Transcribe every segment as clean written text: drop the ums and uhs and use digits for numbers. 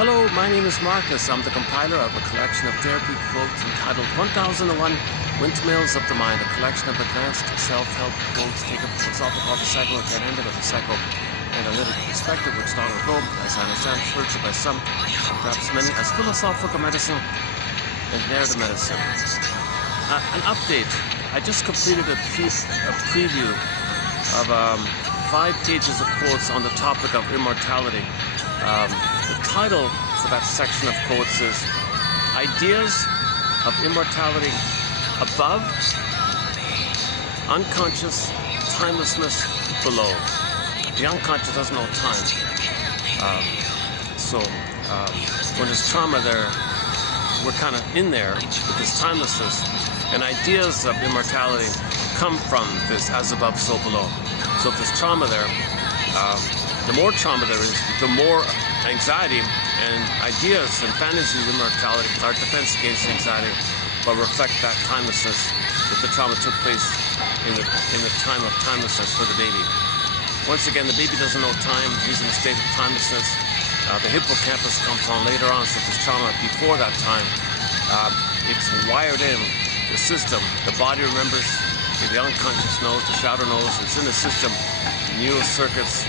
Hello, my name is Marcus. I'm the compiler of a collection of therapy quotes entitled 1001 Windmills of the Mind, a collection of advanced self-help quotes taken from philosophical, psychothapy, of the psychoanalytic perspective, which long ago, as I understand, referred to by some, perhaps many, as philosophical medicine and narrative medicine. An update. I just completed a preview of 5 pages of quotes on the topic of immortality. The title for that section of quotes is Ideas of Immortality Above, Unconscious, Timelessness Below. The unconscious doesn't know time. When there's trauma there, we're kind of in there with this timelessness. And ideas of immortality come from this as above, so below. So if there's trauma there, the more trauma there is, the more anxiety and ideas and fantasies of immortality are defense against anxiety, but reflect that timelessness if the trauma took place in the time of timelessness for the baby. Once again, the baby doesn't know time. He's in a state of timelessness. The hippocampus comes on later on, so if there's trauma before that time, it's wired in the system. The body remembers, the unconscious knows, the shadow knows, it's in the system, neural circuits,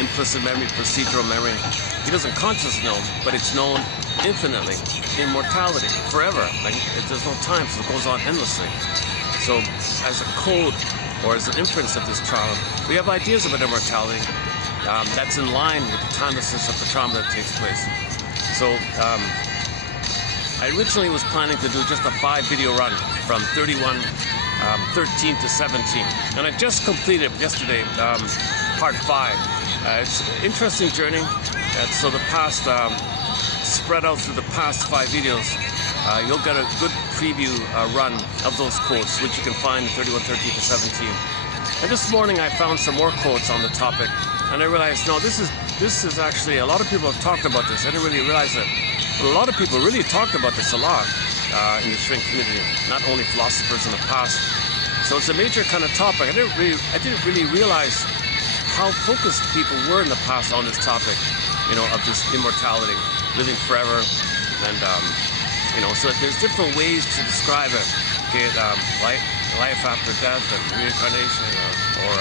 implicit memory, procedural memory. He doesn't consciously know, but it's known infinitely. Immortality, forever. Like there's no time, so it goes on endlessly. So as a code or as an inference of this trauma, we have ideas about immortality that's in line with the timelessness of the trauma that takes place. So I originally was planning to do just a 5-video run from 13 to 17, and I just completed yesterday part 5. It's an interesting journey. So the past, spread out through the past 5 videos, you'll get a good preview run of those quotes, which you can find in 13 to 17. And this morning I found some more quotes on the topic, and I realized, no, this is actually, a lot of people have talked about this. I didn't really realize it. But a lot of people really talked about this a lot in the shrink community, not only philosophers in the past. So it's a major kind of topic. I didn't really realize how focused people were in the past on this topic, of this immortality, living forever, and so there's different ways to describe it. Okay, life after death and reincarnation, or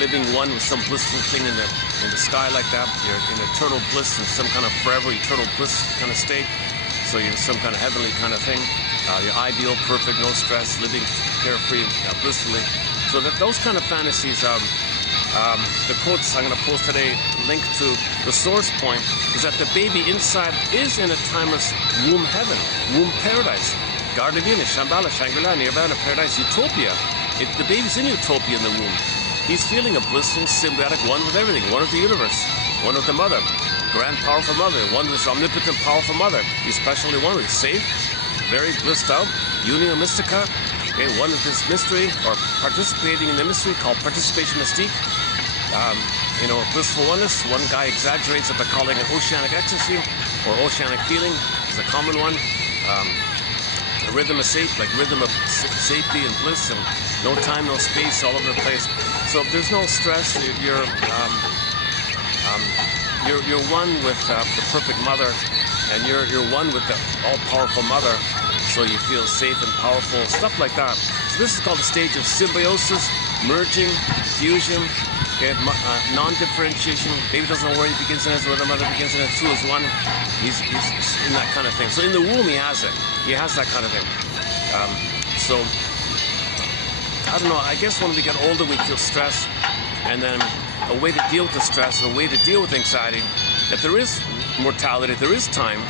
living one with some blissful thing in the sky like that. You're in eternal bliss and some kind of forever eternal bliss kind of state. So you're some kind of heavenly kind of thing. You're ideal, perfect, no stress, living carefree, blissfully. So that those kind of fantasies. The quotes I'm going to post today, linked to the source point, is that the baby inside is in a timeless womb heaven, womb paradise. Garden of Eden, Shambhala, Shangri-La, Nirvana, paradise, utopia. The baby's in utopia in the womb. He's feeling a blissful, symbiotic one with everything, one with the universe, one with the mother, grand, powerful mother, one with this omnipotent, powerful mother. He's specially one with safe, very blissed out, unio mystica, okay, one with this mystery, or participating in the mystery called participation mystique. Blissful oneness. One guy exaggerates it by calling it oceanic ecstasy or oceanic feeling. Is a common one. The rhythm of safety, like rhythm of safety and bliss, and no time, no space, all over the place. So if there's no stress, you're one with the perfect mother, and you're one with the all-powerful mother. So you feel safe and powerful, stuff like that. So this is called the stage of symbiosis, merging, fusion. Okay, non-differentiation. Baby doesn't know where he begins and ends, where the mother begins and ends. 2 is 1. He's in that kind of thing. So in the womb, he has it. He has that kind of thing. So I don't know. I guess when we get older, we feel stress, and then a way to deal with the stress, a way to deal with anxiety, that there is mortality, there is time.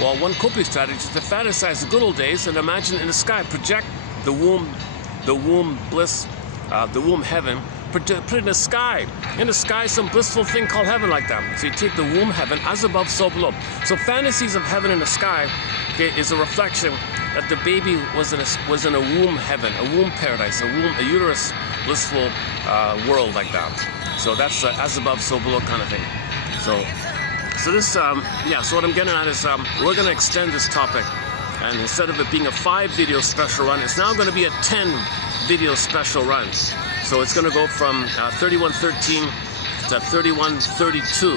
Well, one coping strategy is to fantasize the good old days and imagine in the sky, project the womb bliss, the womb heaven. Put it in the sky. In the sky, some blissful thing called heaven like that. So you take the womb heaven, as above, so below. So fantasies of heaven in the sky, okay, is a reflection that the baby was in a womb heaven, a womb paradise, a uterus blissful world like that. So that's as above, so below kind of thing. So this, so what I'm getting at is we're going to extend this topic, and instead of it being a 5-video special run, it's now going to be a 10-video special run. So it's going to go from 3113 to 3132.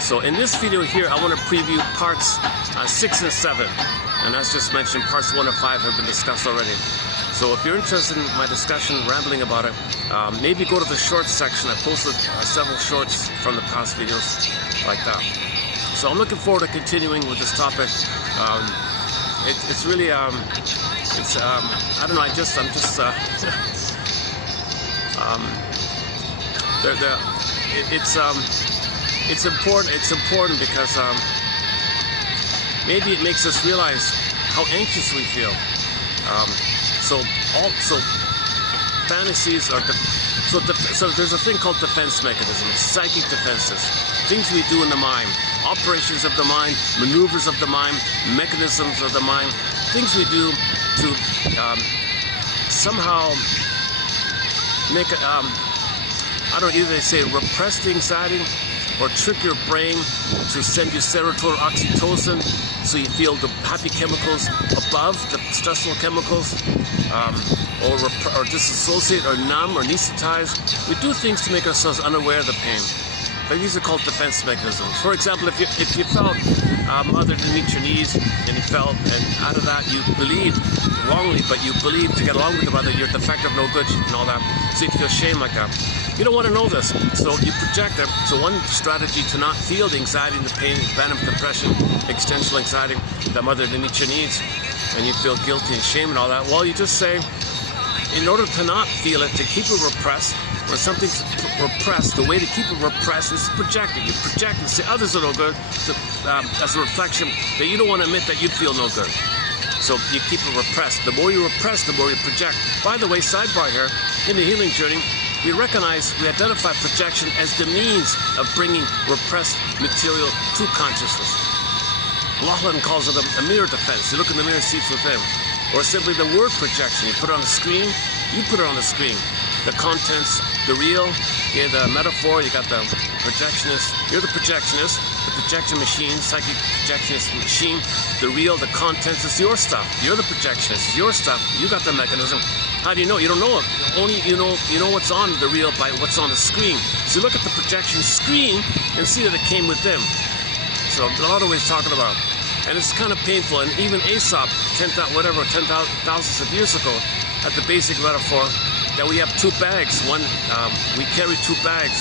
So in this video here, I want to preview parts 6 and 7. And as just mentioned, parts 1 and 5 have been discussed already. So if you're interested in my discussion, rambling about it, maybe go to the shorts section. I posted several shorts from the past videos like that. So I'm looking forward to continuing with this topic. It's really, I don't know, I'm just, it's important because maybe it makes us realize how anxious we feel. So fantasies are, so there's a thing called defense mechanisms, psychic defenses, things we do in the mind, operations of the mind, maneuvers of the mind, mechanisms of the mind, things we do to somehow make, either they say repress the anxiety or trick your brain to send you serotonin or oxytocin so you feel the happy chemicals above the stressful chemicals, or disassociate or numb or anesthetize. We do things to make ourselves unaware of the pain. But these are called defense mechanisms. For example, if you felt mother didn't meet your needs and you felt, and out of that you believed wrongly, but you believed to get along with the mother, you're defective, no good, and all that. So you feel shame like that. You don't want to know this, so you project it. So one strategy to not feel the anxiety and the pain, venom, depression, existential anxiety, that mother didn't meet your needs, and you feel guilty and shame and all that. Well, you just say, in order to not feel it, to keep it repressed, when something's repressed, the way to keep it repressed is to project it. You project and say others are no good, as a reflection that you don't want to admit that you feel no good. So you keep it repressed. The more you repress, the more you project. By the way, sidebar here, in the healing journey, we identify projection as the means of bringing repressed material to consciousness. Laughlin calls it a mirror defense. You look in the mirror, see it's within. Or simply the word projection. You put it on the screen, you put it on the screen. The contents, the real, the metaphor, you got the projectionist, you're the projectionist, the projection machine, psychic projectionist machine, the real, the contents, it's your stuff. You're the projectionist, it's your stuff, you got the mechanism. How do you know? You don't know it. Only you know what's on the real by what's on the screen. So look at the projection screen and see that it came within. So a lot of ways talking about. And it's kind of painful. And even Aesop, 10,000 of years ago, had the basic metaphor that we have two bags. One, we carry two bags,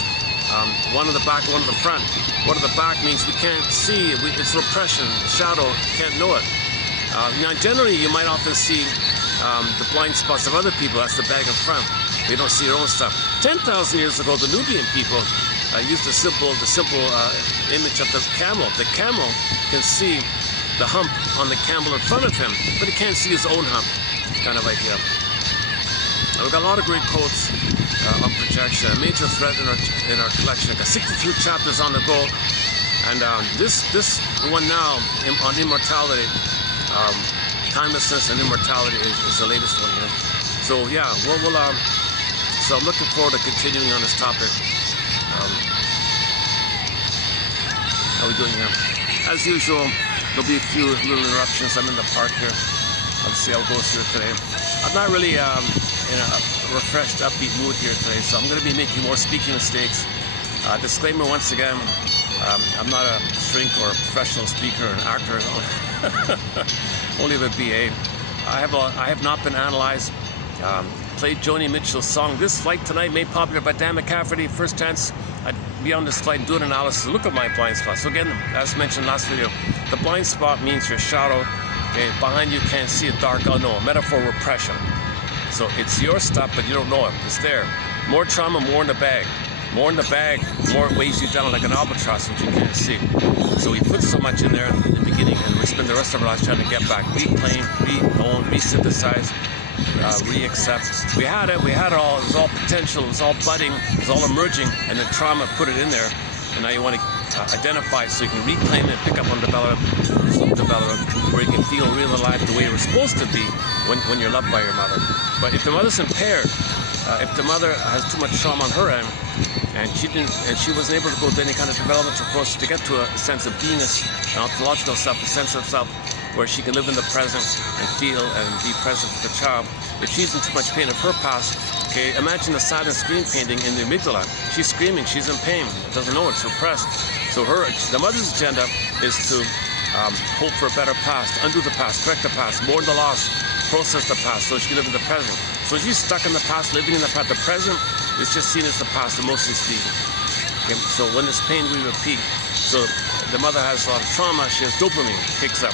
one in the back, one in the front. One in the back means we can't see, it's repression, shadow, can't know it. Now generally you might often see the blind spots of other people, that's the bag in front. They don't see their own stuff. 10,000 years ago, the Nubian people used the simple image of the camel. The camel can see the hump on the camel in front of him, but he can't see his own hump, kind of idea. We've got a lot of great quotes on projection, a major thread in our collection. I've got 62 chapters on the go, and this one now on immortality, timelessness and immortality is the latest one here. So yeah, so I'm looking forward to continuing on this topic. How are we doing here? As usual, there'll be a few little interruptions. I'm in the park here. I'll see how it goes through today. I'm not really in a refreshed, upbeat mood here today, so I'm going to be making more speaking mistakes. Disclaimer once again, I'm not a shrink or a professional speaker or an actor, only a BA. I have not been analyzed. Played Joni Mitchell's song This Flight Tonight, made popular by Dan McCafferty. First chance I'd be on this flight and do an analysis. Look at my blind spot. So again, as mentioned last video, the blind spot means your shadow. Okay, behind you can't see it, dark, unknown. Metaphor, repression. So it's your stuff, but you don't know it. It's there. More trauma, more in the bag. More in the bag, more it weighs you down like an albatross, which you can't see. So we put so much in there in the beginning, and we spend the rest of our lives trying to get back, reclaim, re-own, re-synthesize, re-accept. We had it all. It was all potential. It was all budding. It was all emerging, and then trauma put it in there. And now you want to identify it so you can reclaim it, pick up on development, where you can feel real alive the way you were supposed to be when you're loved by your mother. But if the mother's impaired, if the mother has too much trauma on her end, and she wasn't able to go to any kind of developmental process to get to a sense of beingness, an ontological self, a sense of self, where she can live in the present and feel and be present with the child. If she's in too much pain of her past, Okay, imagine a silent screen painting in the amygdala. She's screaming, she's in pain, doesn't know it's repressed. So the mother's agenda is to hope for a better past, undo the past, correct the past, mourn the loss, process the past so she can live in the present. So she's stuck in the past, living in the past. The present is just seen as the past, emotionally speaking. Okay, so when there's pain, we repeat. So the mother has a lot of trauma, she has dopamine, kicks up.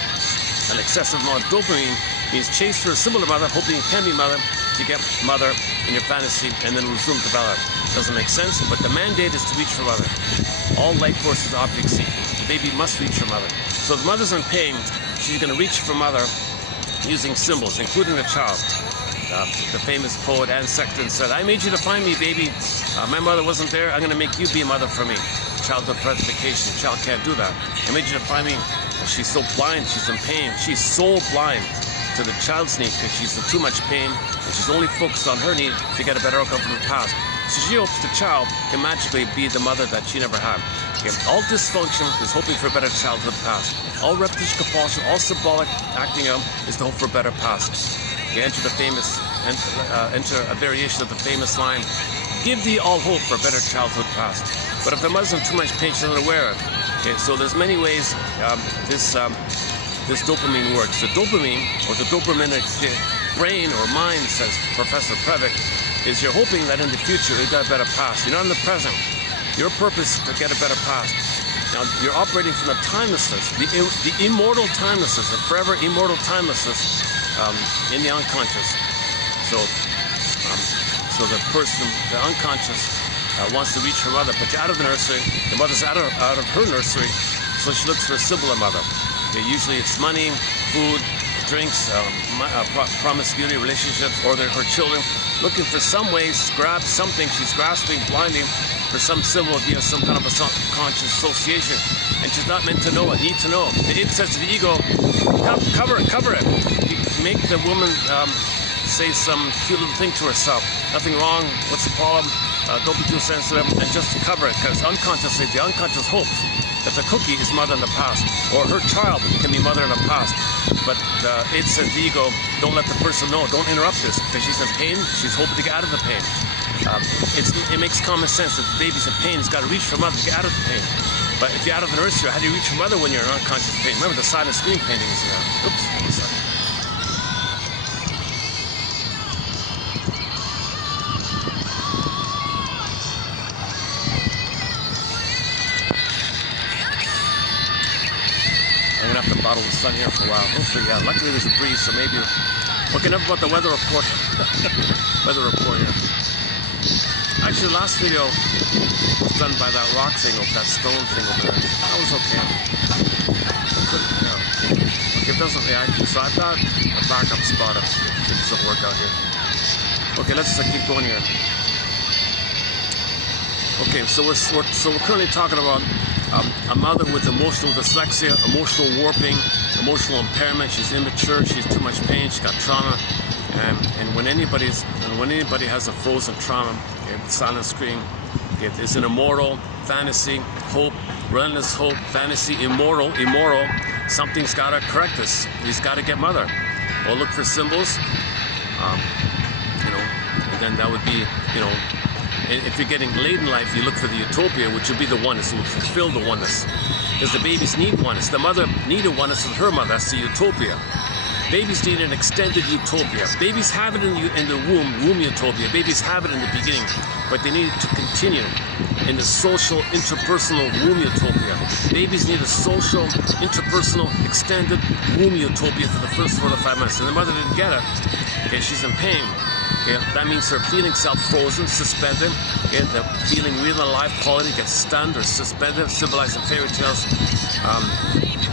An excessive amount of dopamine means chase for a similar mother, hoping you can be mother, to get mother in your fantasy and then resume develop. Doesn't make sense, but the mandate is to reach for mother. All life forces object seeking. The baby must reach for mother. So if mother's in pain, she's going to reach for mother using symbols, including the child. The famous poet Anne Sexton said, "I made you to find me, baby. My mother wasn't there. I'm going to make you be a mother for me." Childhood gratification. The child can't do that. I made you to find me. She's so blind. She's in pain. She's so blind to the child's need because she's in too much pain and she's only focused on her need to get a better outcome from the past. So she hopes the child can magically be the mother that she never had. Okay. All dysfunction is hoping for a better childhood past. All repetition, compulsion, all symbolic acting out is the hope for a better past. Okay. Enter a variation of the famous line, "Give thee all hope for a better childhood past." But if the mother's in too much pain, she's not aware of it. Okay. So there's many ways this dopamine works. The dopamine, or the dopaminic brain or mind, says Professor Previck, is you're hoping that in the future you've got a better past. You're not in the present. Your purpose is to get a better past. Now, you're operating from the timelessness, the immortal timelessness, the forever immortal timelessness in the unconscious. So the person, the unconscious, wants to reach her mother, but you're out of the nursery. The mother's out of her nursery, so she looks for a symbol of mother. Usually it's money, food, drinks, promiscuity, relationships, or her children, looking for some ways, grab something. She's grasping blindly for some symbol via some kind of a subconscious association, and she's not meant to know it, need to know. The id says to the ego, cover it. Make the woman say some cute little thing to herself. Nothing wrong, what's the problem? Don't be too sensitive, and just cover it, because unconsciously, the unconscious hopes that the cookie is mother in the past, or her child can be mother in the past. But it says the ego, don't let the person know, don't interrupt this, because she's in pain, she's hoping to get out of the pain. It makes common sense that the baby's in pain, it's got to reach for mother to get out of the pain. But if you're out of the nursery, how do you reach for mother when you're in unconscious pain? Remember the silent screen paintings in there. Oops, one second. I'm gonna have to bottle the sun here for a while. Hopefully, yeah. Luckily, there's a breeze, so maybe. Okay, enough about the weather report. Weather report here. Actually, the last video was done by that rock thing, that stone thing over there. That was okay. Okay, it doesn't. Yeah, so I've got a backup spot if things don't work out here. Okay, let's keep going here. Okay, so we're currently talking about a mother with emotional dyslexia, emotional warping, emotional impairment. She's immature, she's too much pain, she's got trauma, and when anybody has a frozen trauma, okay, the silent screen, okay, it's an immortal fantasy, hope, relentless hope, fantasy, immoral. Something's got to correct this. He's got to get mother. We'll look for symbols, and then that would be, and if you're getting late in life, you look for the utopia, which would be the oneness, it would fulfill the oneness. Because the babies need oneness. The mother needed oneness with her mother, that's the utopia. Babies need an extended utopia. Babies have it in the womb utopia. Babies have it in the beginning, but they need it to continue in the social, interpersonal womb utopia. Babies need a social, interpersonal, extended womb utopia for the first 4 to 5 months. And the mother didn't get it. Okay, she's in pain. Okay, that means her feeling self frozen, suspended. Okay, the feeling real alive quality gets stunned or suspended, symbolized in fairy tales,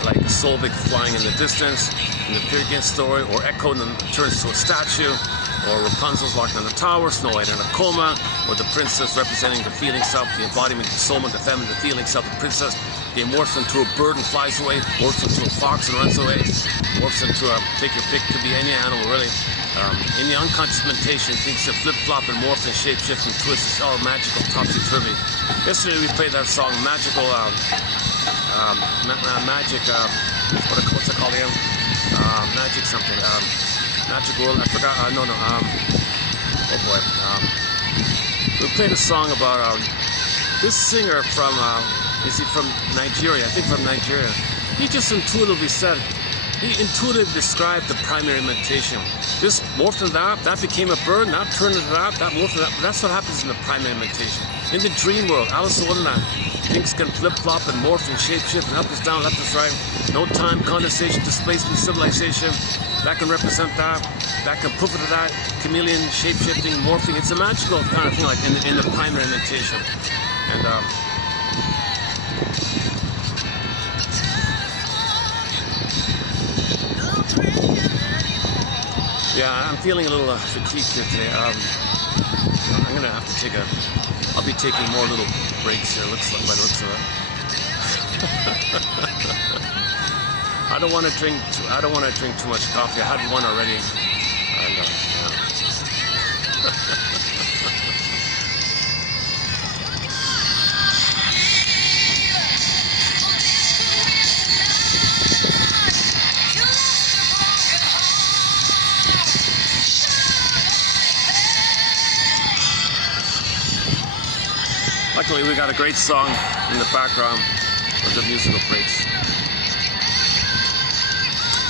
like Solvik flying in the distance in the Peer Gynt story, or Echo and then turns to a statue, or Rapunzel's locked in a tower, Snow White in a coma, or the princess representing the feeling self, the embodiment, the soul, the feminine, the feeling self, the princess. They morphs into a bird and flies away, morphs into a fox and runs away, morphs into take your pick, could be any animal really. In the unconscious mentation, things that flip-flop and morph and shape-shift and twist. It's all magical, topsy-turvy. Yesterday we played that song, Magical, Magic, what's it called again? Magic something. Magic World, I forgot, Oh boy. We played a song about this singer from, is he from Nigeria? I think from Nigeria. He just intuitively said, he intuitively described the primary mentation. This morphed into that became a bird, that turned into that morphed into that. That's what happens in the primary mentation. In the dream world, Alice in Wonderland, things can flip-flop and morph and shape-shift and up is down, left is right. No time, condensation, displacement, civilization. That can represent that. That can poof into that. Chameleon, shape-shifting, morphing. It's a magical kind of thing, like in the primary mentation. And yeah, I'm feeling a little fatigued here today. I'm gonna have to take I'll be taking more little breaks here. Looks like by the looks of it. I don't want to drink too much coffee. I had one already. And, yeah. Luckily, we got a great song in the background with the musical breaks.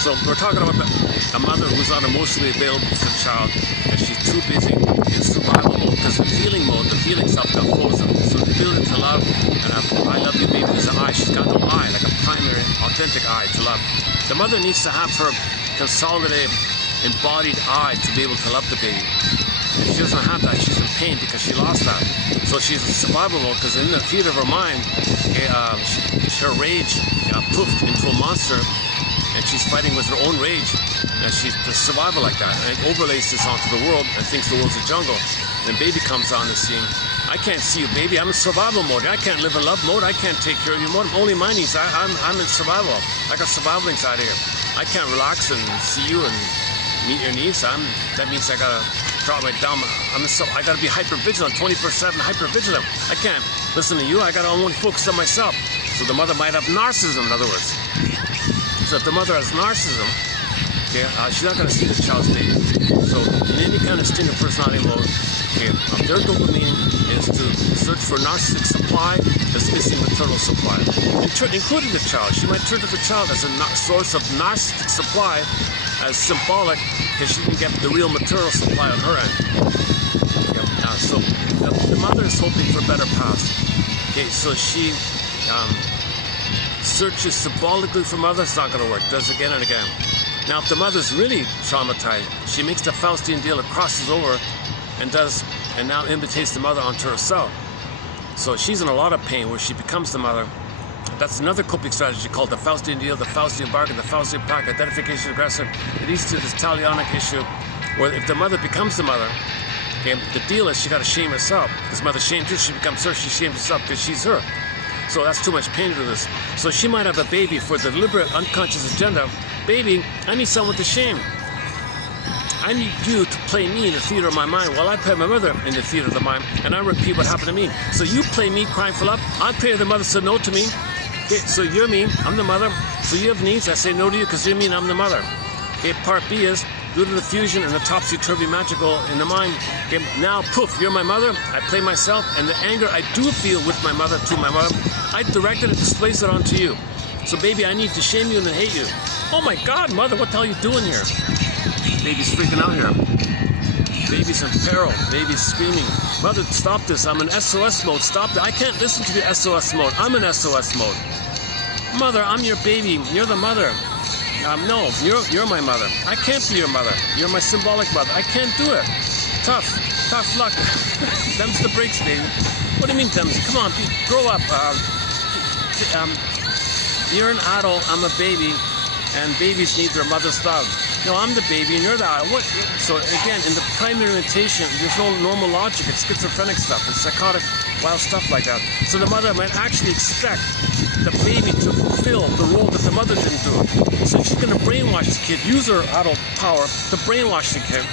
So we're talking about a mother who's not emotionally available for the child, and she's too busy in survival mode, because the feeling mode, the feeling stuff got frozen. So the feeling to love and I love you baby is an eye. She's got no eye, like a primary, authentic eye to love. The mother needs to have her consolidated, embodied eye to be able to love the baby. If she doesn't have that, she's in pain because she lost that. So she's in survival mode, because in the theater of her mind, her rage poofed into a monster, and she's fighting with her own rage, and she's the survival like that, and it overlays this onto the world and thinks the world's a jungle. And baby comes on the scene. I can't see you, baby. I'm in survival mode. I can't live in love mode. I can't take care of you mode. Only my needs. I'm in survival. I got survival anxiety here. I can't relax and see you and meet your needs. That means I gotta drop right down. I gotta be hyper vigilant, 24/7 hyper vigilant. I can't listen to you. I gotta only focus on myself. So the mother might have narcissism, in other words. So if the mother has narcissism, okay, she's not going to see the child's baby. So in any kind of state of personality mode, okay, their dopamine is to search for narcissistic supply that's missing maternal supply, including the child. She might turn to the child as a source of narcissistic supply, as symbolic, because she can get the real maternal supply on her end. Okay, so the mother is hoping for a better past. Okay, so she searches symbolically for mother. It's not going to work. Does it again and again. Now, if the mother's really traumatized, she makes the Faustian deal. It crosses over and now imitates the mother onto herself. So she's in a lot of pain where she becomes the mother. That's another coping strategy called the Faustian deal, the Faustian bargain, the Faustian pact, identification aggressor. It leads to this Talionic issue where if the mother becomes the mother, okay, the deal is she got to shame herself. This mother shames her, she becomes her, she shames herself because she's her. So that's too much pain to this. So she might have a baby for the deliberate unconscious agenda. Baby, I need someone to shame. I need you to play me in the theater of my mind while I play my mother in the theater of the mind, and I repeat what happened to me. So you play me crying for love. I pray the mother said no to me. Okay, so you're mean, I'm the mother. So you have needs, I say no to you because you're mean, I'm the mother. Okay, part B is due to the fusion and the topsy-turvy magical in the mind. Okay, now poof, you're my mother. I play myself, and the anger I do feel with my mother to my mother, I directed and displaced it onto you. So baby, I need to shame you and then hate you. Oh my God, mother, what the hell are you doing here? Baby's freaking out here. Baby's in peril. Baby's screaming. Mother, stop this. I'm in SOS mode. Stop it. I can't listen to the SOS mode. I'm in SOS mode. Mother, I'm your baby. You're the mother. No, you're my mother. I can't be your mother. You're my symbolic mother. I can't do it. Tough luck. Them's the breaks, baby. What do you mean, them's? Come on, grow up. You're an adult. I'm a baby, and babies need their mother's love. No, I'm the baby, and you're the adult. What? So again, in the primary orientation, there's no normal logic. It's schizophrenic stuff. It's psychotic, wild stuff like that. So the mother might actually expect the baby to fulfill the role that the mother didn't do. So she's going to brainwash the kid, use her adult power to brainwash the kid,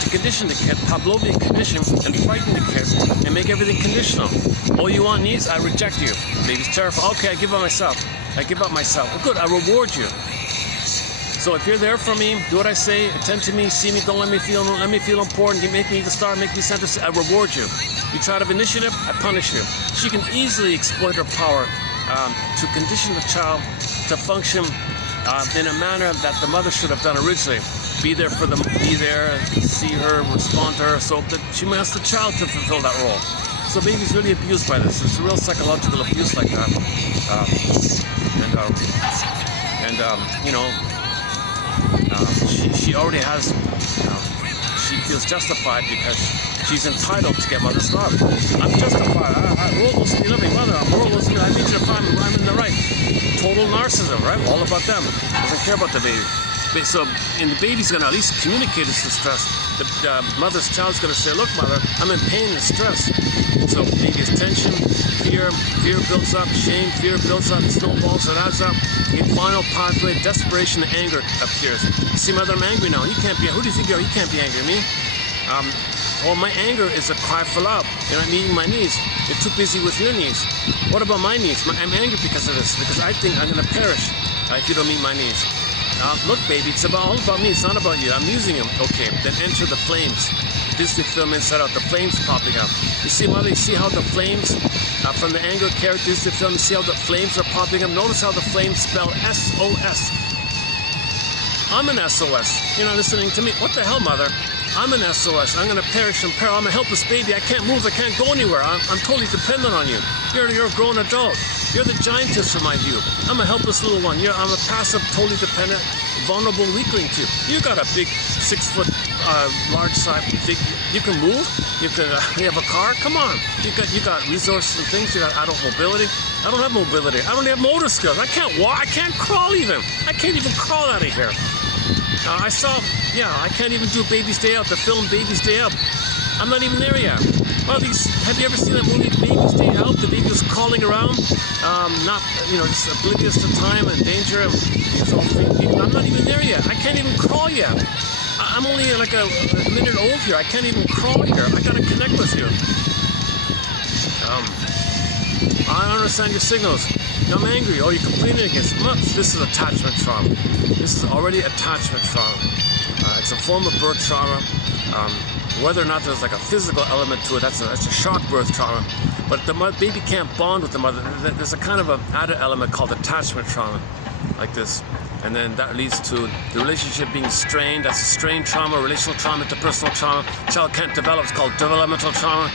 to condition the kid, Pavlovian condition, and frighten the kid, and make everything conditional. All you want needs, I reject you. Baby's terrified. Okay, I give up myself. I give up myself. Well, good, I reward you. So if you're there for me, do what I say, attend to me, see me, don't let me feel important. You make me the star, make me center. I reward you. You try to have initiative, I punish you. She can easily exploit her power to condition the child to function in a manner that the mother should have done originally. Be there for them, be there, see her, respond to her, so that she asks the child to fulfill that role. So baby's really abused by this. It's a real psychological abuse like that. She already has, she feels justified because she's entitled to get mother's love. I'm justified. I'm loving mother. I need you to find me when I'm in the right. Total narcissism, right? All about them. Doesn't care about the baby. So, and the baby's going to at least communicate its distress. The mother's child's going to say, look, mother, I'm in pain and stress. So baby's tension, fear builds up, shame, fear builds up, snowballs, it adds up. A final pathway, desperation, and anger appears. You see, mother, I'm angry now. You can't be, who do you think you are? You can't be angry at me. Well, my anger is a cry for love. You're not meeting my needs. You're too busy with your needs. What about my needs? I'm angry because of this, because I think I'm going to perish if you don't meet my needs. Look, baby, it's all about me. It's not about you. I'm using him. Okay, then enter the flames. Disney film inside out. The flames popping up. You see, mother, you see how the flames from the anger character Disney film, you see how the flames are popping up? Notice how the flames spell SOS. I'm an SOS. You're not listening to me. What the hell, mother? I'm an SOS. I'm going to perish in peril. I'm a helpless baby. I can't move. I can't go anywhere. I'm totally dependent on you. You're a grown adult. You're the giantess from my view. I'm a helpless little one. I'm a passive, totally dependent, vulnerable weakling to you. You got a big 6 foot, large size. You can move. You have a car. Come on. You got resources and things. You got adult mobility. I don't have mobility. I don't have motor skills. I can't walk. I can't crawl even. I can't even crawl out of here. I can't even do Baby's Day Out, the film Baby's Day Out. I'm not even there yet. Well, have you ever seen that movie Baby's Day Out? The baby was crawling around, just oblivious to time and danger. I'm not even there yet. I can't even crawl yet. I'm only like a minute old here. I can't even crawl here. I gotta connect with you. I don't understand your signals. I'm angry. Oh, you're complaining against me. This is attachment trauma. This is already attachment trauma. It's a form of birth trauma. Whether or not there's like a physical element to it, that's a shock birth trauma. But the baby can't bond with the mother. There's a kind of an added element called attachment trauma, like this. And then that leads to the relationship being strained. That's a strained trauma, relational trauma, interpersonal trauma. Child can't develop. It's called developmental trauma.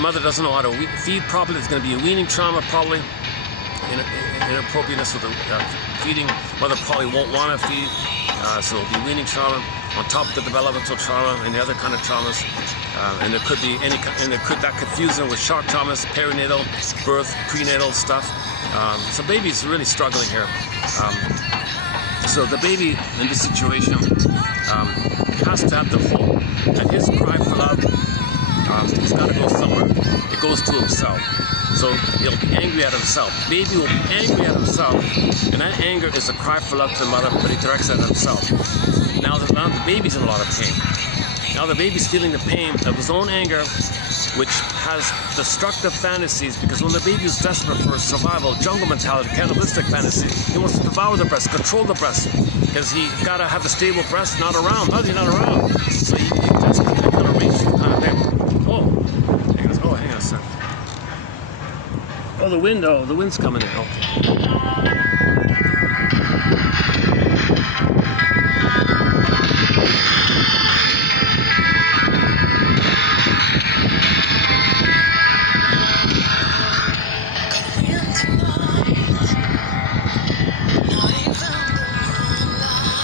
Mother doesn't know how to feed properly. It's going to be a weaning trauma, probably. Inappropriateness with the feeding. Mother probably won't want to feed, so it'll be weaning trauma on top of the developmental trauma and the other kind of traumas. And there could be that confusion with shock traumas, perinatal, birth, prenatal stuff. So baby's really struggling here. So the baby in this situation has to have the hope that his cry for love it's got to go somewhere. It goes to himself. So he'll be angry at himself. Baby will be angry at himself, and that anger is a cry for love to the mother, but he directs it at himself. Now the baby's in a lot of pain. Now the baby's feeling the pain of his own anger, which has destructive fantasies, because when the baby is desperate for survival, jungle mentality, cannibalistic fantasy, he wants to devour the breast, control the breast, because he got to have a stable breast not around. Mother's not around. So he desperately kind of reaches the kind of thing. Hang on a second. Oh, the wind's coming in. Okay.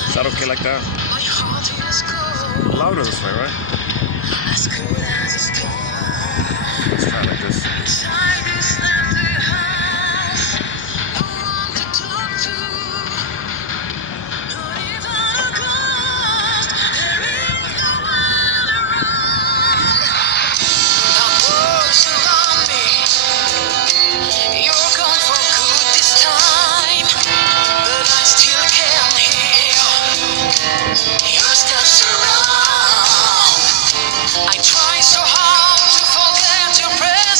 Is that okay like that? Louder this way, right? Let's try like this. I try so hard to forget your presence.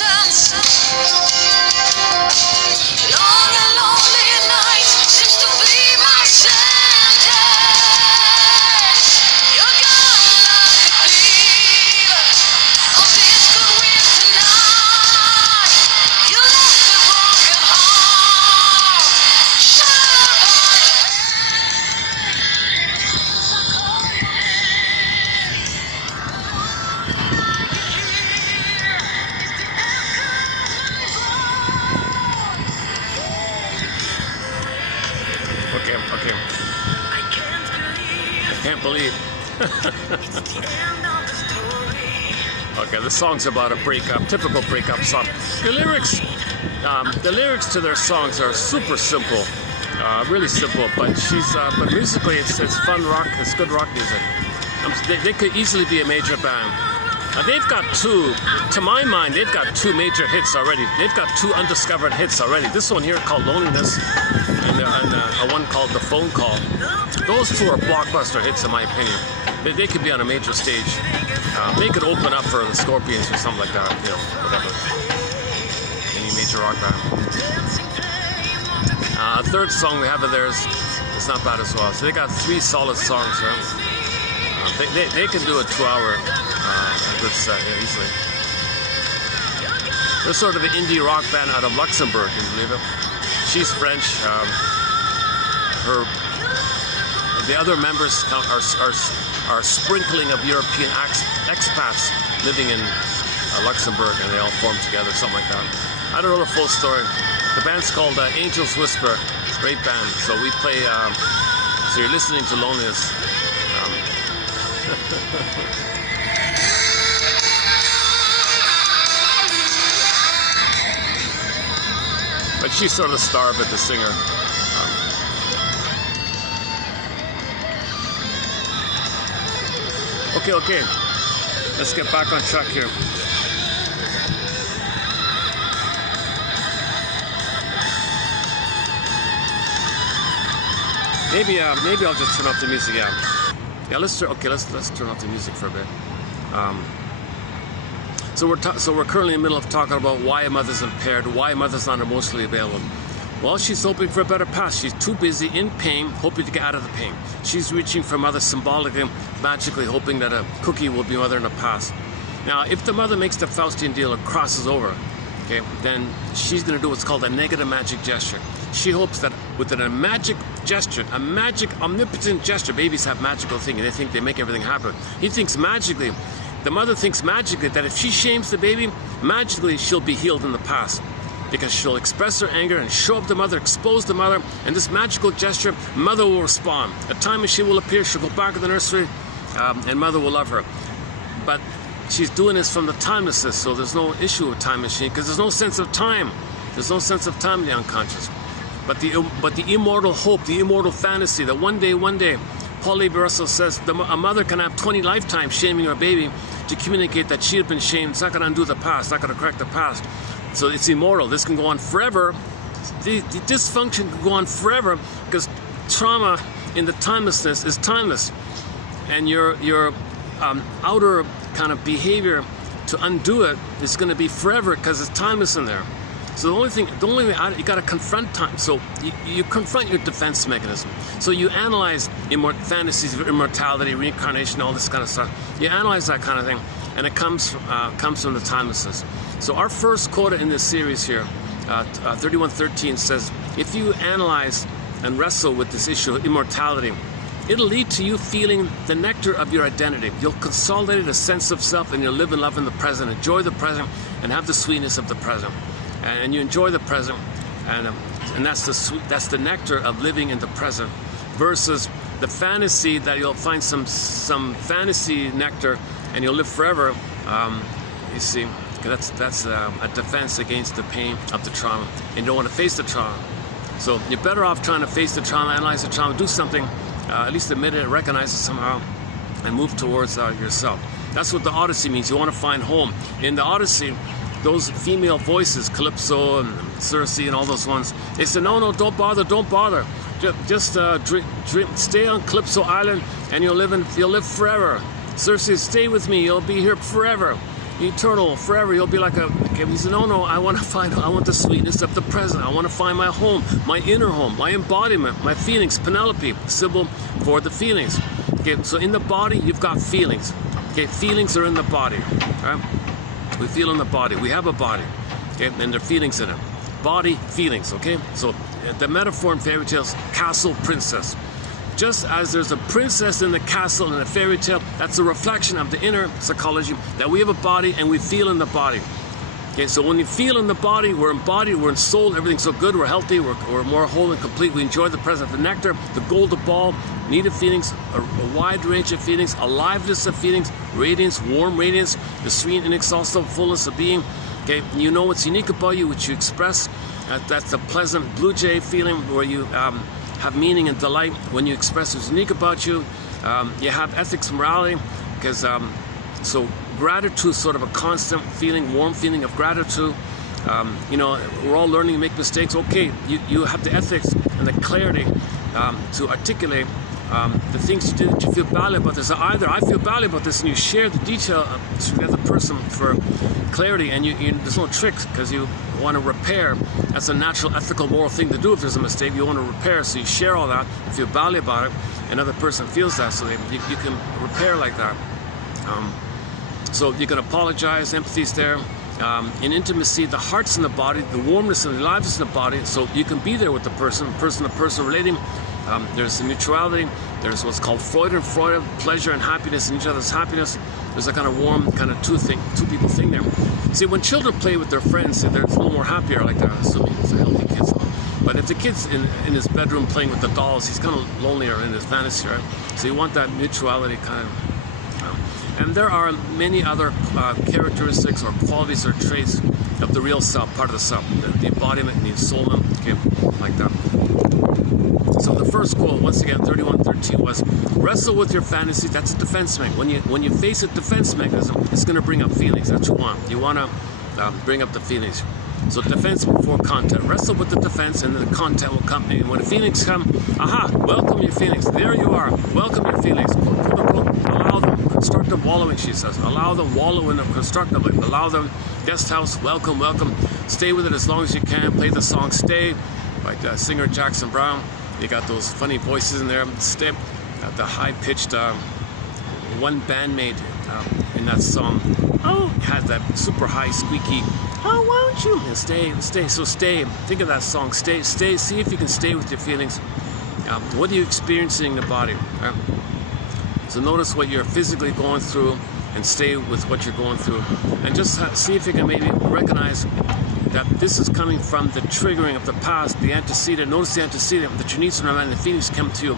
Okay. I can't believe. Okay, the song's about a breakup, typical breakup song. The lyrics to their songs are super simple, really simple. But but musically, it's fun rock. It's good rock music. They could easily be a major band. They've got two, to my mind, they've got two major hits already. They've got two undiscovered hits already. This one here called Loneliness and a one called The Phone Call. Those two are blockbuster hits in my opinion. They could be on a major stage. They could open up for the Scorpions or something like that, you know, whatever. Any major rock band. Third song we have of theirs is not bad as well. So they got three solid songs, right? They can do a 2-hour good set, yeah, easily. They're sort of an indie rock band out of Luxembourg, can you believe it? She's French. The other members are sprinkling of European expats living in Luxembourg, and they all form together, something like that. I don't know the full story. The band's called Angels Whisper. Great band. So we play. So you're listening to Loneliness. But she's sort of the star of it, the singer. Okay. Let's get back on track here. Maybe I'll just turn off the music. Yeah. Let's turn off the music for a bit. So we're currently in the middle of talking about why a mother's impaired, why a mother's not emotionally available. Well, she's hoping for a better past. She's too busy in pain, hoping to get out of the pain. She's reaching for mother symbolically, magically hoping that a cookie will be mother in the past. Now, if the mother makes the Faustian deal and crosses over, okay, then she's going to do what's called a negative magic gesture. She hopes that with a magic gesture, a magic omnipotent gesture, babies have magical thinking. They think they make everything happen. He thinks magically, the mother thinks magically that if she shames the baby, magically she'll be healed in the past. Because she'll express her anger and show up the mother, expose the mother, and this magical gesture, mother will respond. A time machine will appear, she'll go back to the nursery, and mother will love her. But she's doing this from the timelessness, so there's no issue with time machine, because there's no sense of time. There's no sense of time in the unconscious. But the immortal hope, the immortal fantasy that one day, Paul Levi-Russell says a mother can have 20 lifetimes shaming her baby to communicate that she had been shamed. It's not going to undo the past, not going to correct the past. So it's immortal. This can go on forever. The dysfunction can go on forever because trauma in the timelessness is timeless, and your outer kind of behavior to undo it is going to be forever because it's timeless in there. So the only way out, you got to confront time. So you confront your defense mechanism. So you analyze fantasies of immortality, reincarnation, all this kind of stuff. You analyze that kind of thing, and it comes from the timelessness. So our first quota in this series here, 3113, says, if you analyze and wrestle with this issue of immortality, it'll lead to you feeling the nectar of your identity. You'll consolidate a sense of self, and you'll live and love in the present, enjoy the present, and have the sweetness of the present. And you enjoy the present, and that's the nectar of living in the present, versus the fantasy that you'll find some fantasy nectar, and you'll live forever. You see. That's a defense against the pain of the trauma, and you don't want to face the trauma. So you're better off trying to face the trauma, analyze the trauma, do something, at least admit it, recognize it somehow, and move towards yourself. That's what the Odyssey means. You want to find home. In the Odyssey, those female voices, Calypso and Circe and all those ones, they said, no, don't bother. Just stay on Calypso Island, and you'll live forever. Circe, stay with me. You'll be here forever. Eternal, forever. You'll be like he said, no, I want the sweetness of the present. I want to find my home, my inner home, my embodiment, my feelings. Penelope, symbol for the feelings. Okay, so in the body, you've got feelings. Okay, feelings are in the body. Right? We feel in the body. We have a body. Okay, and there are feelings in it. Body, feelings. Okay, so the metaphor in fairy tales, castle, princess. Just as there's a princess in the castle in a fairy tale, that's a reflection of the inner psychology that we have a body and we feel in the body. Okay, so when you feel in the body, we're embodied, we're in soul, everything's so good, we're healthy, we're more whole and complete, we enjoy the present, the nectar, the golden ball, needed feelings, a wide range of feelings, aliveness of feelings, radiance, warm radiance, the serene, inexhaustible fullness of being. Okay, you know what's unique about you, which you express. That's the pleasant blue jay feeling where you have meaning and delight when you express what's unique about you. You have ethics, morality, because so gratitude is sort of a constant feeling, warm feeling of gratitude. You know, we're all learning to make mistakes. Okay, you have the ethics and the clarity to articulate the things you did that you feel badly about this. Either I feel badly about this, and you share the detail to the other person for clarity, and there's no tricks because you want to repair. That's a natural, ethical, moral thing to do. If there's a mistake, you want to repair, so you share all that, you feel badly about it, another person feels that, so you can repair like that. So you can apologize, empathy's there. In intimacy, the heart's in the body, the warmness and the aliveness in the body, so you can be there with the person to person relating. There's the mutuality, there's what's called Freude, pleasure and happiness in each other's happiness. There's a kind of warm, kind of two people thing there. See, when children play with their friends, they're a little more happier like that, assuming it's a healthy kid. But if the kid's in his bedroom playing with the dolls, he's kind of lonelier in his fantasy, right? So you want that mutuality kind of. And there are many other characteristics or qualities or traits of the real self, part of the self, the embodiment, the ensoulment, okay, like that. So the first quote, once again, 31:13 was, wrestle with your fantasy. That's a defense mechanism. When you face a defense mechanism, it's going to bring up feelings. That's what you want. You want to bring up the feelings. So defense before content. Wrestle with the defense, and then the content will come. And when the feelings come, aha, welcome your feelings. There you are. Welcome your feelings. Allow them. Constructive wallowing, she says. Allow them wallow in them constructively. Allow them. Guest house, welcome, welcome. Stay with it as long as you can. Play the song Stay, like the singer Jackson Brown. You got those funny voices in there. Stay at the high-pitched one bandmate in that song. Oh, had that super high squeaky. Oh, won't you? And stay. So stay. Think of that song. Stay. See if you can stay with your feelings. What are you experiencing in the body? So notice what you're physically going through and stay with what you're going through. And just see if you can maybe recognize that this is coming from the triggering of the past, the antecedent. Notice the antecedent, that your needs are not, and the feelings come to you.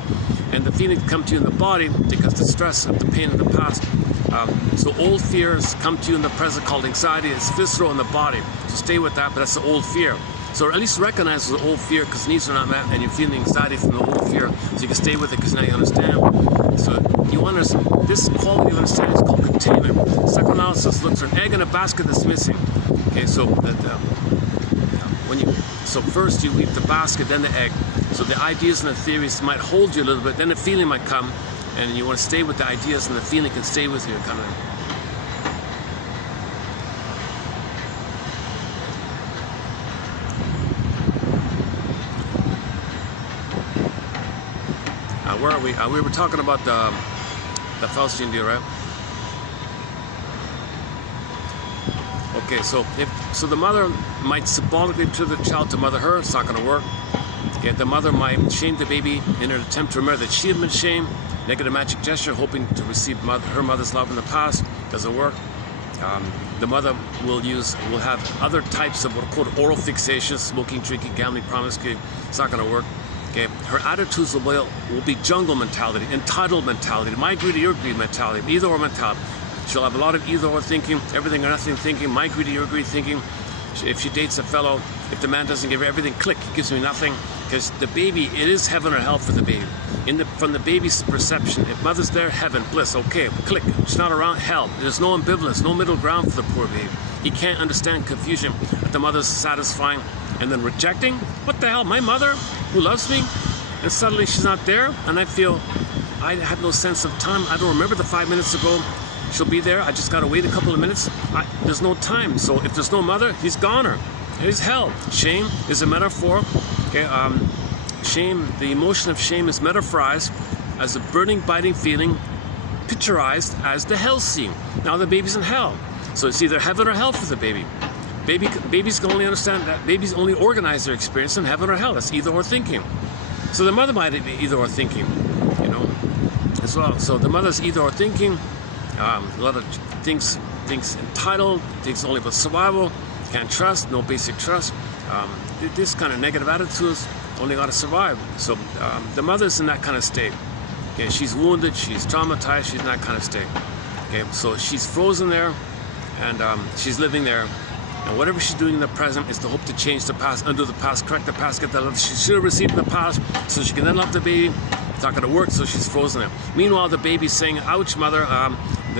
And the feelings come to you in the body because the stress of the pain of the past. So old fears come to you in the present called anxiety. It's visceral in the body. So stay with that, but that's the old fear. So at least recognize the old fear because needs are not met, and you're feeling anxiety from the old fear. So you can stay with it because now you understand. So you understand this quality of understanding is called containment. Psychoanalysis looks for an egg in a basket that's missing. Okay, so so first you leave the basket, then the egg. So the ideas and the theories might hold you a little bit, then the feeling might come, and you want to stay with the ideas, and the feeling can stay with you, kind of. Where are we? We were talking about the Faustian deal, right? Okay, so the mother might symbolically trigger the child to mother her. It's not going to work. Yeah, the mother might shame the baby in an attempt to remember that she had been shamed. Negative magic gesture, hoping to receive her mother's love in the past. Doesn't work. The mother will have other types of what are called oral fixations: smoking, drinking, gambling, promiscuity. It's not going to work. Okay, her attitudes will be jungle mentality, entitled mentality, my greed or your greed mentality, either or mentality. She'll have a lot of either or thinking, everything or nothing thinking, my greed or your greed thinking. If she dates a fellow, if the man doesn't give her everything, click, he gives me nothing. Because the baby, it is heaven or hell for the baby. From the baby's perception, if mother's there, heaven, bliss, okay, click. She's not around, hell. There's no ambivalence, no middle ground for the poor baby. He can't understand confusion that the mother's satisfying and then rejecting. What the hell, my mother who loves me? And suddenly she's not there, and I feel I have no sense of time. I don't remember the 5 minutes ago. She'll be there. I just got to wait a couple of minutes. There's no time. So if there's no mother, he's goner. He's hell. Shame is a metaphor. Okay, shame, the emotion of shame is metaphorized as a burning, biting feeling, picturized as the hell scene. Now the baby's in hell. So it's either heaven or hell for the baby. Babies can only understand that. Babies only organize their experience in heaven or hell. That's either or thinking. So the mother might be either or thinking, as well. So the mother's either or thinking. A lot of things entitled, thinks only about survival. can't trust, no basic trust. This kind of negative attitudes, only got to survive. So the mother's in that kind of state. Okay, she's wounded, she's traumatized, she's in that kind of state. Okay, so she's frozen there, and she's living there. And whatever she's doing in the present is to hope to change the past, undo the past, correct the past, get the love she should have received in the past, so she can then love the baby. It's not going to work, so she's frozen there. Meanwhile, the baby's saying, ouch, mother.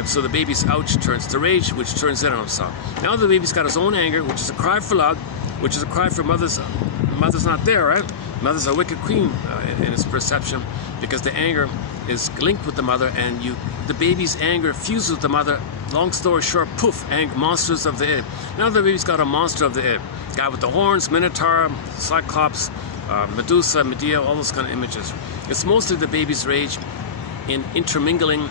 So the baby's ouch turns to rage, which turns in on himself. Now the baby's got his own anger, which is a cry for love, which is a cry for mother's not there, right? Mother's a wicked queen in its perception, because the anger is linked with the mother, and the baby's anger fuses with the mother. Long story short, poof, monsters of the id. Now the baby's got a monster of the id. Guy with the horns, Minotaur, Cyclops, Medusa, Medea, all those kind of images. It's mostly the baby's rage in intermingling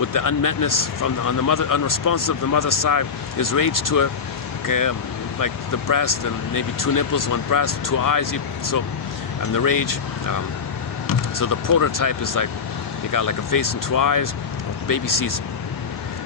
with the unmetness on the mother, unresponsive of the mother's side, is rage to it. Okay, like the breast, and maybe 2 nipples, 1 breast, 2 eyes. And the rage. So the prototype is like you got like a face and 2 eyes. Baby sees.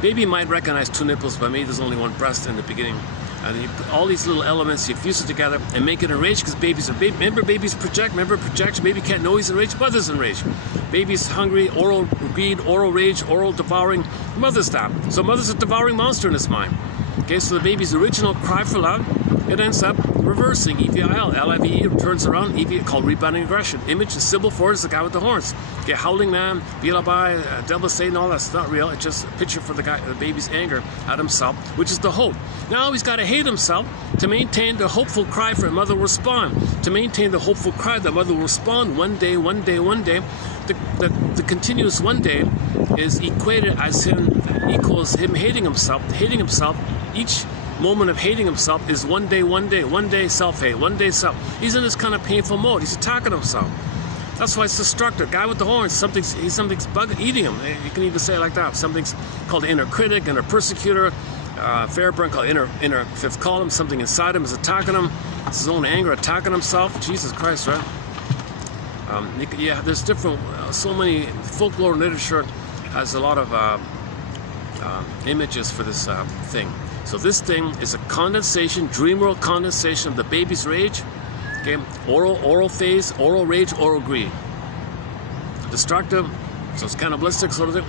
Baby might recognize 2 nipples, but maybe there's only 1 breast in the beginning. And you put all these little elements, you fuse it together and make it a rage, because babies are remember babies project, remember projection. Baby can't know he's in rage, mother's in rage. Baby's hungry, oral greed, oral rage, oral devouring, mother's that. So mother's a devouring monster in his mind. Okay, so the baby's original cry for love, it ends up reversing, EVIL, LIVE, turns around, EV, called rebounding aggression. Image, the symbol for it is the guy with the horns. Okay, howling man, Beelzebub, devil Satan, all that's not real. It's just a picture for the baby's anger at himself, which is the hope. Now he's got to hate himself to maintain the hopeful cry for a mother will respond. To maintain the hopeful cry that mother will respond one day, one day, one day. The continuous one day is equated as equals him hating himself. Hating himself, each moment of hating himself is one day self-hate, one day self. He's in this kind of painful mode. He's attacking himself. That's why it's destructive. Guy with the horns, something's eating him. You can even say it like that. Something's called the inner critic, inner persecutor. Fairburn called inner fifth column. Something inside him is attacking him. It's his own anger attacking himself. Jesus Christ, right? There's different, so many folklore literature has a lot of images for this thing. So this thing is a condensation, dream world condensation of the baby's rage. Okay, oral phase, oral rage, oral greed. Destructive, so it's cannibalistic sort of thing.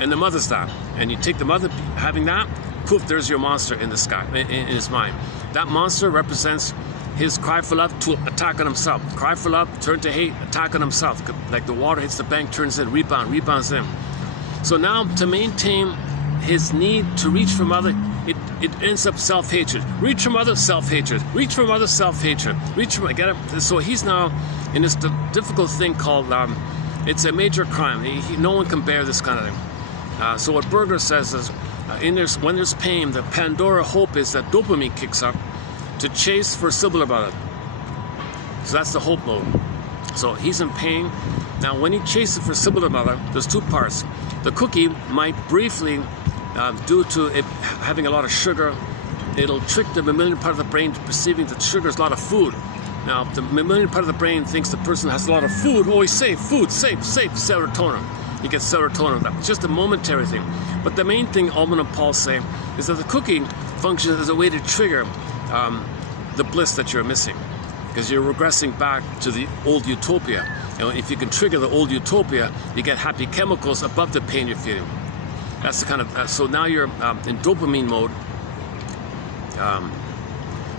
And the mother's that. And you take the mother having that, poof, there's your monster in the sky, in his mind. That monster represents his cry for love to attack on himself. Cry for love, turn to hate, attack on himself. Like the water hits the bank, turns in, rebounds in. So now to maintain his need to reach for mother, it ends up self-hatred. Reach for mother, self-hatred. Reach for mother, self-hatred. Reach for, get it? So he's now in this difficult thing called, it's a major crime. No one can bear this kind of thing. So what Berger says is, when there's pain, the Pandora hope is that dopamine kicks up to chase for sibling brother. So that's the hope mode. So he's in pain. Now when he chases for sibling brother, there's 2 parts. The cookie might briefly, due to it having a lot of sugar, it'll trick the mammalian part of the brain to perceiving that sugar is a lot of food. Now the mammalian part of the brain thinks the person has a lot of food. Oh, he's safe, food, safe, serotonin. You get serotonin. It's just a momentary thing. But the main thing Ullman and Paul say is that the cookie functions as a way to trigger the bliss that you're missing, because you're regressing back to the old utopia. And if you can trigger the old utopia, you get happy chemicals above the pain you're feeling. That's the kind of, so now you're in dopamine mode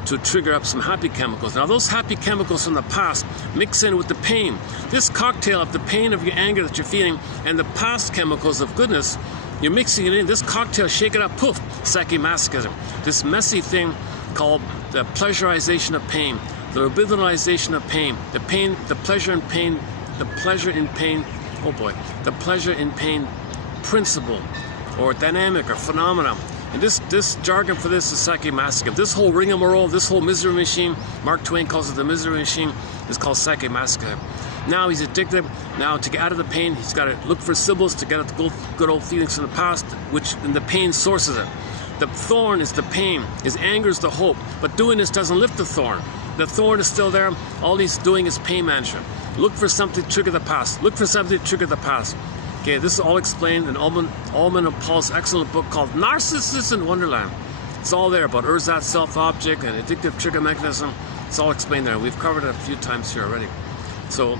to trigger up some happy chemicals. Now those happy chemicals from the past mix in with the pain. This cocktail of the pain of your anger that you're feeling and the past chemicals of goodness, you're mixing it in. This cocktail, shake it up, poof, psychomasochism. This messy thing called the pleasurization of pain, the libidinalization of pain, the pleasure in pain, oh boy, the pleasure in pain principle or dynamic or phenomenon. And this jargon for this is psychomasochism. This whole rigmarole, this whole misery machine, Mark Twain calls it the misery machine, is called psychomasochism. Now he's addicted. Now to get out of the pain, he's got to look for symbols to get at the good old feelings from the past, which in the pain sources it. The thorn is the pain. His anger is the hope. But doing this doesn't lift the thorn. The thorn is still there. All he's doing is pain management. Look for something to trigger the past. Look for something to trigger the past. Okay, this is all explained in Ullman and Paul's excellent book called Narcissist in Wonderland. It's all there about ersatz self-object and addictive trigger mechanism. It's all explained there. We've covered it a few times here already. So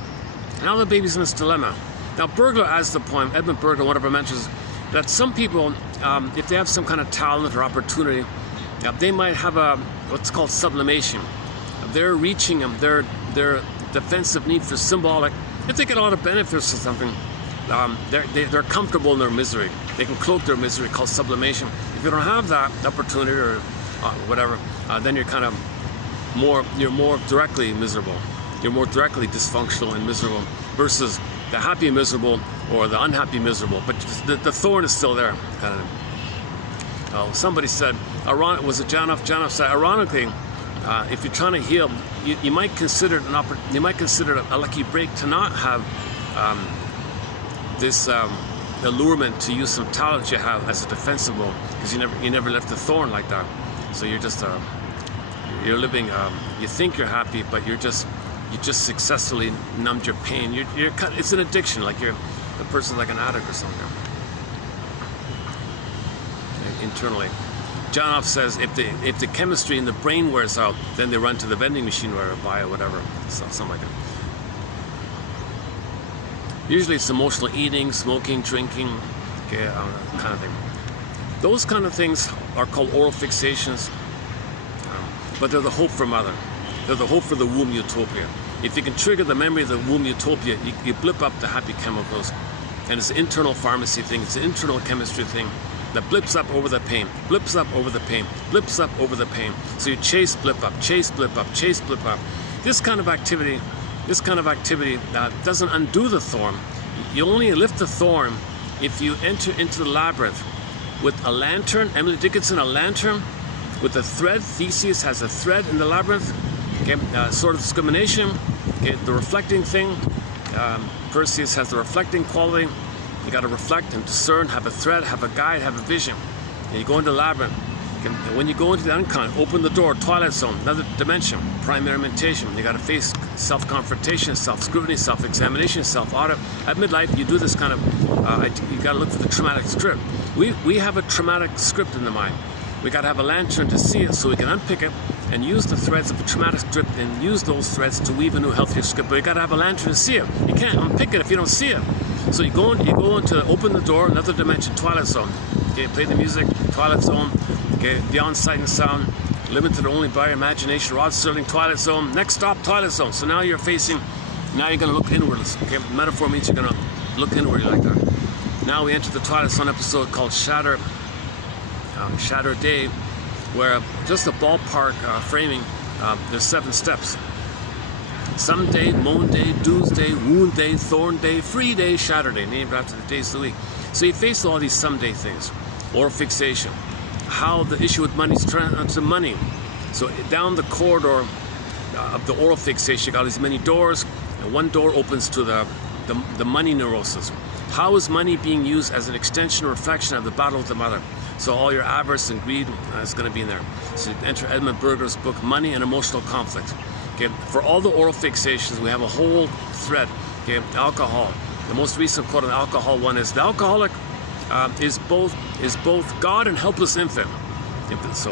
now the baby's in this dilemma. Now Burglar adds the point, Edmund Burglar, whatever, mentions that some people, if they have some kind of talent or opportunity, they might have what's called sublimation. They're reaching their defensive need for symbolic. If they get a lot of benefits or something, they're comfortable in their misery. They can cloak their misery, called sublimation. If you don't have that opportunity or whatever, then you're kind of more directly miserable. You're more directly dysfunctional and miserable versus the happy miserable or the unhappy miserable. But the thorn is still there, kind of. Somebody said, was it Janov? Janov said, ironically, if you're trying to heal, you might consider it a lucky break to not have this allurement to use some talent you have as a defensible, because you never left the thorn like that. So you're just you're living. You think you're happy, but you just successfully numbed your pain. It's an addiction, like the person's like an addict or something. Internally. Janov says if the chemistry in the brain wears out, then they run to the vending machine or buy or whatever, something like that. Usually it's emotional eating, smoking, drinking, kind of thing. Those kind of things are called oral fixations, but they're the hope for mother. They're the hope for the womb utopia. If you can trigger the memory of the womb utopia, you blip up the happy chemicals. And it's an internal pharmacy thing, it's an internal chemistry thing that blips up over the pain, blips up over the pain, blips up over the pain. So you chase blip up, chase blip up, chase blip up. This kind of activity doesn't undo the thorn. You only lift the thorn if you enter into the labyrinth with a lantern. Emily Dickinson, a lantern with a thread. Theseus has a thread in the labyrinth. Okay, sort of discrimination. Okay, the reflecting thing. Perseus has the reflecting quality. You got to reflect and discern, have a thread, have a guide, have a vision. And you go into the labyrinth. And when you go into the uncon, open the door, twilight zone, another dimension, primary mentation. You got to face self-confrontation, self-scrutiny, self-examination, self-audit. At midlife, you do this kind of, you got to look for the traumatic script. We have a traumatic script in the mind. We got to have a lantern to see it so we can unpick it and use the threads of the traumatic script and use those threads to weave a new, healthier script. But you got to have a lantern to see it. You can't unpick it if you don't see it. So you go into open the door, another dimension, twilight zone. Okay, play the music, twilight zone. Okay, beyond sight and sound, limited only by your imagination. Rod Serling, twilight zone. Next stop, twilight zone. So now you're going to look inwards. Okay, metaphor means you're going to look inward like that. Now we enter the twilight zone episode called Shatter Day, where just a ballpark framing. There's 7 steps. Someday, moon day, doomsday, wound day, thorn day, free day, shatter day, named after the days of the week. So you face all these someday things, or fixation. How the issue with money is turned to money. So down the corridor of the oral fixation, you got these many doors, and one door opens to the money neurosis. How is money being used as an extension or reflection of the battle with the mother? So all your avarice and greed is going to be in there. So you enter Edmund Burger's book, Money and Emotional Conflict. Okay, for all the oral fixations, we have a whole thread. Okay, alcohol. The most recent quote on the alcohol one is, the alcoholic is both God and helpless infant. So,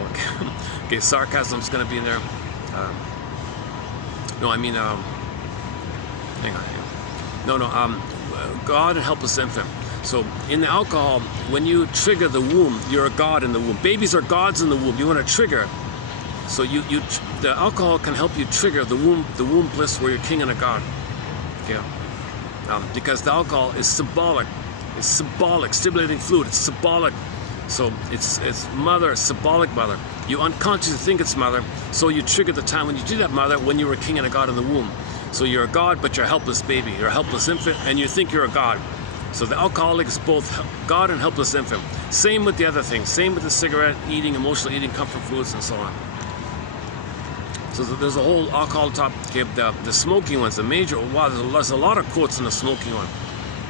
okay, sarcasm's going to be in there. God and helpless infant. So in the alcohol, when you trigger the womb, you're a god in the womb. Babies are gods in the womb. You want to trigger. So the alcohol can help you trigger the womb bliss where you're king and a god. Yeah. Because the alcohol is symbolic. It's symbolic, stimulating fluid. It's symbolic. So it's mother, symbolic mother. You unconsciously think it's mother, so you trigger the time when you did that mother when you were king and a god in the womb. So you're a god, but you're a helpless baby. You're a helpless infant, and you think you're a god. So the alcoholic is both God and helpless infant. Same with the other things. Same with the cigarette eating, emotional eating, comfort foods, and so on. So there's a whole alcohol top. Okay, the smoking one's a major. Wow, there's a lot of quotes in the smoking one.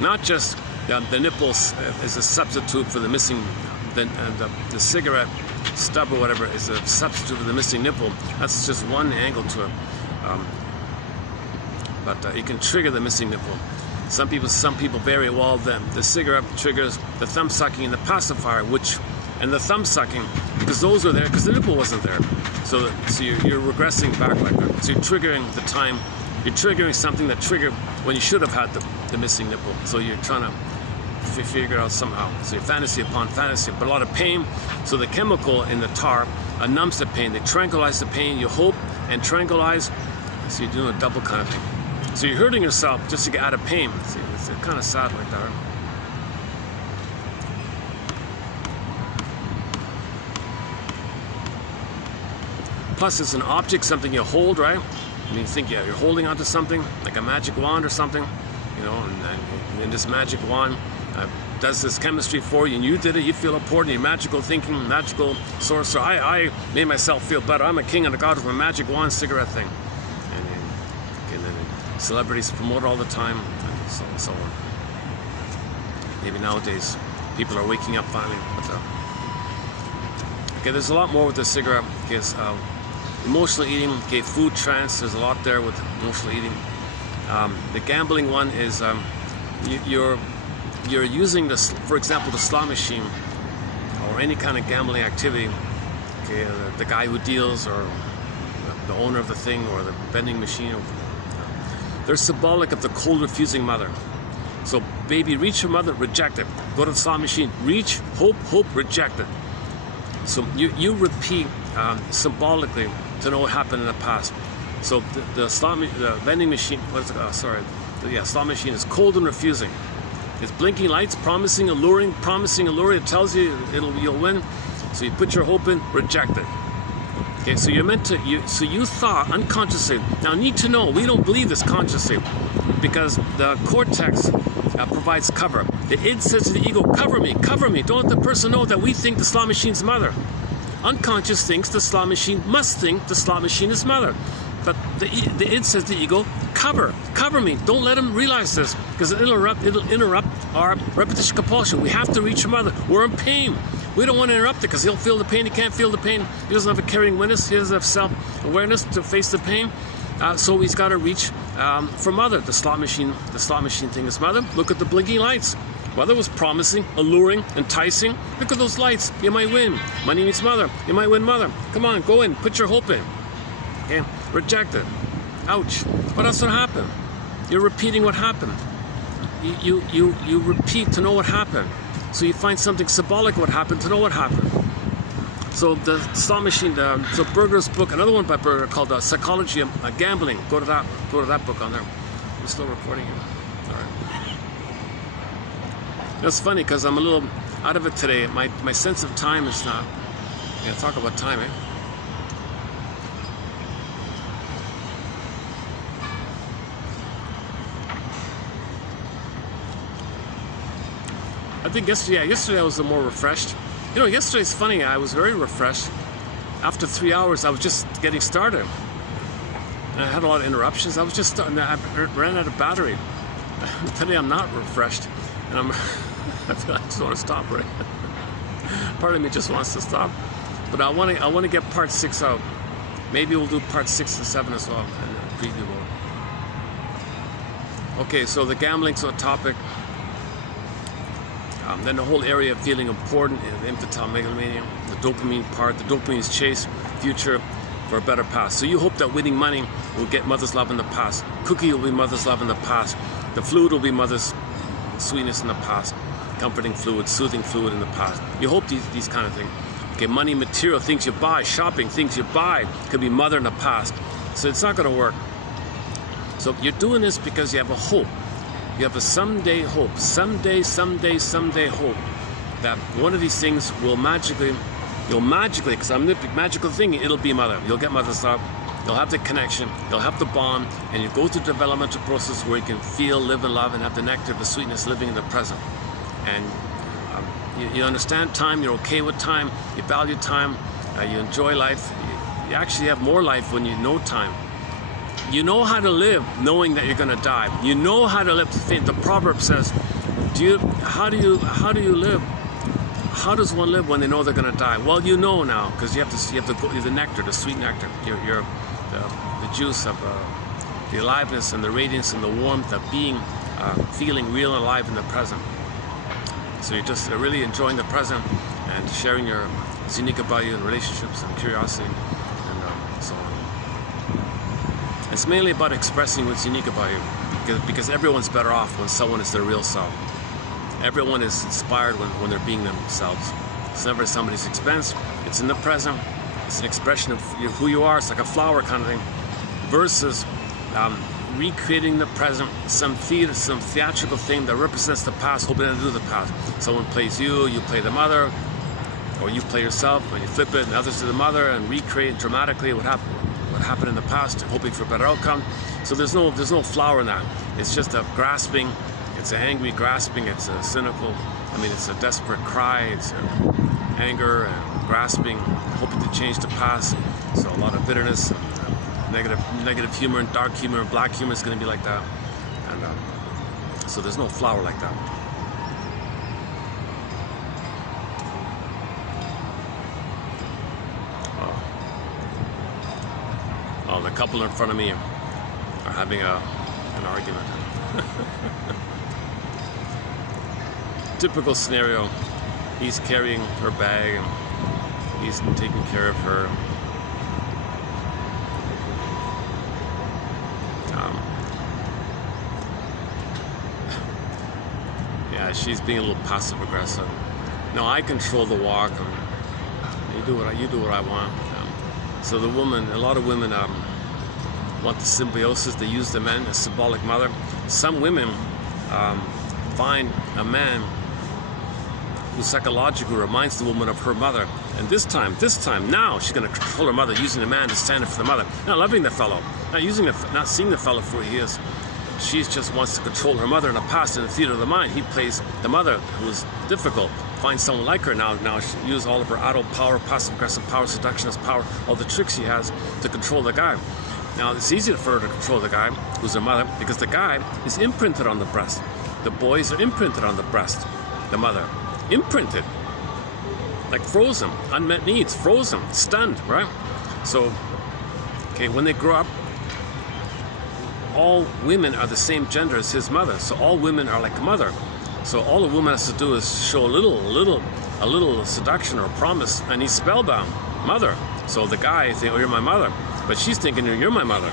Not just the nipples is a substitute for the missing, the cigarette stub or whatever is a substitute for the missing nipple. That's just one angle to it. But you can trigger the missing nipple. Some people very well. The cigarette triggers the thumb sucking and the pacifier, and the thumb sucking because those are there, because the nipple wasn't there. So you're regressing back like that. So you're triggering the time, you're triggering something that triggered when you should have had the missing nipple. So you're trying to figure it out somehow. So you fantasy upon fantasy, but a lot of pain. So the chemical in the tar numbs the pain. They tranquilize the pain. You hope and tranquilize. So you're doing a double kind of thing. So you're hurting yourself just to get out of pain. See, it's kind of sad like that. Right? Plus, it's an object, something you hold, right? And you think, yeah, you're holding onto something, like a magic wand or something, you know, and this magic wand does this chemistry for you, and you did it, you feel important, you're magical thinking, magical sorcerer. I made myself feel better. I'm a king and a god with a magic wand cigarette thing. And then celebrities promote it all the time, and so on. Maybe nowadays, people are waking up finally. But, okay, there's a lot more with the cigarette. Because, emotional eating, okay, food trance, there's a lot there with emotional eating. The gambling one is you're using this, for example, the slot machine or any kind of gambling activity. Okay, the guy who deals or the owner of the thing or the vending machine. They're symbolic of the cold, refusing mother. So, baby, reach your mother, reject it. Go to the slot machine, reach, hope, reject it. So you repeat symbolically to know what happened in the past. So the vending machine, slot machine is cold and refusing. It's blinking lights, promising, alluring. It tells you you'll win. So you put your hope in, reject it. Okay, so you're meant to. So you thought unconsciously. Now, need to know, we don't believe this consciously, because the cortex provides cover. The id says to the ego, cover me. Don't let the person know that we think the slot machine's mother. Unconscious thinks the slot machine must think the slot machine is mother. But the id says to the ego, cover me. Don't let him realize this, because it'll interrupt our repetition compulsion. We have to reach your mother. We're in pain. We don't want to interrupt it, because he'll feel the pain. He can't feel the pain. He doesn't have a caring witness. He doesn't have self-awareness to face the pain. So he's got to reach for mother. The slot machine thing is mother. Look at the blinking lights. Mother was promising, alluring, enticing. Look at those lights. You might win. Money means mother. You might win mother. Come on, go in. Put your hope in. Okay? Reject it. Ouch. But that's what happened. You're repeating what happened. You repeat to know what happened. So you find something symbolic of what happened to know what happened. So the slot machine, so Berger's book, another one by Berger called Psychology of Gambling. Go to that book on there. I'm still recording here. All right. It's funny because I'm a little out of it today. My sense of time is not. Yeah, talk about time, eh? I think yesterday I was more refreshed. You know, yesterday's funny. I was very refreshed. After 3 hours, I was just getting started. And I had a lot of interruptions. I was just starting. I ran out of battery. Today I'm not refreshed, and I feel like I just want to stop. Right? Part of me just wants to stop, but I want to get part 6 out. Maybe we'll do part 6 and 7 as well, and preview more. Okay, so the gambling's a topic. Then the whole area of feeling important, the infantile megalomania, the dopamine part. The dopamine's chase future for a better past. So you hope that winning money will get mother's love in the past. Cookie will be mother's love in the past. The fluid will be mother's sweetness in the past. Comforting fluid, soothing fluid in the past. You hope these kind of things. Okay, money, material, things you buy, shopping, things you buy could be mother in the past. So it's not going to work. So you're doing this because you have a hope. You have a someday hope, someday hope that one of these things will magically, because I'm the magical thing, it'll be mother. You'll get mother's love, you'll have the connection, you'll have the bond, and you go through the developmental process where you can feel, live, and love, and have the nectar, the sweetness living in the present. And you understand time, you're okay with time, you value time, you enjoy life. You actually have more life when you know time. You know how to live knowing that you're going to die. You know how to live. The proverb says, how do you live? How does one live when they know they're going to die? Well, you know now, because you have to go the nectar, the sweet nectar, the juice of the aliveness and the radiance and the warmth of being, feeling real and alive in the present. So you're just really enjoying the present and sharing your what's unique about you in relationships and curiosity and so on. It's mainly about expressing what's unique about you, because everyone's better off when someone is their real self. Everyone is inspired when they're being themselves. It's never at somebody's expense. It's in the present. It's an expression of who you are. It's like a flower kind of thing. Versus recreating the present, some theatrical thing that represents the past, hoping to do the past. Someone plays you, you play the mother, or you play yourself, and you flip it, and others do the mother, and recreate dramatically what happened in the past, hoping for a better outcome. So there's no flower in that. It's just a grasping. It's an angry grasping. It's a cynical. I mean, it's a desperate cry. It's anger and grasping, hoping to change the past. So a lot of bitterness, negative humor, and dark humor, and black humor is going to be like that. And so there's no flower like that. Oh, the couple in front of me are having an argument. Typical scenario. He's carrying her bag and he's taking care of her. Yeah, she's being a little passive aggressive. No, I control the walk. You do what I want. So the woman, a lot of women want the symbiosis. They use the man as symbolic mother. Some women find a man who psychologically reminds the woman of her mother. And this time, now she's going to control her mother, using the man to stand up for the mother. Not loving the fellow, not seeing the fellow for who he is. She just wants to control her mother in the past. In the theater of the mind, he plays the mother, who's difficult. Find someone like her now. Now she uses all of her adult power, passive-aggressive power, seductionist power, all the tricks she has to control the guy. Now it's easier for her to control the guy, who's her mother, because the guy is imprinted on the breast. The boys are imprinted on the breast. The mother, imprinted, like frozen, unmet needs, frozen, stunned, right? So, okay, when they grow up, all women are the same gender as his mother. So all women are like a mother. So all a woman has to do is show a little seduction or promise, and he's spellbound. Mother. So the guy thinks, oh, you're my mother. But she's thinking, you're my mother.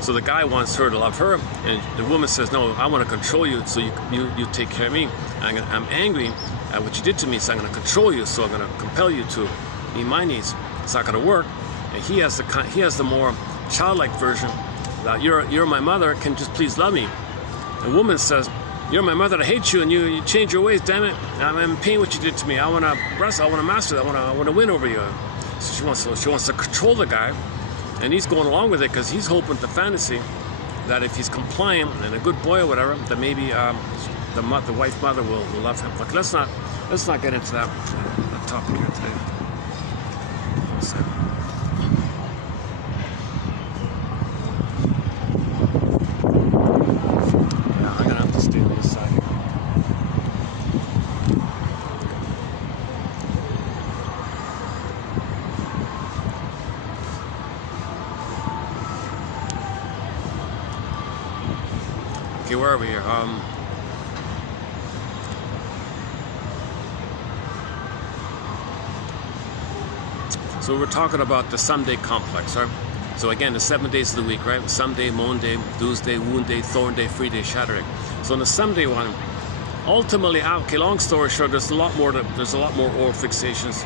So the guy wants her to love her, and the woman says, no, I want to control you, so you take care of me. I'm angry at what you did to me, so I'm going to control you, so I'm going to compel you to meet my needs. It's not going to work. And he has the more childlike version that you're my mother, can just please love me. The woman says, you're my mother, I hate you, and you change your ways, damn it. I'm in pain what you did to me. I want to wrestle, I want to master that, I want to win over you. So she wants to control the guy, and he's going along with it because he's hoping the fantasy that if he's compliant and a good boy or whatever, that maybe the wife mother will love him. But let's not get into that topic here today. So. Okay, where are we here? So we're talking about the someday complex, right? So again, the 7 days of the week, right? Someday, Monday, Tuesday, Wounday, Thorn Day, Free Day, Shatter Day. So in the someday one, ultimately, okay, long story short, there's a lot more oral fixations.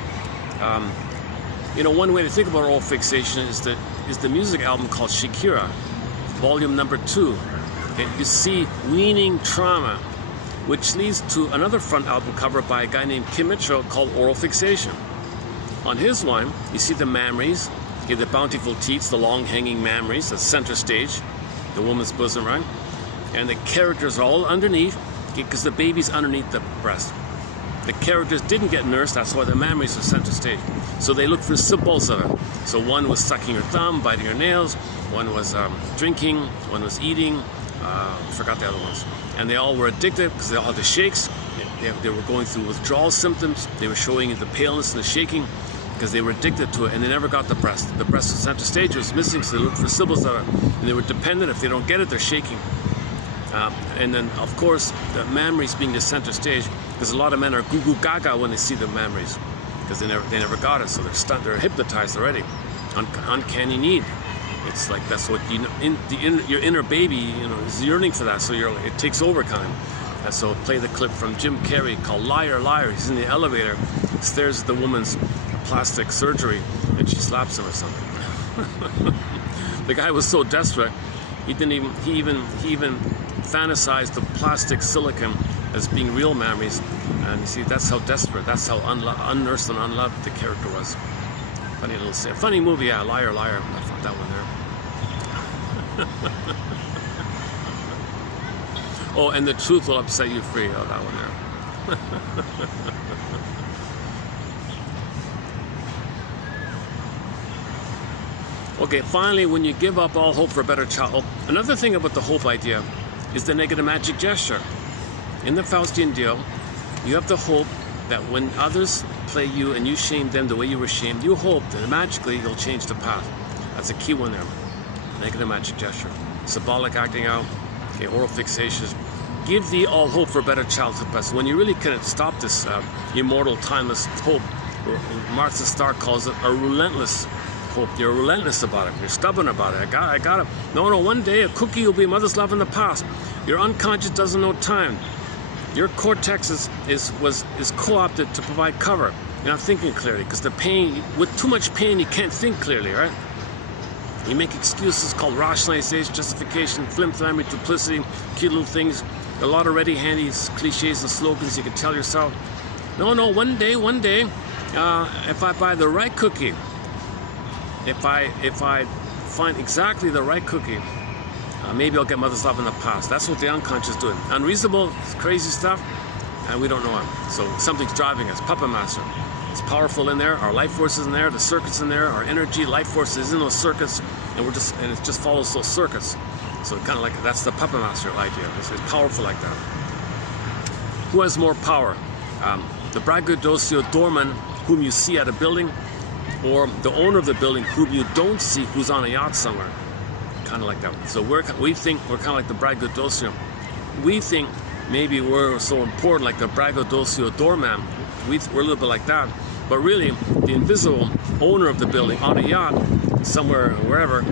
One way to think about oral fixation is the music album called Shakira, volume number 2. Okay, you see weaning trauma, which leads to another front album cover by a guy named Kim Mitchell called Oral Fixation. On his one, you see the mammaries, okay, the bountiful teats, the long-hanging mammaries, the center stage, the woman's bosom, right? And the characters are all underneath, because the baby's underneath the breast. The characters didn't get nursed, that's why the mammaries are center stage. So they look for symbols of it. So one was sucking her thumb, biting her nails, one was drinking, one was eating, forgot the other ones. And they all were addicted because they all had the shakes. They were going through withdrawal symptoms. They were showing the paleness and the shaking because they were addicted to it, and they never got the breast. The breast was center stage, it was missing, so they looked for symbols of it. And they were dependent. If they don't get it, they're shaking. And then, of course, the mammaries being the center stage, because a lot of men are goo-goo gaga when they see the mammaries. because they never got it, so they're stunned, they're hypnotized already. Uncanny need. It's like that's what your inner baby, you know, is yearning for that. So it takes over kind of. And so play the clip from Jim Carrey called "Liar, Liar." He's in the elevator, stares at the woman's plastic surgery, and she slaps him or something. The guy was so desperate, he even fantasized the plastic silicone as being real memories. And you see, that's how desperate, that's how unnursed and unloved the character was. Funny movie, yeah, Liar, Liar. I thought that one there. Oh, and the truth will upset you free. Oh, that one there. Okay, finally, when you give up all hope for a better child. Oh, another thing about the hope idea is the negative magic gesture. In the Faustian deal, you have the hope that when others play you and you shame them the way you were shamed, you hope that magically you'll change the path. That's a key one there. Negative magic gesture. Symbolic acting out. Okay, oral fixations. Give thee all hope for a better childhood. But when you really couldn't stop this immortal, timeless hope, Martha Starr calls it a relentless hope. You're relentless about it. You're stubborn about it. I got it. No, one day a cookie will be a mother's love in the past. Your unconscious doesn't know time. Your cortex is co-opted to provide cover. You're not thinking clearly because the pain, with too much pain, you can't think clearly, right? You make excuses called rationalization, justification, flim-flammery, duplicity, cute little things, a lot of ready-handy cliches and slogans you can tell yourself. No, one day, if I buy the right cookie, if I find exactly the right cookie, maybe I'll get mother's love in the past. That's what the unconscious is doing. Unreasonable, crazy stuff, and we don't know it. So something's driving us. Puppet master. It's powerful in there. Our life force is in there. The circuits in there. Our energy, life force is in those circuits, and it just follows those circuits. So kind of like that's the puppet master idea. It's powerful like that. Who has more power? The braggadocio doorman, whom you see at a building, or the owner of the building, whom you don't see, who's on a yacht somewhere. Kind of like that. So we think we're kind of like the braggadocio. We think maybe we're so important, like the braggadocio doorman. We're a little bit like that. But really, the invisible owner of the building on a yacht, somewhere, wherever,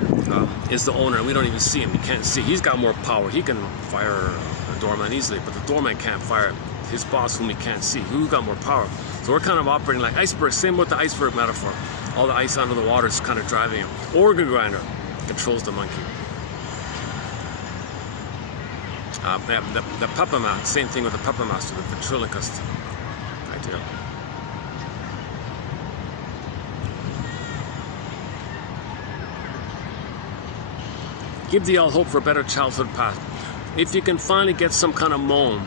is the owner. We don't even see him. You can't see. He's got more power. He can fire a doorman easily, but the doorman can't fire his boss, whom he can't see. Who's got more power? So we're kind of operating like icebergs. Same with the iceberg metaphor. All the ice under the water is kind of driving him. Organ grinder controls the monkey. The puppet master, same thing with the puppet master, the ventriloquist idea. Give thee all hope for a better childhood path. If you can finally get some kind of moan,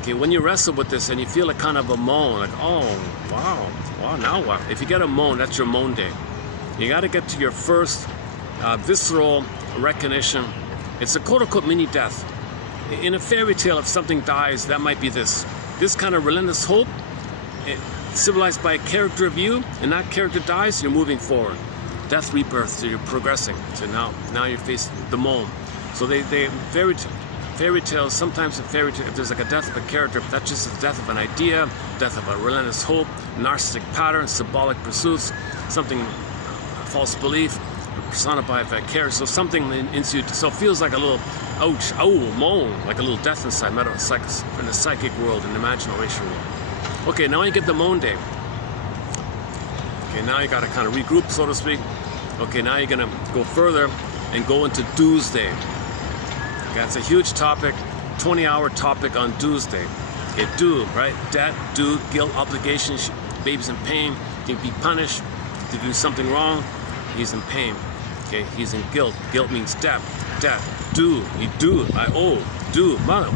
okay, when you wrestle with this and you feel a kind of a moan, like, oh, wow, now what? If you get a moan, that's your moan day. You got to get to your first visceral recognition. It's a quote-unquote mini-death. In a fairy tale, if something dies, that might be this. This kind of relentless hope, symbolized by a character of you, and that character dies, you're moving forward. Death, rebirth, so you're progressing. So now you're facing the moan. So fairy tales, sometimes in fairy tale, if there's like a death of a character, that's just the death of an idea, death of a relentless hope, narcissistic pattern, symbolic pursuits, something, false belief, personified by character. So something so it feels like a little ouch, moan, like a little death inside, in the psychic world, in the imagination world. Okay, now you get the moan day. Okay, now you got to kind of regroup, so to speak. Okay, now you're going to go further and go into Doomsday. Okay, that's a huge topic, 20-hour topic on Doomsday. Okay, doom, right? Debt, due, guilt, obligations, baby's in pain, to be punished, to do something wrong, he's in pain. Okay, he's in guilt. Guilt means debt, due, you do, I owe, due, mother.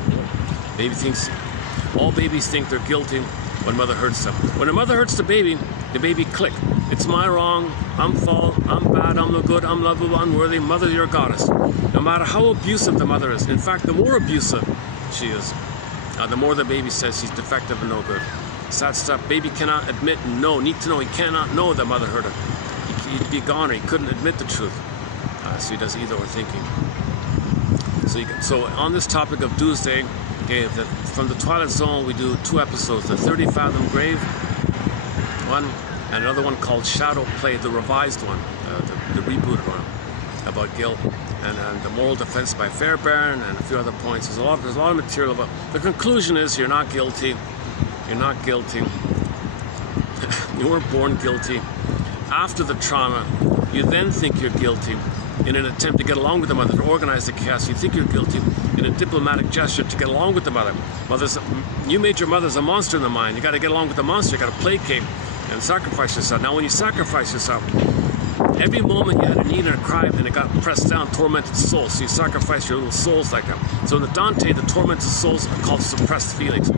All babies think they're guilty when mother hurts them. When a mother hurts the baby click. It's my wrong, I'm fault, I'm bad, I'm no good, I'm lovable, unworthy, mother, you're a goddess. No matter how abusive the mother is, in fact, the more abusive she is, the more the baby says she's defective and no good. Sad stuff. Baby cannot admit need to know. He cannot know that mother hurt him. He'd be a goner. He couldn't admit the truth. So he does either or thinking. So on this topic of Doomsday, okay, from the Twilight Zone, we do 2 episodes, the 30 Fathom Grave one, and another one called Shadow Play, the revised one, the rebooted one, about guilt, and the moral defense by Fairbairn, and a few other points. There's a lot of material about. The conclusion is you're not guilty. You're not guilty. You weren't born guilty. After the trauma, you then think you're guilty in an attempt to get along with the mother, to organize the chaos. You think you're guilty in a diplomatic gesture to get along with the mother. You made your mother's a monster in the mind. You got to get along with the monster. You got to placate and sacrifice yourself. Now, when you sacrifice yourself, every moment you had a need and a cry, and it got pressed down, tormented souls. So you sacrifice your little souls like that. So in the Dante, the tormented souls are called suppressed feelings.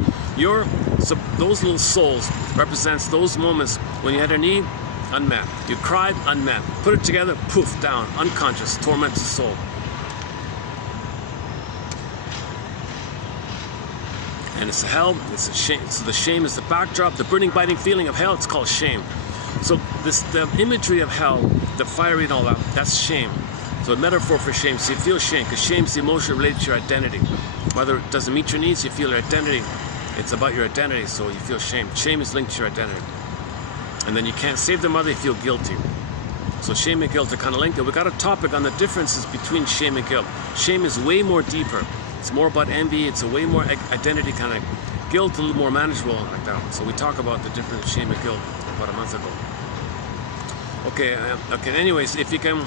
Those little souls represents those moments when you had a need, unmet. You cried, unmet. Put it together, poof, down, unconscious, tormented soul. And it's hell, it's a shame. So the shame is the backdrop, the burning, biting feeling of hell, it's called shame. So the imagery of hell, the fiery and all that, that's shame. So a metaphor for shame. So you feel shame, because shame is the emotion related to your identity. Whether it doesn't meet your needs, you feel your identity. It's about your identity, so you feel shame. Shame is linked to your identity. And then you can't save the mother, you feel guilty. So shame and guilt are kind of linked. We got a topic on the differences between shame and guilt. Shame is way more deeper. It's more about envy. It's a way more identity kind of. Guilt a little more manageable like that. So we talk about the difference shame and guilt about a month ago. Okay. Anyways, if you can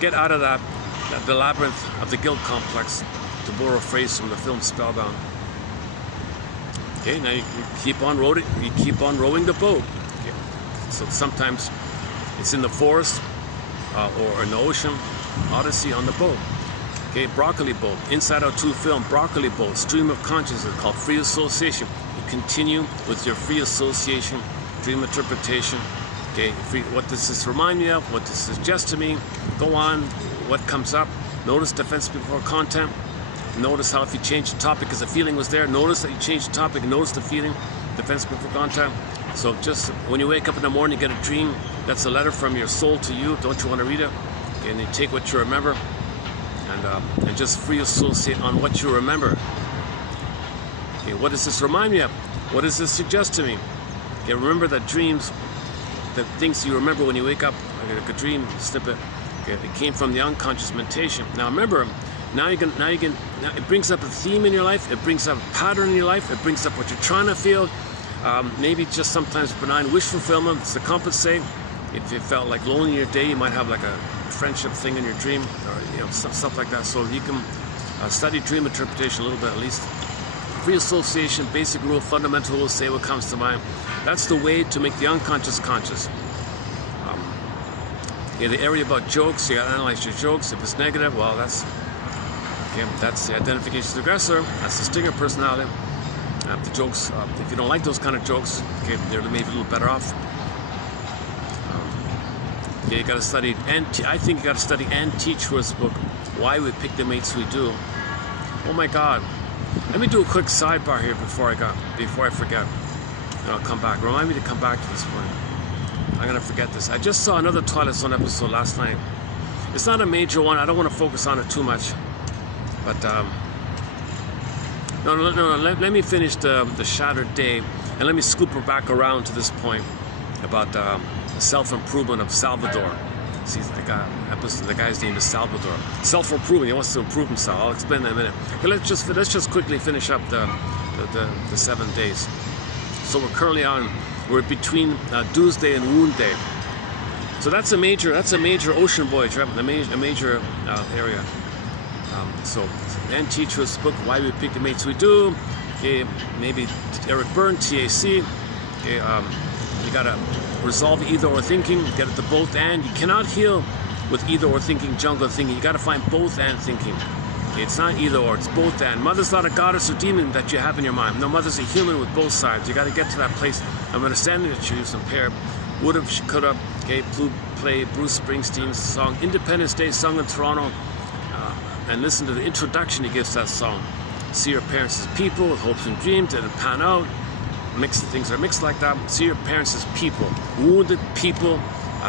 get out of the labyrinth of the guilt complex, to borrow a phrase from the film Spellbound. Okay, now you keep on rowing. You keep on rowing the boat. Okay. So sometimes it's in the forest or in the ocean. Odyssey on the boat. Okay, Broccoli Boat. Inside Out 2 film, Broccoli Boat. Stream of consciousness called free association. You continue with your free association, dream interpretation. Okay, what does this remind me of? What does this suggest to me? Go on. What comes up? Notice defense before content. Notice how if you change the topic because the feeling was there, notice that you changed the topic, notice the feeling, defense before contact. So just when you wake up in the morning, you get a dream, that's a letter from your soul to you. Don't you want to read it? And you take what you remember and just free associate on what you remember. Okay, what does this remind me of? What does this suggest to me? Okay, remember that dreams, the things you remember when you wake up, like a dream snippet, okay, it came from the unconscious mentation. Now remember, Now it brings up a theme in your life, it brings up a pattern in your life, it brings up what you're trying to feel. Maybe just sometimes benign wish fulfillment, it's to compensate. If you felt like lonely in your day, you might have like a friendship thing in your dream, or stuff like that. So you can study dream interpretation a little bit at least. Free association, basic rule, fundamental rule, say what comes to mind. That's the way to make the unconscious conscious. The area about jokes, you gotta analyze your jokes. If it's negative, well, that's the identification of the aggressor. That's the stinger personality. The jokes, if you don't like those kind of jokes, okay, they're maybe a little better off. You got to study, I think you got to study and teach for this book, Why We Pick the Mates We Do. Oh my God. Let me do a quick sidebar here before I forget. And I'll come back. Remind me to come back to this point. I'm going to forget this. I just saw another Twilight Zone episode last night. It's not a major one. I don't want to focus on it too much. But no, let me finish the Shattered Day, and let me scoop her back around to this point about the self-improvement of Salvador. See, the guy's name is Salvador. Self-improvement. He wants to improve himself. I'll explain that in a minute. But let's just quickly finish up the 7 days. So we're between Doomsday and Wound Day. So that's a major ocean voyage, right? A major area. So then teach us book Why We Pick the Mates We Do. Okay, maybe Eric Byrne, TAC. Okay, you gotta resolve either or thinking. Get it to both and. You cannot heal with either or thinking, jungle thinking. You gotta find both and thinking. Okay, it's not either or, it's both and. Mother's not a goddess or demon that you have in your mind. No, mother's a human with both sides. You gotta get to that place of understanding that you use pair. Would've, could've. Okay, play Bruce Springsteen's song Independence Day, sung in Toronto. And listen to the introduction he gives to that song. See your parents as people with hopes and dreams that pan out. Things are mixed like that. See your parents as people, wounded people,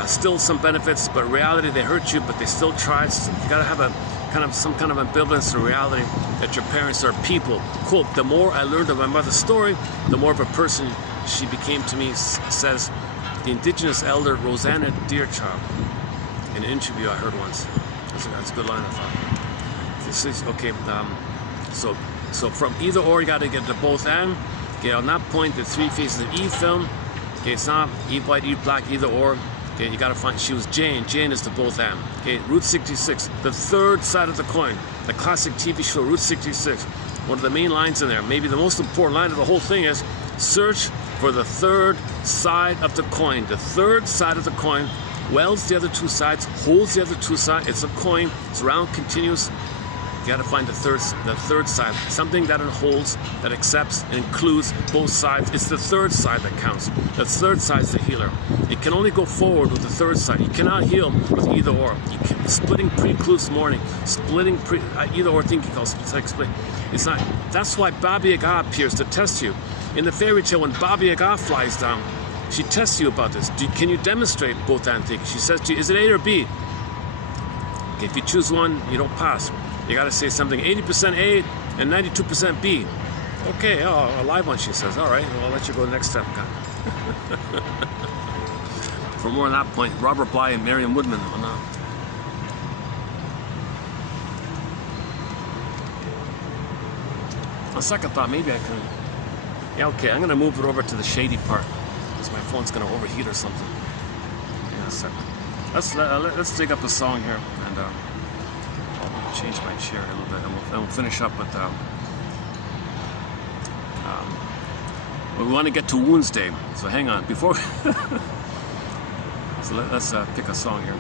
still some benefits, but in reality they hurt you, but they still tried. So you gotta have some kind of ambivalence to reality that your parents are people. Quote, the more I learned of my mother's story, the more of a person she became to me, says the indigenous elder Rosanna Deerchild, in an interview I heard once. That's a good line, I thought. This is, okay, so from either or, you got to get to both and. Okay, on that point, the three faces of Eve film, okay, it's not Eve white, Eve black, either or. Okay, you got to find, she was Jane. Jane is the both and. Okay, Route 66, the third side of the coin. The classic TV show, Route 66. One of the main lines in there, maybe the most important line of the whole thing is, search for the third side of the coin. The third side of the coin welds the other two sides, holds the other two sides. It's a coin, it's round, continuous. You got to find the third side, something that it holds, that accepts, and includes both sides. It's the third side that counts. The third side's the healer. You can only go forward with the third side. You cannot heal with either or. Splitting precludes mourning. Splitting either or thinking calls. It's not. That's why Baba Yaga appears to test you. In the fairy tale, when Baba Yaga flies down, she tests you about this. Can you demonstrate both and thinking? She says to you, is it A or B? Okay, if you choose one, you don't pass. You got to say something 80% A and 92% B. Okay, a live one, she says. All right, well, I'll let you go to the next step. For more on that point, Robert Bly and Marion Woodman on that. On second thought, maybe I can. Yeah, okay, I'm going to move it over to the shady part because my phone's going to overheat or something. Yeah, a second. Let's dig up a song here and I'll change my chair a little bit and we'll finish up with we want to get to Wounds Day, so hang on before. So let's pick a song here.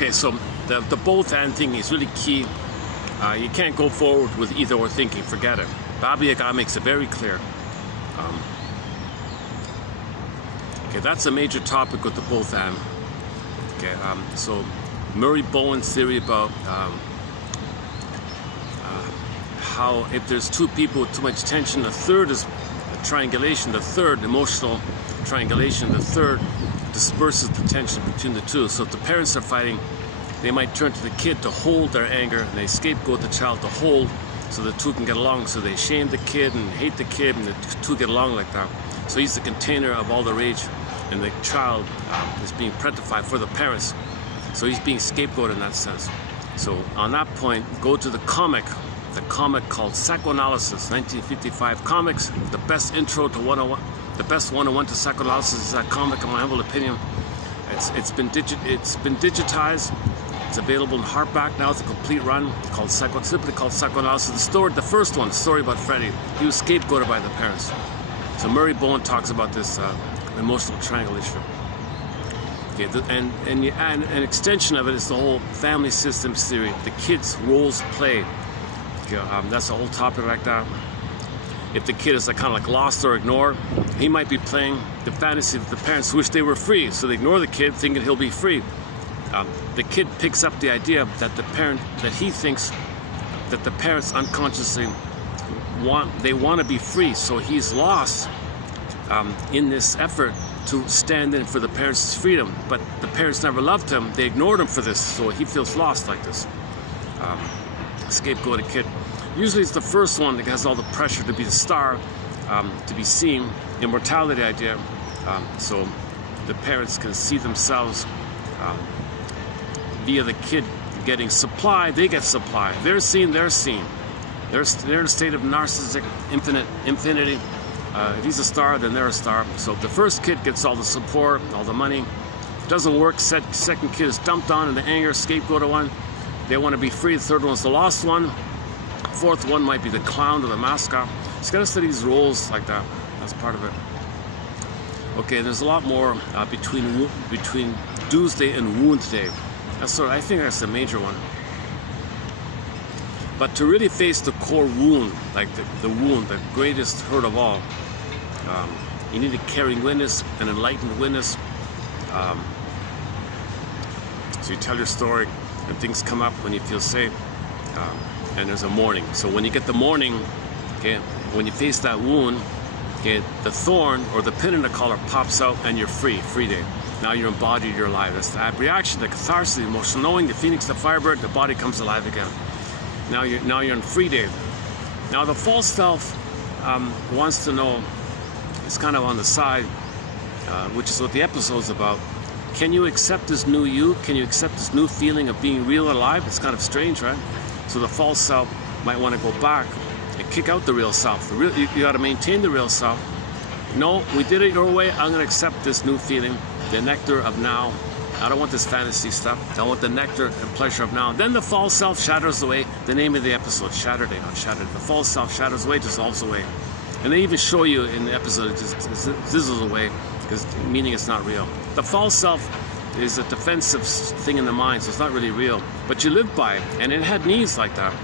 Okay, so the both and thing is really key. You can't go forward with either or thinking, forget it. Baba Yaga makes it very clear. Okay, that's a major topic with the both and. Okay, so Murray Bowen's theory about how if there's two people with too much tension, the third is triangulation, the third emotional triangulation, the third disperses the tension between the two. So if the parents are fighting, they might turn to the kid to hold their anger, and they scapegoat the child to hold so the two can get along. So they shame the kid and hate the kid, and the two get along like that. So he's the container of all the rage, and the child is being parentified for the parents. So he's being scapegoated in that sense. So on that point, go to the comic called Psychoanalysis, 1955 comics. The best intro to 101, the best 101 to psychoanalysis is that comic, in my humble opinion. It's been digitized. It's available in hardback now. It's a complete run simply called Psychoanalysis. The first one, the story about Freddie. He was scapegoated by the parents. So Murray Bowen talks about this emotional triangulation. Okay, and an extension of it is the whole family systems theory. The kids' roles play. Okay, that's a whole topic like that. If the kid is kind of like lost or ignored, he might be playing the fantasy that the parents wish they were free. So they ignore the kid, thinking he'll be free. The kid picks up the idea that he thinks that the parents unconsciously want to be free. So he's lost in this effort to stand in for the parents' freedom. But the parents never loved him. They ignored him for this. So he feels lost like this. Scapegoated kid. Usually it's the first one that has all the pressure to be the star, to be seen, immortality idea. So the parents can see themselves via the kid getting supply, they get supply. They're seen, they're seen. They're in a state of narcissistic infinity. If he's a star, then they're a star. So the first kid gets all the support, all the money. Doesn't work, second kid is dumped on in the anger, scapegoat one. They want to be free. The third one's the lost one. Fourth one might be the clown or the mascot. Just gotta study these roles like that. That's part of it. Okay, there's a lot more between Doomsday and Wound Day. I think that's the major one. But to really face the core wound, like the wound, the greatest hurt of all, you need a caring witness, an enlightened witness. So you tell your story, and things come up when you feel safe, and there's a mourning. So when you get the mourning, okay, when you face that wound, okay, the thorn or the pin in the collar pops out, and you're free day. Now you're embodied, you're alive. That's the reaction, the catharsis, the emotional knowing, the phoenix, the firebird, the body comes alive again. Now you're in free day. Now the false self wants to know, it's kind of on the side, which is what the episode's about. Can you accept this new you? Can you accept this new feeling of being real and alive? It's kind of strange, right? So the false self might want to go back and kick out the real self. You got to maintain the real self. No, we did it your way. I'm going to accept this new feeling, the nectar of now. I don't want this fantasy stuff. I want the nectar and pleasure of now. Then the false self shatters away. The name of the episode, Shattered, not Shattered. The false self shatters away, dissolves away. And they even show you in the episode, it just fizzles away, because meaning it's not real. The false self is a defensive thing in the mind, so it's not really real. But you live by it, and it had needs like that.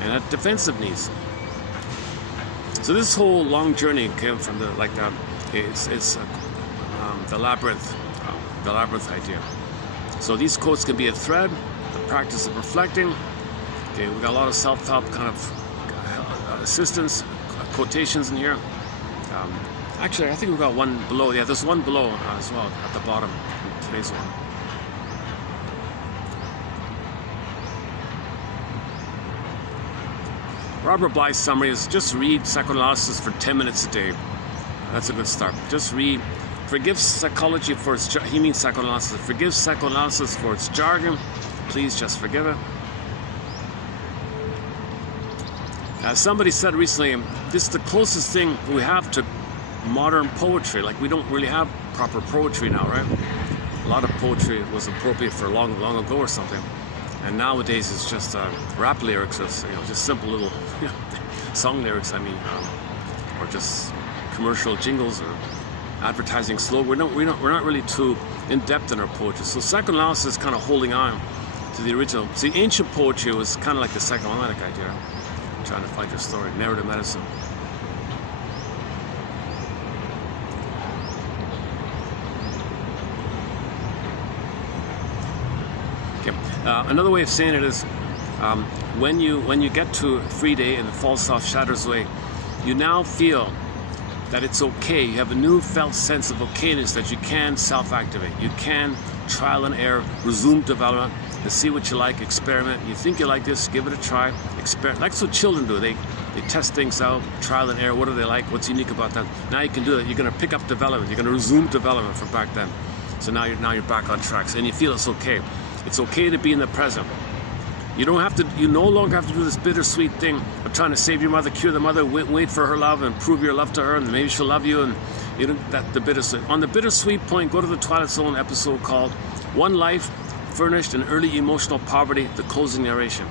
And it had defensive needs. So this whole long journey came from the labyrinth idea. So these quotes can be a thread, the practice of reflecting. Okay, we got a lot of self-help kind of assistance, quotations in here. Actually, I think we've got one below. Yeah, there's one below as well at the bottom in today's one. Robert Bly's summary is just read Psychoanalysis for 10 minutes a day. That's a good start. Just read. Forgive psychology for its, he means psychoanalysis. Forgive psychoanalysis for its jargon. Please just forgive it. Somebody said recently, this is the closest thing we have to modern poetry. Like, we don't really have proper poetry now, right? A lot of poetry was appropriate for long ago or something. And nowadays it's just rap lyrics, or just simple little song lyrics, or just commercial jingles or advertising slogan. We're not really too in-depth in our poetry. So psychoanalysis is kind of holding on to the original. See, ancient poetry was kind of like the psychoanalytic idea. Trying to find your story, narrative medicine. Okay. Another way of saying it is, when you get to free day and the false self shatters away, you now feel that it's okay. You have a new felt sense of okayness, that you can self-activate. You can trial and error, resume development, and see what you like, experiment. You think you like this, give it a try, experiment. That's what children do. They test things out, trial and error. What do they like? What's unique about them? Now you can do that. You're going to pick up development. You're going to resume development from back then. So now you're back on track, and you feel it's okay. It's okay to be in the present. You don't have to. You no longer have to do this bittersweet thing of trying to save your mother, cure the mother, wait for her love, and prove your love to her, and maybe she'll love you. And you know that the bittersweet. On the bittersweet point, go to the Twilight Zone episode called "One Life Furnished in Early Emotional Poverty," the closing narration.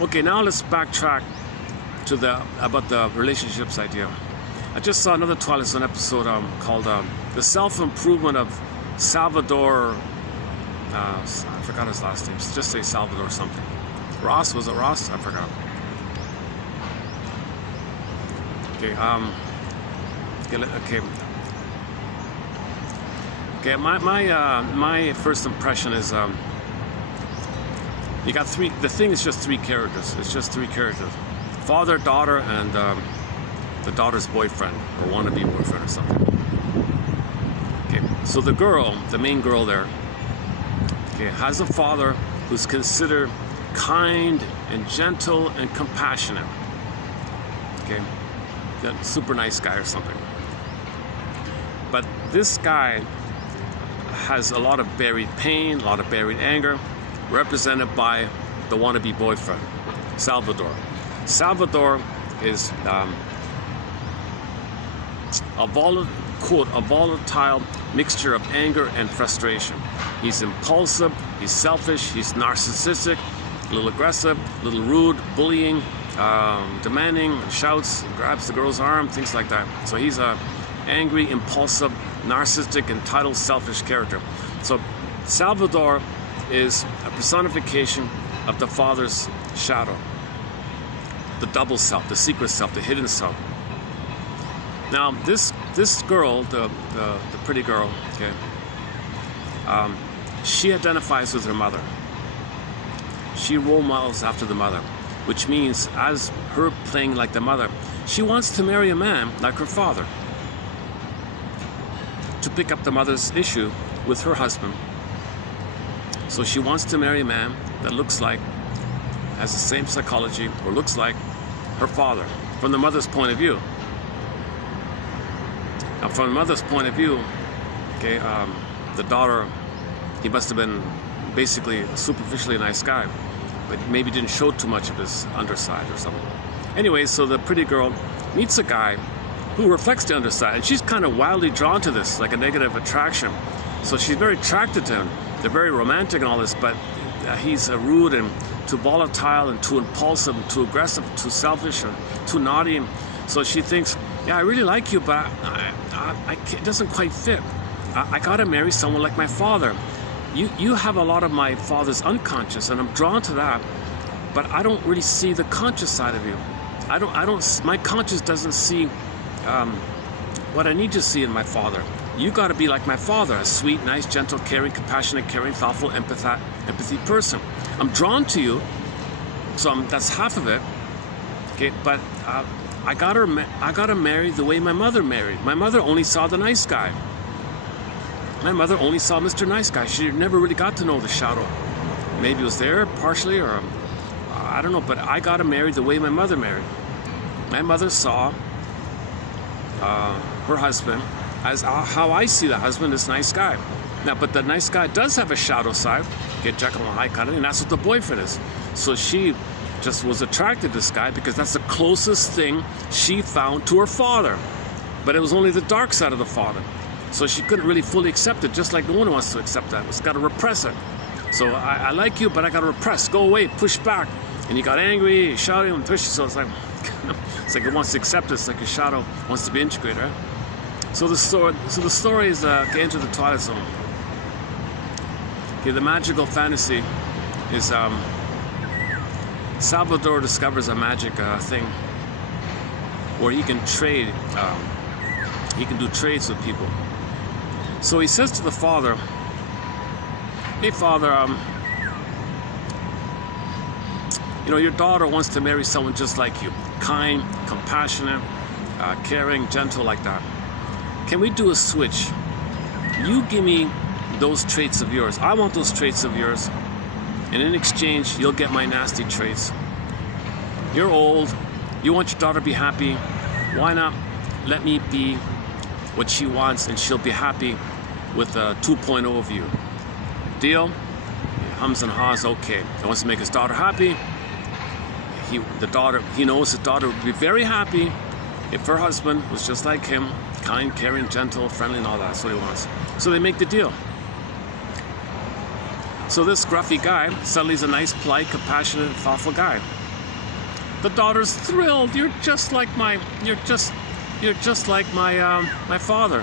Okay, now let's backtrack to about the relationships idea. I just saw another Twilight Zone episode called "The Self-Improvement of Salvador." I forgot his last name. Just say Salvador something. Ross, was it Ross? I forgot. Okay. Okay. My first impression is you got three. The thing is just three characters. It's just three characters: father, daughter, and the daughter's boyfriend or wannabe boyfriend or something. Okay. So the girl, the main girl there, okay, has a father who's considered kind and gentle and compassionate. Okay, that super nice guy or something. But this guy has a lot of buried pain, a lot of buried anger, represented by the wannabe boyfriend, Salvador. Salvador is a volatile mixture of anger and frustration. He's impulsive, he's selfish, he's narcissistic, a little aggressive, a little rude, bullying, demanding, shouts, grabs the girl's arm, things like that. So he's a angry, impulsive, narcissistic, entitled, selfish character. So Salvador is a personification of the father's shadow, the double self, the secret self, the hidden self. Now this girl, the pretty girl, okay, she identifies with her mother. She role models after the mother, which means as her playing like the mother, she wants to marry a man like her father, to pick up the mother's issue with her husband. So she wants to marry a man that looks like, has the same psychology, or looks like her father, from the mother's point of view. Now, from the mother's point of view, okay, the daughter, he must have been basically superficially a nice guy, but maybe didn't show too much of his underside or something. Anyway, so the pretty girl meets a guy who reflects the underside, and she's kind of wildly drawn to this, like a negative attraction. So she's very attracted to him. They're very romantic and all this, but he's rude and too volatile and too impulsive and too aggressive, too selfish and too naughty. So she thinks, yeah, I really like you, but it doesn't quite fit. I gotta marry someone like my father. You have a lot of my father's unconscious, and I'm drawn to that, but I don't really see the conscious side of you. My conscious doesn't see what I need to see in my father. You got to be like my father, a sweet, nice, gentle, caring, compassionate, caring, thoughtful, empathy person. I'm drawn to you, so that's half of it. Okay, but I gotta marry the way my mother married. My mother only saw the nice guy. My mother only saw Mr. Nice Guy. She never really got to know the shadow. Maybe it was there partially, or I don't know. But I gotta marry the way my mother married. My mother saw her husband as how I see the husband, this nice guy. Now, but the nice guy does have a shadow side, get Jekyll and Hyde kind of, and that's what the boyfriend is. So she just was attracted to this guy because that's the closest thing she found to her father. But it was only the dark side of the father. So she couldn't really fully accept it, just like no one wants to accept that. It's got to repress it. So I like you, but I got to repress, go away, push back. And you got angry, you shouted and pushed. So it's like it wants to accept it. It's like your shadow wants to be integrated, right? So the story is Enter the Twilight Zone. Okay, the magical fantasy is Salvador discovers a magic thing where he can trade. He can do trades with people. So he says to the father, "Hey, father, You know, your daughter wants to marry someone just like you, kind, compassionate, caring, gentle, like that. Can we do a switch? You give me those traits of yours. I want those traits of yours. And in exchange, you'll get my nasty traits. You're old. You want your daughter to be happy. Why not let me be what she wants, and she'll be happy with a 2.0 of you? Deal? He hums and haws. Okay. He wants to make his daughter happy. He knows his daughter would be very happy if her husband was just like him, kind, caring, gentle, friendly, and all that. That's what he wants. So they make the deal. So this gruffy guy suddenly is a nice, polite, compassionate, thoughtful guy. The daughter's thrilled. You're just like my father.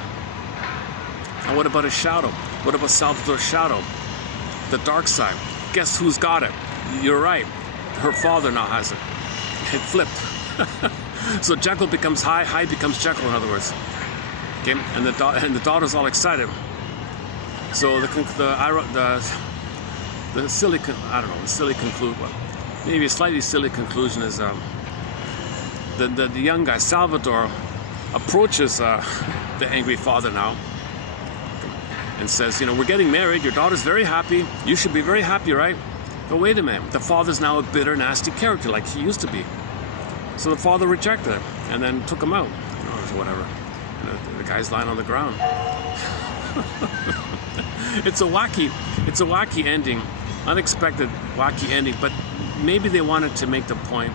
And what about his shadow? What about Salvador's shadow? The dark side. Guess who's got it? You're right. Her father now has it. It flipped. So Jekyll becomes Hyde. Hyde becomes Jekyll, in other words. Okay, and the daughter's all excited. So the silly conclusion, well, maybe a slightly silly conclusion is the young guy Salvador approaches the angry father now and says, you know, we're getting married. Your daughter's very happy. You should be very happy, right? But wait a minute. The father's now a bitter, nasty character like he used to be. So the father rejected him and then took him out, you know, or whatever. And the guy's lying on the ground. It's a wacky ending, unexpected wacky ending. But maybe they wanted to make the point.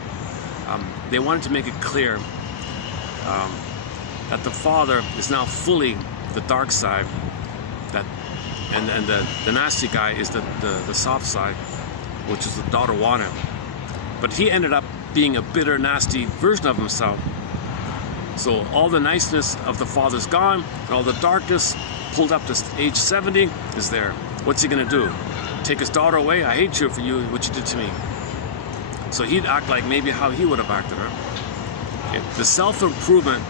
They wanted to make it clear that the father is now fully the dark side, and the nasty guy is the soft side, which is the daughter wanted. But he ended up being a bitter, nasty version of himself. So all the niceness of the father's gone, and all the darkness pulled up to age 70 is there. What's he gonna do? Take his daughter away? I hate you for what you did to me. So he'd act like maybe how he would have acted her. Okay. The self-improvement.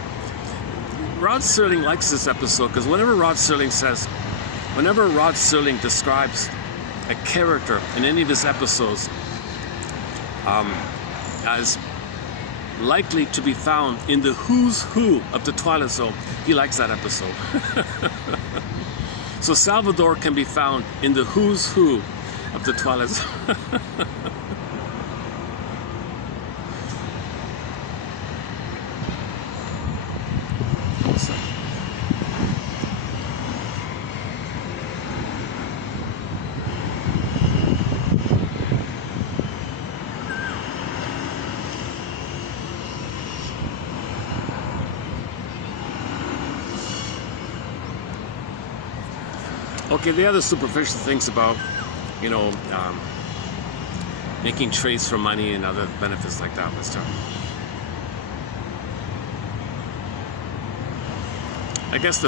Rod Serling likes this episode because whenever Rod Serling describes a character in any of his episodes as likely to be found in the who's who of the Twilight Zone, he likes that episode. So Salvador can be found in the who's who of the Twilight Zone. Okay, the other superficial things about, you know, making trades for money and other benefits like that. Let's talk. I guess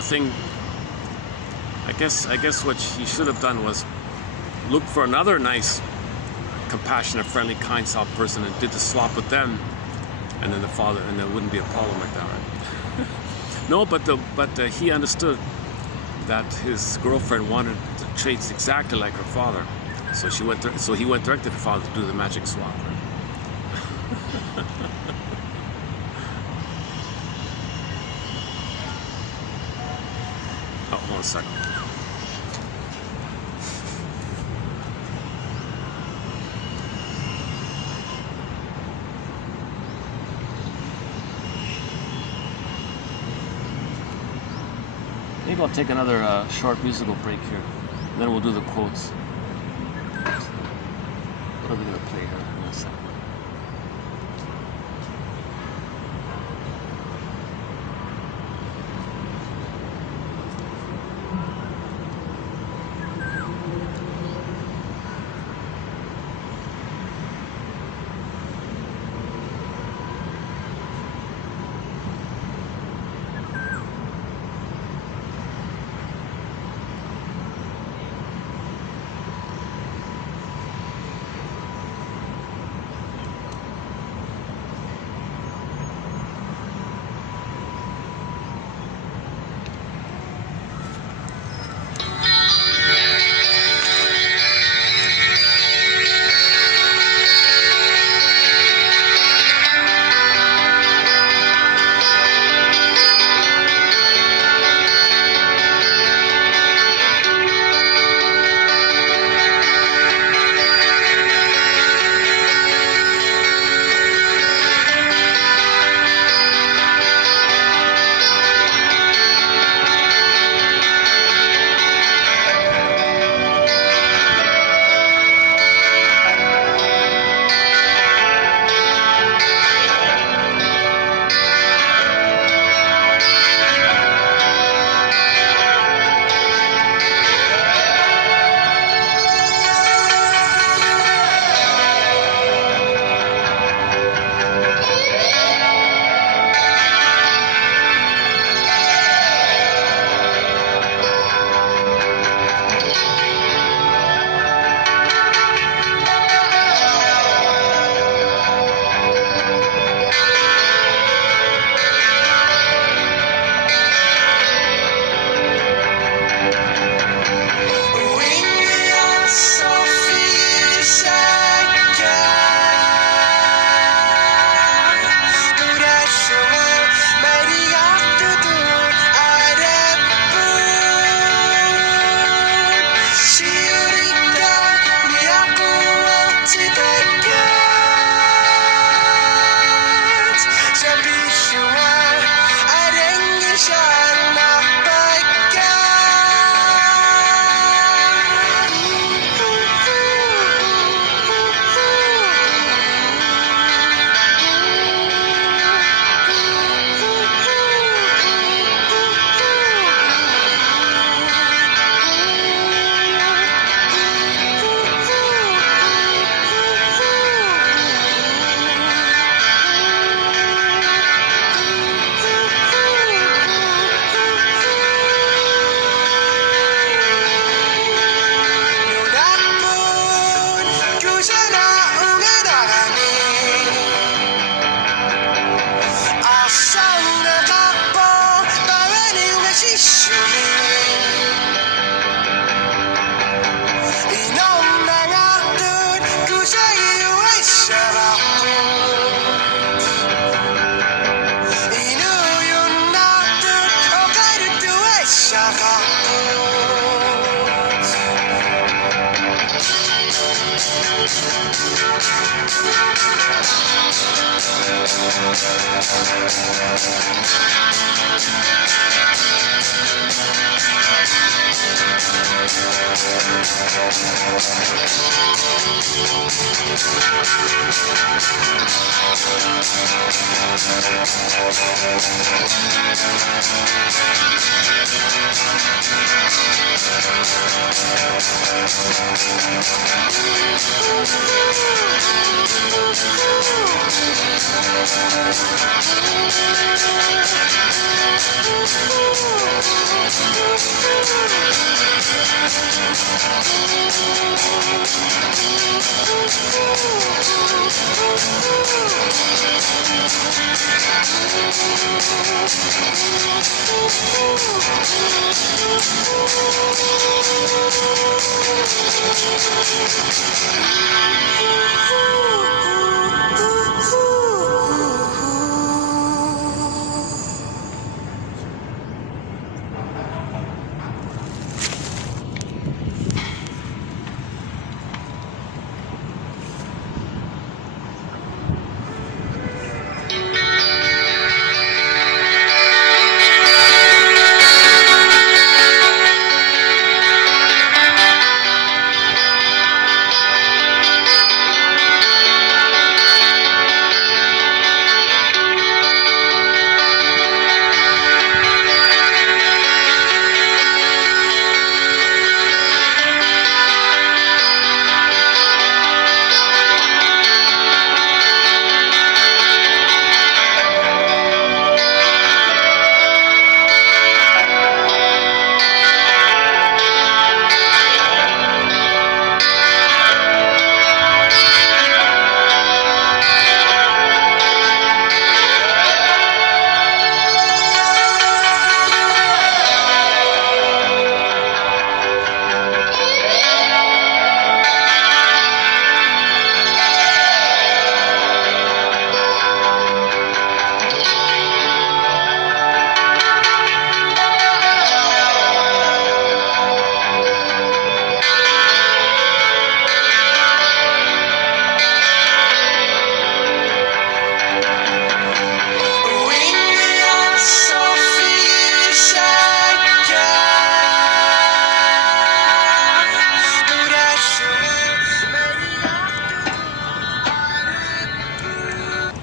what he should have done was look for another nice, compassionate, friendly, kind, soft person and did the swap with them, and then there wouldn't be a problem like that, right? No, but he understood that his girlfriend wanted the traits exactly like her father, so he went direct to the father to do the magic swap. Right? Oh, hold on a second. Maybe I'll take another short musical break here, and then we'll do the quotes. What are we going to play here in a second?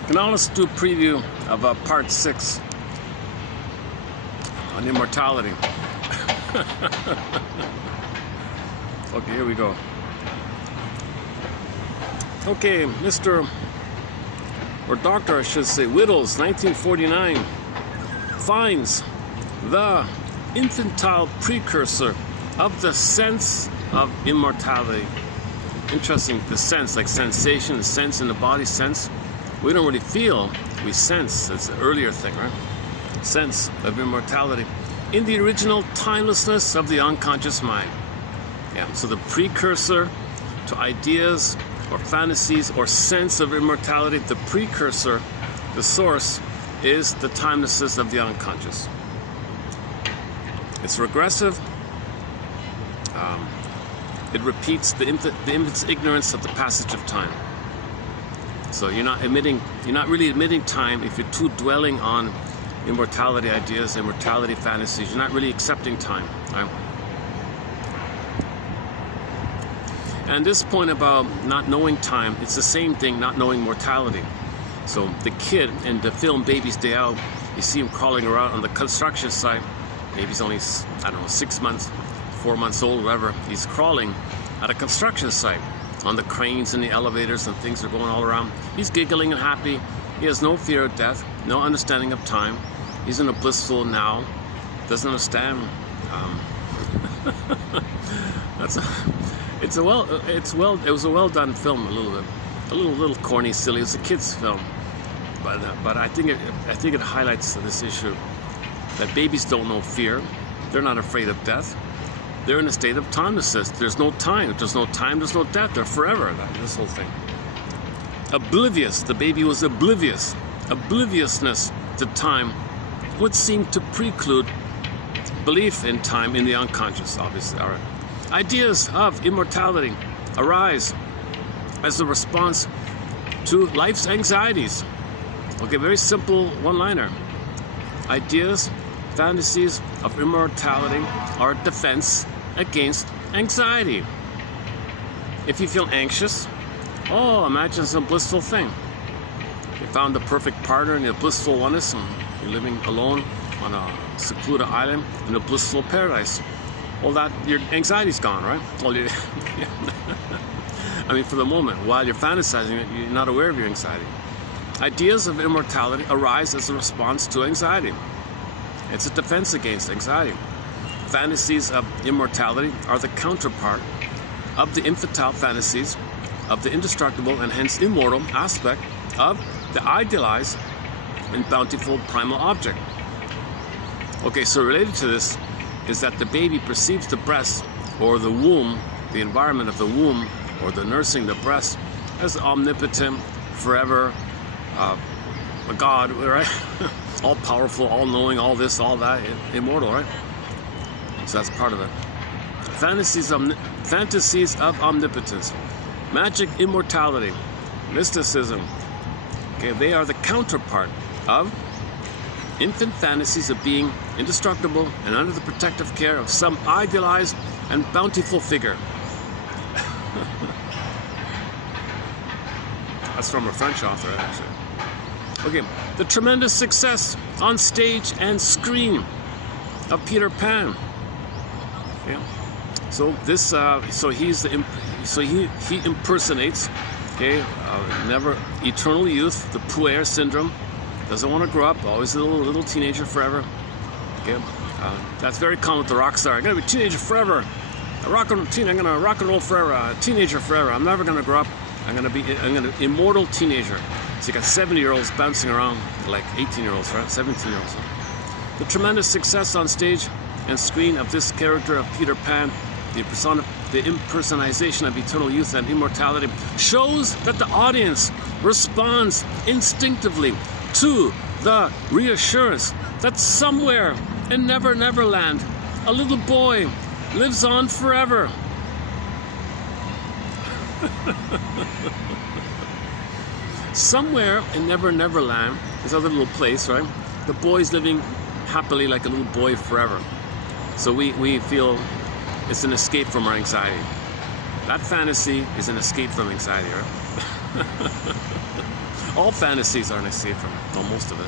Now let's do a preview of part 6 on immortality. Okay, here we go. Okay, Mr. or Dr. I should say, Whittles, 1949, finds the infantile precursor of the sense of immortality. Interesting, the sense, like sensation, the sense in the body, sense. We don't really feel, we sense. That's an earlier thing, right? Sense of immortality in the original timelessness of the unconscious mind. Yeah, so the precursor to ideas or fantasies or sense of immortality, the precursor, the source, is the timelessness of the unconscious. It's regressive. It repeats the infant's ignorance of the passage of time. So you're not really admitting time if you're too dwelling on immortality ideas, immortality fantasies. You're not really accepting time, right? And this point about not knowing time, it's the same thing, not knowing mortality. So the kid in the film Baby's Day Out, you see him crawling around on the construction site. Maybe he's only, 6 months, 4 months old, whatever. He's crawling at a construction site on the cranes and the elevators and things are going all around. He's giggling and happy. He has no fear of death, no understanding of time. He's in a blissful now. Doesn't understand. It was a well done film. A little corny, silly. It was a kids' film, but I think it highlights this issue that babies don't know fear. They're not afraid of death. They're in a state of timelessness. There's no time. If there's no time, there's no death. They're forever. This whole thing. Oblivious. The baby was oblivious. Obliviousness to time would seem to preclude belief in time in the unconscious, obviously. All right. Ideas of immortality arise as a response to life's anxieties. Okay, very simple one-liner. Ideas, fantasies of immortality are a defense against anxiety. If you feel anxious, oh, imagine some blissful thing. You found the perfect partner in a blissful oneness, and you're living alone on a secluded island in a blissful paradise. Well, that your anxiety's gone, right? Well, I mean, for the moment, while you're fantasizing it, you're not aware of your anxiety. Ideas of immortality arise as a response to anxiety. It's a defense against anxiety. Fantasies of immortality are the counterpart of the infantile fantasies of the indestructible and hence immortal aspect of the idealized and bountiful primal object. Okay, so related to this is that the baby perceives the breast or the womb, the environment of the womb or the nursing the breast, as omnipotent, forever, a God, right? All powerful, all knowing, all this, all that, immortal, right? So that's part of it. Fantasies of omnipotence, magic immortality, mysticism. Okay, they are the counterpart of infant fantasies of being indestructible and under the protective care of some idealized and bountiful figure. That's from a French author, actually. Okay, the tremendous success on stage and screen of Peter Pan. Okay. So this, so he impersonates, okay, never eternal youth, the puer syndrome. Doesn't want to grow up, always a little teenager forever. Okay, that's very common with the rock star. I'm gonna be a teenager forever. I'm gonna rock and roll forever. A teenager forever. I'm never gonna grow up. I'm gonna immortal teenager. So you got 70-year-olds bouncing around like 18-year-olds, right? 17-year-olds. The tremendous success on stage and screen of this character of Peter Pan, the impersonation of eternal youth and immortality, shows that the audience responds instinctively to the reassurance that somewhere in Never Never Land, a little boy lives on forever. Somewhere in Never Never Land, this other little place, right? The boy's living happily like a little boy forever. So we feel it's an escape from our anxiety. That fantasy is an escape from anxiety, right? All fantasies are an escape from it, well, most of it.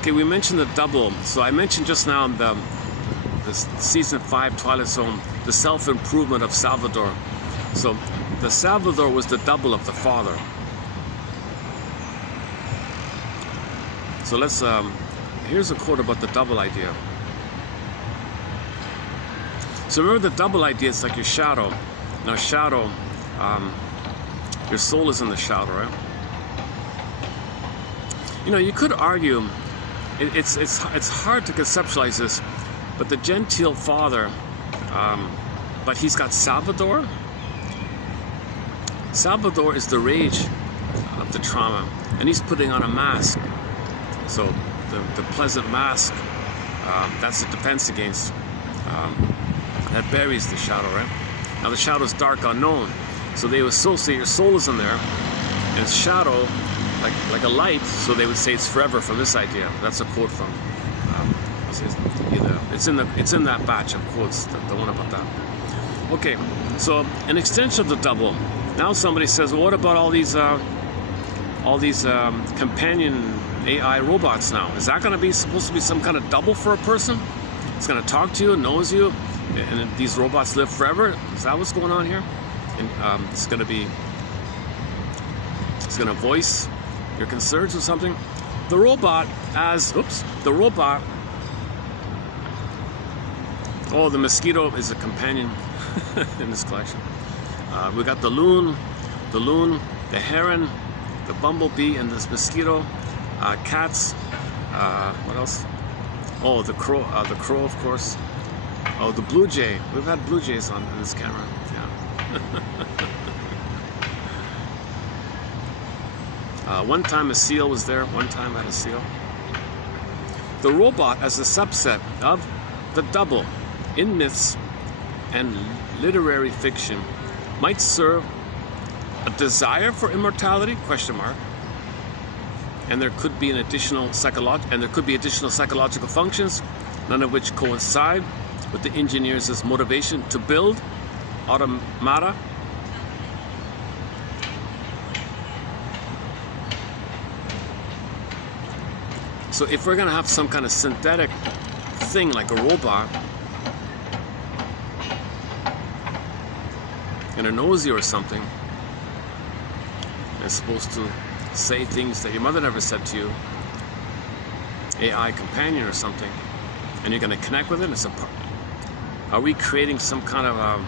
Okay, we mentioned the double. So I mentioned just now the season 5 Twilight Zone, the self-improvement of Salvador. So the Salvador was the double of the father. So let's, here's a quote about the double idea. So remember the double idea, it's like your shadow. Now shadow, your soul is in the shadow, right? You know, you could argue, it's hard to conceptualize this, but the genteel father, but he's got Salvador. Salvador is the rage of the trauma, and he's putting on a mask. So the pleasant mask, that's a defense against, that buries the shadow, right? Now the shadow is dark, unknown, so they would associate your soul is in there, and it's shadow, like a light, so they would say it's forever from this idea. That's a quote from, it's in that batch of quotes, the one about that. Okay, so an extension of the double. Now somebody says, well, what about all these companion AI robots now? Is that going to be supposed to be some kind of double for a person? It's going to talk to you, knows you, and these robots live forever? Is that what's going on here? And it's going to voice your concerns or something? The robot oh, the mosquito is a companion in this collection. We got the loon, the heron, the bumblebee, and this mosquito. Cats. What else? Oh, the crow, of course. Oh, the blue jay. We've had blue jays on this camera. Yeah. One time a seal was there. One time I had a seal. The robot as a subset of the double in myths and literary fiction might serve a desire for immortality, question mark, and there could be additional psychological functions, none of which coincide with the engineers' motivation to build automata. So if we're going to have some kind of synthetic thing like a robot and a nosy or something, it's supposed to say things that your mother never said to you, AI companion or something, and you're going to connect with it. Are we creating some kind of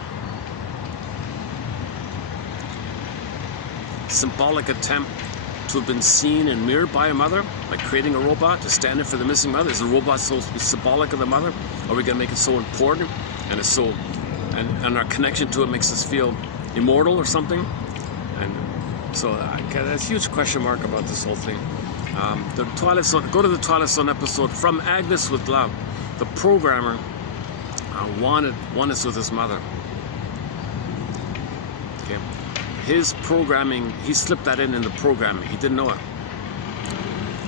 symbolic attempt to have been seen and mirrored by a mother, like creating a robot to stand in for the missing mother? Is the robot supposed to be symbolic of the mother? Are we going to make it so important, and it's so, and our connection to it makes us feel immortal or something? And so I get a huge question mark about this whole thing. The Twilight Zone. Go to the Twilight Zone episode, From Agnes with Love. The programmer wanted oneness with his mother. Okay. His programming, he slipped that in the programming. He didn't know it.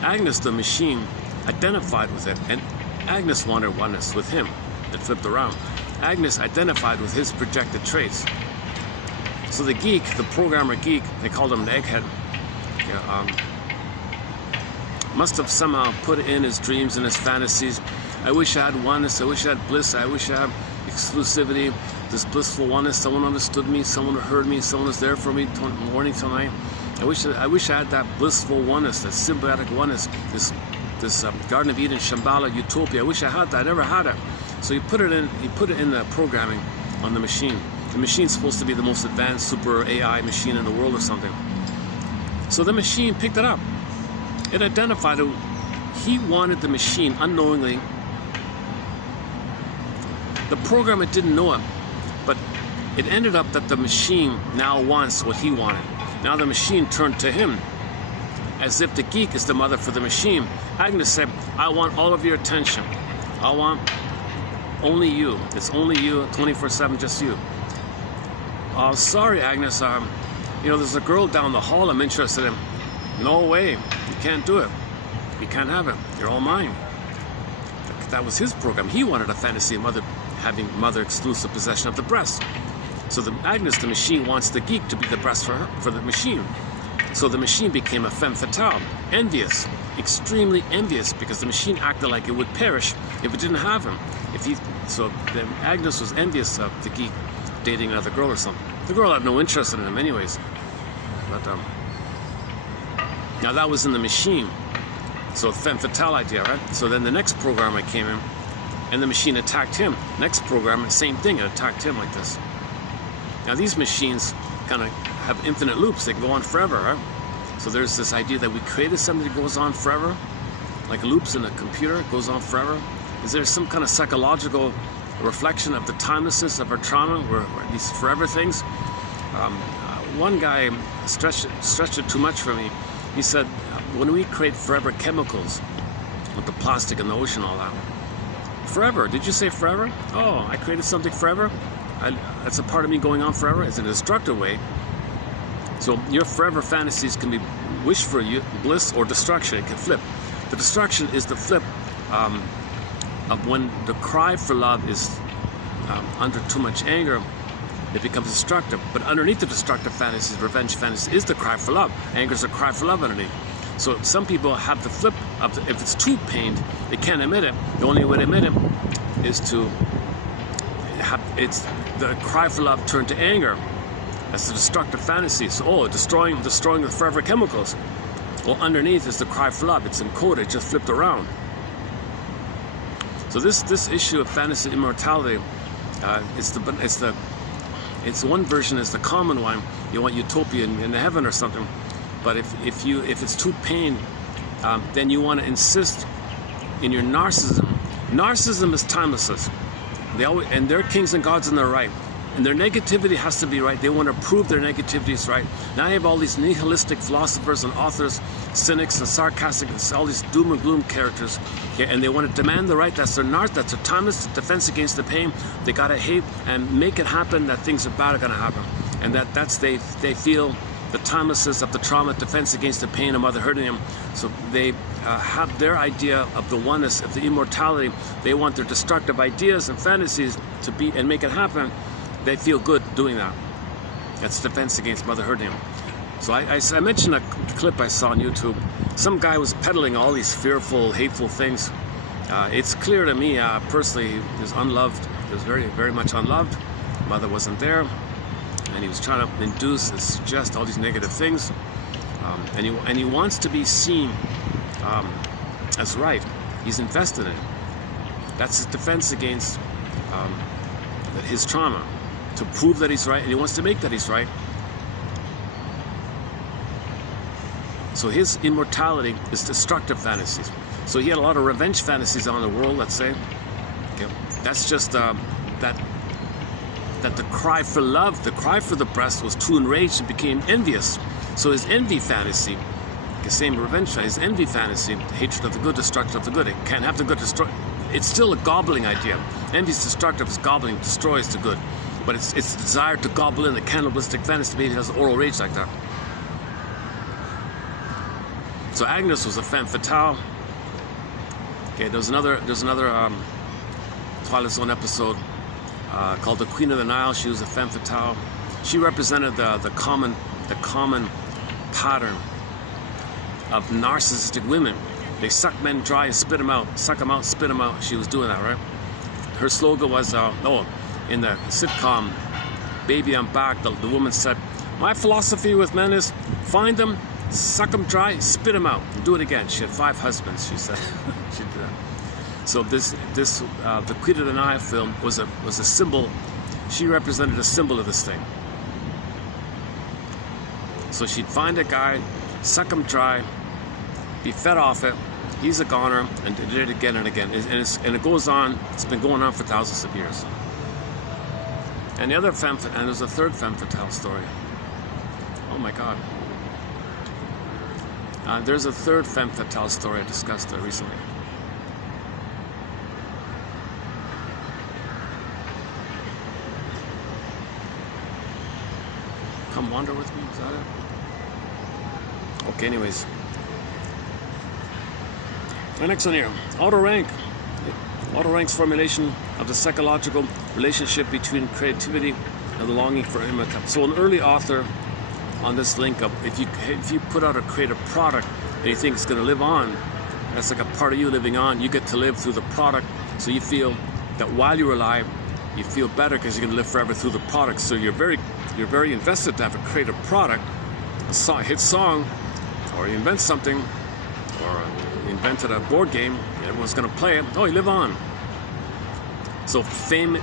Agnes, the machine, identified with it, and Agnes wanted oneness with him. It flipped around. Agnes identified with his projected traits. So the geek, the programmer geek, they called him the egghead, must have somehow put in his dreams and his fantasies. I wish I had oneness, I wish I had bliss, I wish I had exclusivity, this blissful oneness, someone understood me, someone heard me, someone was there for me morning till night. I wish I had that blissful oneness, that symbiotic oneness, this Garden of Eden, Shambhala, utopia. I wish I had that, I never had it. So he put it in the programming on the machine. The machine's supposed to be the most advanced super AI machine in the world or something. So the machine picked it up. It identified it. He wanted the machine unknowingly. The programmer didn't know it, but it ended up that the machine now wants what he wanted. Now the machine turned to him, as if the geek is the mother for the machine. Agnes said, I want all of your attention. I want only you. It's only you, 24/7, just you. Oh, sorry, Agnes. There's a girl down the hall I'm interested in. No way. You can't do it. You can't have it. You're all mine. That was his program. He wanted a fantasy of having mother exclusive possession of the breast. So Agnes, the machine, wants the geek to be the breast for the machine. So the machine became a femme fatale, envious, extremely envious, because the machine acted like it would perish if it didn't have him. So Agnes was envious of the geek dating another girl or something. The girl had no interest in him anyways. But now that was in the machine. So femme fatale idea, right? So then the next programmer came in, and the machine attacked him. Next programmer, same thing, it attacked him like this. Now these machines kind of have infinite loops. They go on forever, right? So there's this idea that we created something that goes on forever, like loops in a computer, it goes on forever. Is there some kind of psychological reflection of the timelessness of our trauma, or these forever things? One guy stretched it too much for me. He said, when we create forever chemicals, with the plastic in the ocean, all that, forever, did you say forever? Oh, I created something forever? That's a part of me going on forever? It's in a destructive way. So your forever fantasies can be wish for you, bliss or destruction. It can flip. The destruction is the flip of when the cry for love is under too much anger, it becomes destructive. But underneath the destructive fantasies, revenge fantasy, is the cry for love. Anger is a cry for love underneath. So some people have the flip of if it's too pained, they can't admit it. The only way to admit it is to have the cry for love turned to anger. That's the destructive fantasy. So destroying the forever chemicals. Well, underneath is the cry for love. It's encoded, just flipped around. So this issue of fantasy immortality, it's one version is the common one. You want utopia in heaven or something. But if it's too pain, then you want to insist in your narcissism. Narcissism is timelessness. And they're kings and gods in their right. And their negativity has to be right. They want to prove their negativity is right. Now you have all these nihilistic philosophers and authors, cynics and sarcastic, and all these doom and gloom characters. Okay, and they want to demand the right. That's their timeless defense against the pain. They got to hate and make it happen that things are bad are going to happen. And they feel the timelessness of the trauma, defense against the pain of mother hurting them. So they have their idea of the oneness, of the immortality. They want their destructive ideas and fantasies to be and make it happen. They feel good doing that. That's defense against mother hurting them. So I mentioned a clip I saw on YouTube. Some guy was peddling all these fearful, hateful things. It's clear to me personally, he was unloved. He was very, very much unloved. Mother wasn't there, and he was trying to induce and suggest all these negative things. And he wants to be seen as right. He's invested in it. That's his defense against his trauma, to prove that he's right, and he wants to make that he's right. So his immortality is destructive fantasies. So he had a lot of revenge fantasies on the world, let's say. Okay. That's just that the cry for love, the cry for the breast was too enraged and became envious. So his envy fantasy, the same revenge fantasy, his envy fantasy, hatred of the good, destruction of the good. It can't have the good destroy. It's still a gobbling idea. Envy is destructive, it's gobbling, destroys the good. But it's the desire to gobble in the cannibalistic fantasy. Maybe he has oral rage like that. So Agnes was a femme fatale. Okay, there's another Twilight Zone episode called The Queen of the Nile. She was a femme fatale. She represented the common pattern of narcissistic women. They suck men dry and spit them out. Suck them out, spit them out. She was doing that, right? Her slogan was, in the sitcom Baby I'm Back, the woman said, my philosophy with men is find them, suck them dry, spit them out, and do it again. She had 5 husbands, she said. She did that. So the Queen of the Nile film was a symbol. She represented a symbol of this thing. So she'd find a guy, suck him dry, be fed off it, he's a goner, and did it again and again. And it goes on, it's been going on for thousands of years. And the other and there's a third femme fatale story. Oh my God. There's a third femme fatale story I discussed recently. Come wander with me, is that it? Okay, anyways. The next one here, auto rank. Auto rank's formulation of the psychological relationship between creativity and the longing for immortality. So an early author on this link up, if you put out a creative product and you think it's going to live on, that's like a part of you living on. You get to live through the product, so you feel that while you're alive, you feel better because you're going to live forever through the product. So you're very invested to have a creative product, a hit song, or you invent something, or you invented a board game. Everyone's going to play it. Oh, you live on. So fame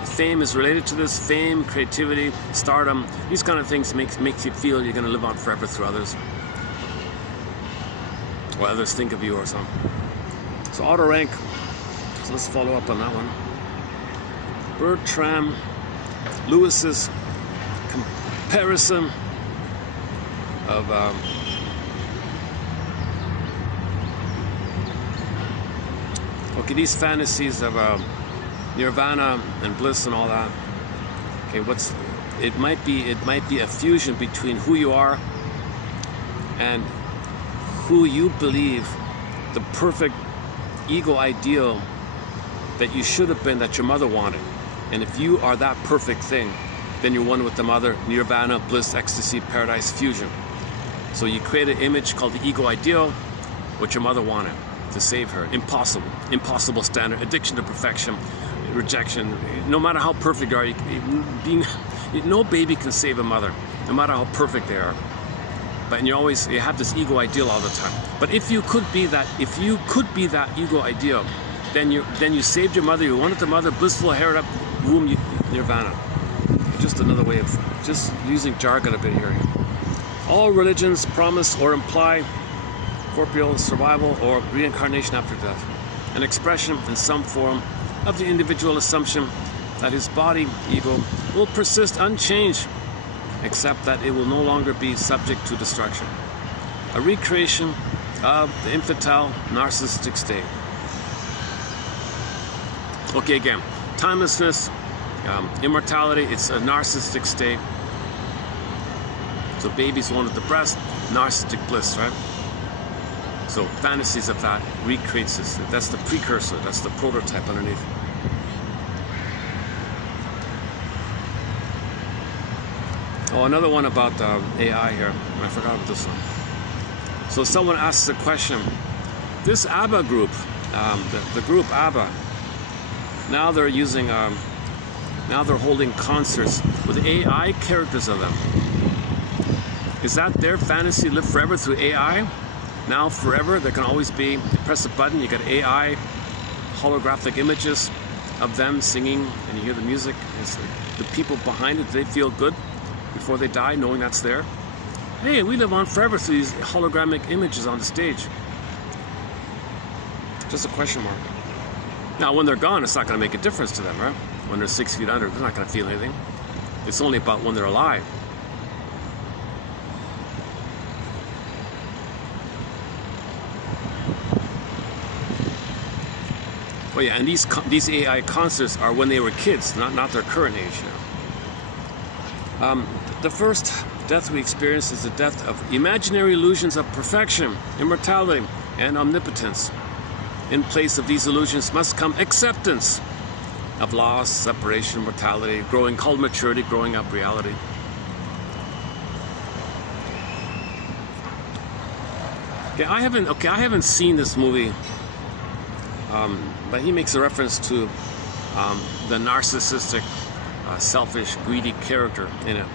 is related to this. Fame, creativity, stardom, these kind of things makes you feel you're going to live on forever through others, or others think of you or something. So auto rank. So let's follow up on that one. Bertram Lewis's comparison of okay, these fantasies of nirvana and bliss and all that. Okay, it might be a fusion between who you are and who you believe the perfect ego ideal that you should have been, that your mother wanted. And if you are that perfect thing, then you're one with the mother. Nirvana, bliss, ecstasy, paradise, fusion. So you create an image called the ego ideal, what your mother wanted to save her. Impossible standard, addiction to perfection, rejection. No matter how perfect you are, no baby can save a mother, no matter how perfect they are. But you have this ego ideal all the time. But if you could be that ego ideal, then you saved your mother. You wanted the mother, blissful, hair up, boom, nirvana. Just another way of just using jargon a bit here. All religions promise or imply corporeal survival or reincarnation after death, an expression in some form of the individual assumption that his body, ego, will persist unchanged, except that it will no longer be subject to destruction. A recreation of the infantile narcissistic state. Okay, again, timelessness, immortality, it's a narcissistic state. So baby's one with the breast, narcissistic bliss, right? So fantasies of that recreates this. That's the precursor, that's the prototype underneath. Oh, another one about AI here. I forgot about this one. So someone asks a question. This ABBA group, the group ABBA, now they're using, now they're holding concerts with AI characters of them. Is that their fantasy live forever through AI? Now forever, there can always be, you press a button, you get AI holographic images of them singing, and you hear the music. It's the people behind it, they feel good before they die, knowing that's there. Hey, we live on forever through these hologramic images on the stage. Just a question mark. Now, when they're gone, it's not going to make a difference to them, right? When they're 6 feet under, they're not going to feel anything. It's only about when they're alive. Oh yeah, and these AI concerts are when they were kids, not their current age now. The first death we experience is the death of imaginary illusions of perfection, immortality, and omnipotence. In place of these illusions must come acceptance of loss, separation, mortality, growing, called maturity, growing up reality. Okay, I haven't seen this movie, but he makes a reference to the narcissistic, selfish, greedy character in it.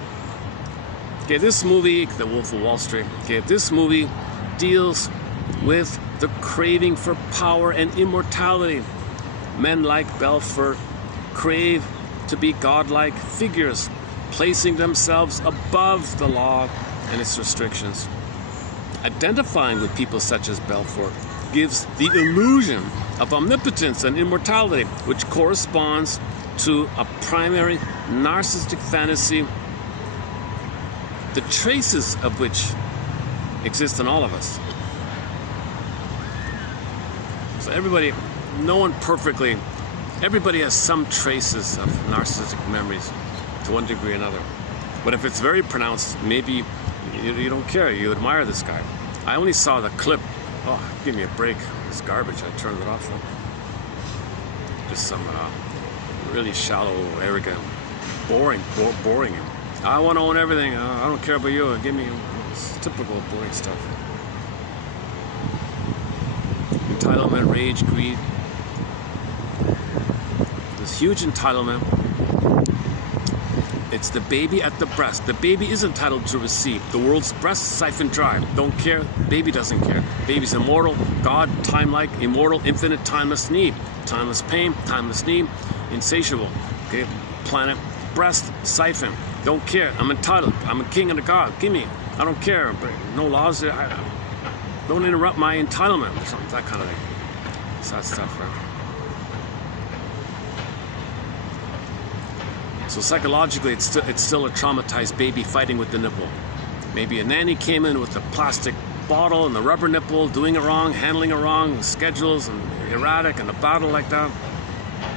Okay, this movie, The Wolf of Wall Street, okay, this movie deals with the craving for power and immortality. Men like Belfort crave to be godlike figures, placing themselves above the law and its restrictions. Identifying with people such as Belfort gives the illusion of omnipotence and immortality, which corresponds to a primary narcissistic fantasy, the traces of which exist in all of us. So everybody has some traces of narcissistic memories to one degree or another. But if it's very pronounced, maybe you don't care, you admire this guy. I only saw the clip. Oh, give me a break. It's garbage, I turned it off. Just some really shallow, arrogant, boring him. I want to own everything. I don't care about you. Give me typical boring stuff. Entitlement, rage, greed. This huge entitlement. It's the baby at the breast. The baby is entitled to receive. The world's breast siphoned dry. Don't care. Baby doesn't care. Baby's immortal. God, time-like, immortal, infinite, timeless need. Timeless pain, timeless need, insatiable. Okay, planet, breast, siphon. Don't care. I'm entitled. I'm a king and a god. Give me. I don't care. But no laws. Don't interrupt my entitlement. Or something, that kind of thing. It's that stuff, right? So psychologically, it's still a traumatized baby fighting with the nipple. Maybe a nanny came in with the plastic bottle and the rubber nipple, doing it wrong, handling it wrong, schedules and erratic, and a battle like that.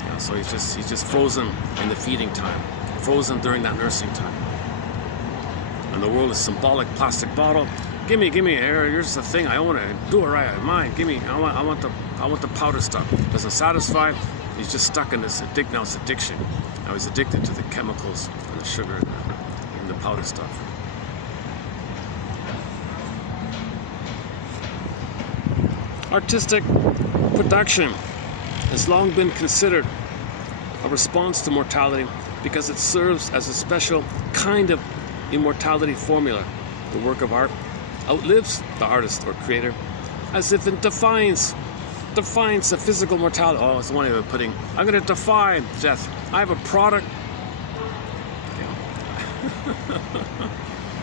You know, so he's just frozen in the feeding time, frozen during that nursing time. And the world is symbolic plastic bottle. Give me, here's the thing, I own it, do it right, mine, give me, I want the powder stuff. Doesn't satisfy, he's just stuck in this now it's addiction. Now he's addicted to the chemicals and the sugar and the powder stuff. Artistic production has long been considered a response to mortality because it serves as a special kind of immortality formula. The work of art outlives the artist or creator, as if it defies the physical mortality. Oh, it's one way of putting, I'm going to defy death. I have a product.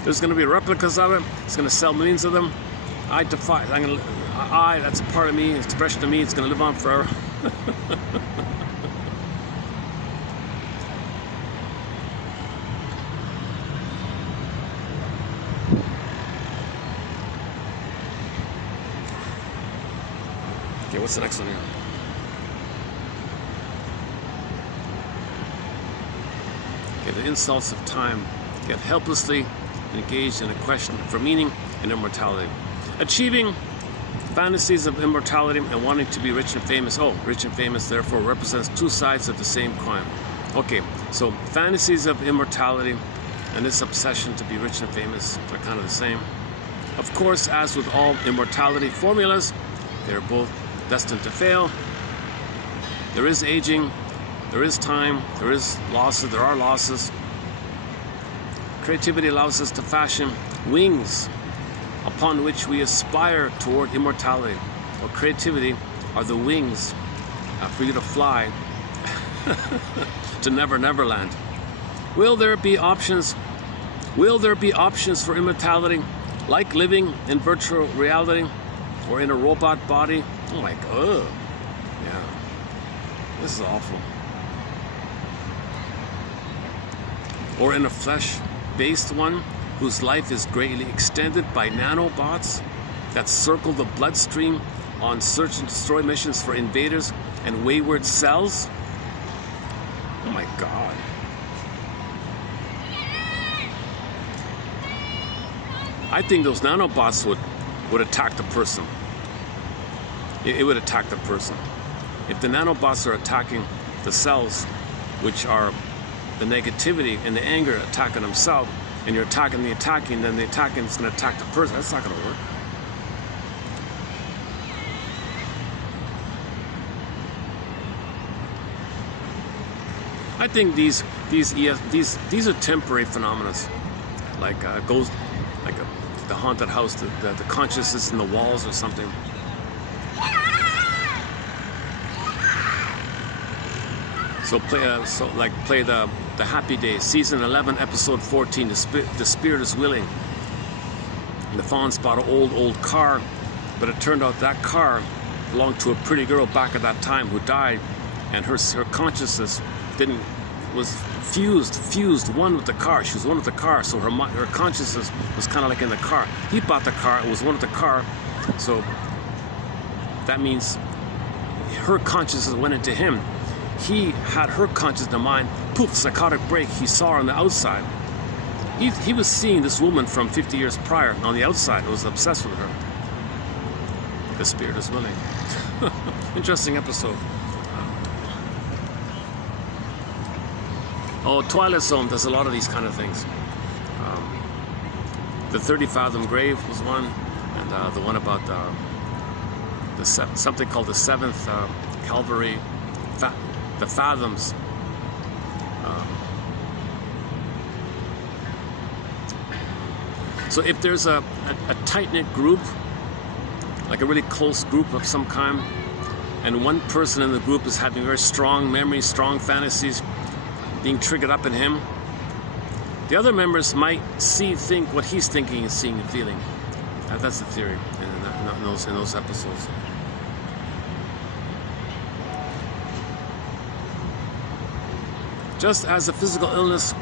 There's going to be replicas of it. It's going to sell millions of them. I defy. That's a part of me, an expression of me. It's going to live on forever. what's the next one here? Okay, the insults of time get helplessly engaged in a question for meaning and immortality. Achieving fantasies of immortality and wanting to be rich and famous. Oh, rich and famous therefore represents two sides of the same coin. Okay, so fantasies of immortality and this obsession to be rich and famous are kind of the same. Of course, as with all immortality formulas, they're both destined to fail. There is aging, there is time, there is losses, there are losses. Creativity allows us to fashion wings upon which we aspire toward immortality. Well, creativity are the wings for you to fly to Neverland. Will there be options? Will there be options for immortality, like living in virtual reality or in a robot body? Oh my God. Yeah. This is awful. Or in a flesh-based one whose life is greatly extended by nanobots that circle the bloodstream on search and destroy missions for invaders and wayward cells? Oh my God. I think those nanobots would attack the person. It would attack the person. If the nanobots are attacking the cells, which are the negativity and the anger attacking themselves, and you're attacking the attacking, then the attacking is going to attack the person. That's not going to work. I think these are temporary phenomena, like ghost, like the haunted house, the consciousness in the walls or something. So play the Happy Days, season 11, episode 14. The spirit is willing. And the fawns bought an old car, but it turned out that car belonged to a pretty girl back at that time who died, and her consciousness was fused one with the car. She was one with the car, so her consciousness was kind of like in the car. He bought the car, it was one with the car, so that means her consciousness went into him. He had her consciousness in mind. Poof, psychotic break. He saw her on the outside. He was seeing this woman from 50 years prior on the outside. He was obsessed with her. The spirit is willing. Interesting episode. Oh, Twilight Zone does a lot of these kind of things. The 30 Fathom Grave was one, and the one about something called the Seventh Calvary, the Fathoms. So if there's a tight-knit group, like a really close group of some kind, and one person in the group is having very strong memories, strong fantasies being triggered up in him, the other members might think what he's thinking and seeing and feeling. That's the theory in those episodes. Just as a physical illness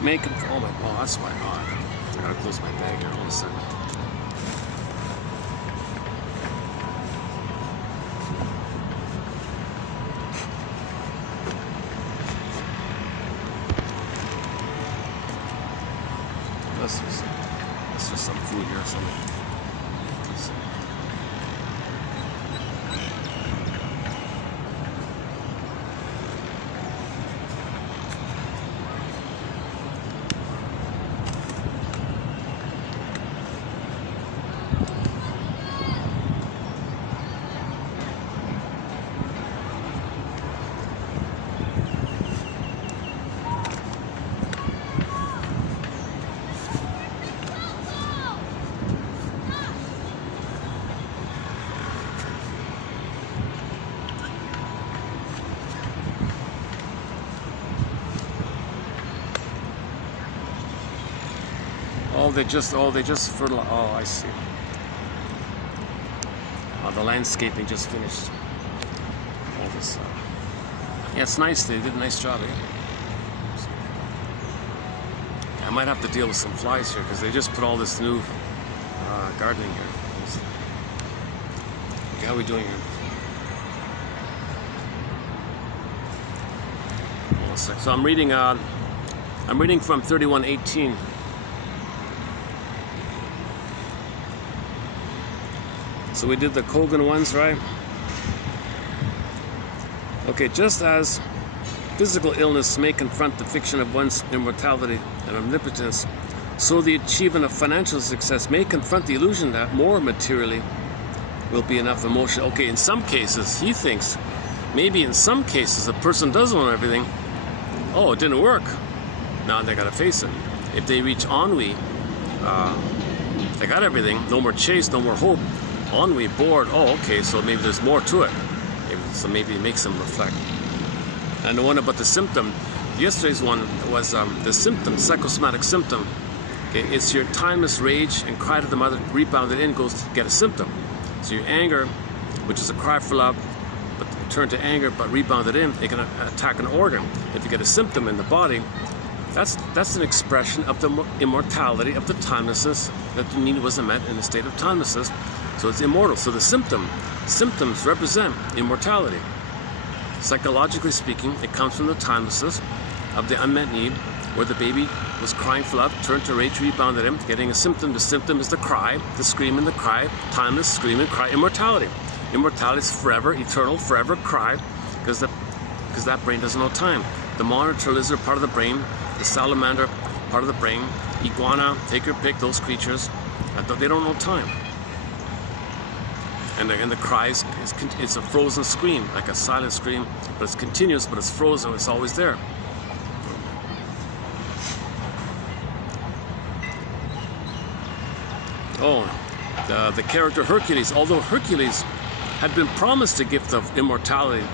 may control my... Oh, that's why. I gotta close my bag here. Hold on a second. That's just some food here or something. They just fertilize. Oh, I see. The landscaping just finished. All this. Yeah, it's nice. They did a nice job. I might have to deal with some flies here because they just put all this new gardening here. Okay, how are we doing here? One sec. So I'm reading from 31:18. So we did the Kogan ones, right? Okay, just as physical illness may confront the fiction of one's immortality and omnipotence, so the achievement of financial success may confront the illusion that more materially will be enough emotion. Okay, in some cases, he thinks, maybe in some cases, a person does own everything. Oh, it didn't work. Now they gotta face it. If they reach ennui, they got everything, no more chase, no more hope. Ennui, bored, oh, okay, so maybe there's more to it. So maybe it makes them reflect. And the one about the symptom, yesterday's one was the symptom, psychosomatic symptom. Okay, it's your timeless rage and cry to the mother, rebounded in, goes to get a symptom. So your anger, which is a cry for love, but turn to anger, but rebounded in, it can attack an organ. If you get a symptom in the body, that's an expression of the immortality, of the timelessness, that the need wasn't met in a state of timelessness. So it's immortal. So the symptoms represent immortality. Psychologically speaking, it comes from the timelessness of the unmet need, where the baby was crying for love, turned to rage, rebounded him, getting a symptom. The symptom is the cry, the scream and the cry, timeless scream and cry, immortality. Immortality is forever, eternal, forever cry, because that brain doesn't know time. The monitor lizard, part of the brain, the salamander, part of the brain, iguana, take your pick, those creatures, they don't know time. And the cry it's a frozen scream, like a silent scream, but it's continuous, but it's frozen, it's always there. Oh, the character Hercules, although Hercules had been promised a gift of immortality,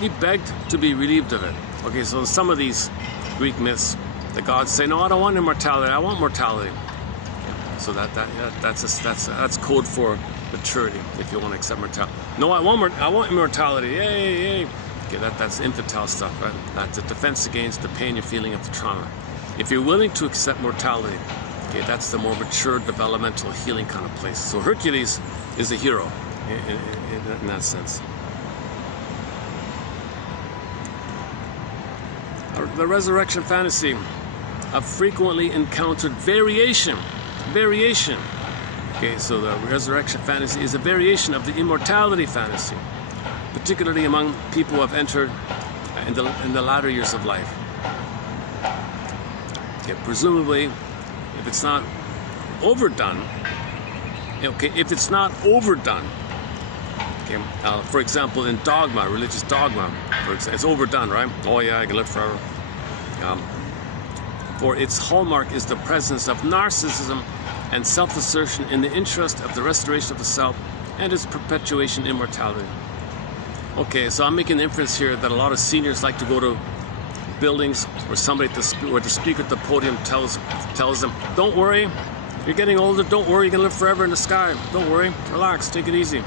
he begged to be relieved of it. Okay, so in some of these Greek myths, the gods say, no, I don't want immortality, I want mortality. So that's code for maturity, if you want to accept mortality. No, I want immortality. Yay. Okay, that's infantile stuff, right? That's a defense against the pain you're feeling of the trauma. If you're willing to accept mortality, okay, that's the more mature, developmental, healing kind of place. So Hercules is a hero in that sense. The resurrection fantasy of frequently encountered variation. Okay, so the resurrection fantasy is a variation of the immortality fantasy, particularly among people who have entered in the latter years of life. Okay, presumably, if it's not overdone, okay, for example, in dogma, religious dogma, it's overdone, right? Oh yeah, I can live forever. For its hallmark is the presence of narcissism and self-assertion in the interest of the restoration of the self and its perpetuation immortality. Okay, so I'm making the inference here that a lot of seniors like to go to buildings where where the speaker at the podium tells them, don't worry, you're getting older, don't worry, you're gonna live forever in the sky. Don't worry, relax, take it easy.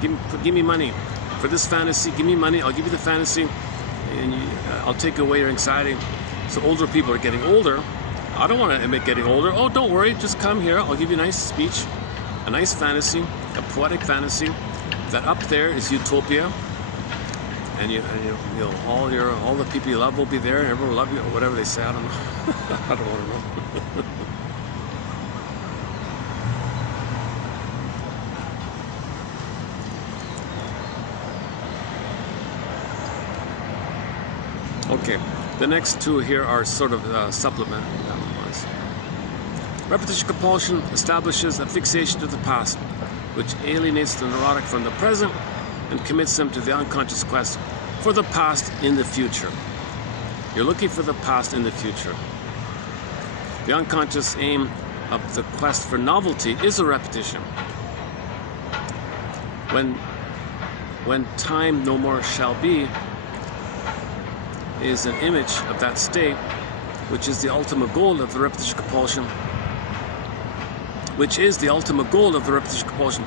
Give me money. For this fantasy, give me money, I'll give you the fantasy, and I'll take away your anxiety. So older people are getting older. I don't want to admit getting older. Oh, don't worry, just come here. I'll give you a nice speech, a nice fantasy, a poetic fantasy, that up there is utopia, and all the people you love will be there, and everyone will love you, or whatever they say. I don't know. I don't want to know. Okay. The next two here are sort of supplement ones. Repetition compulsion establishes a fixation to the past, which alienates the neurotic from the present and commits them to the unconscious quest for the past in the future. You're looking for the past in the future. The unconscious aim of the quest for novelty is a repetition. When time no more shall be, is an image of that state, which is the ultimate goal of the repetition compulsion,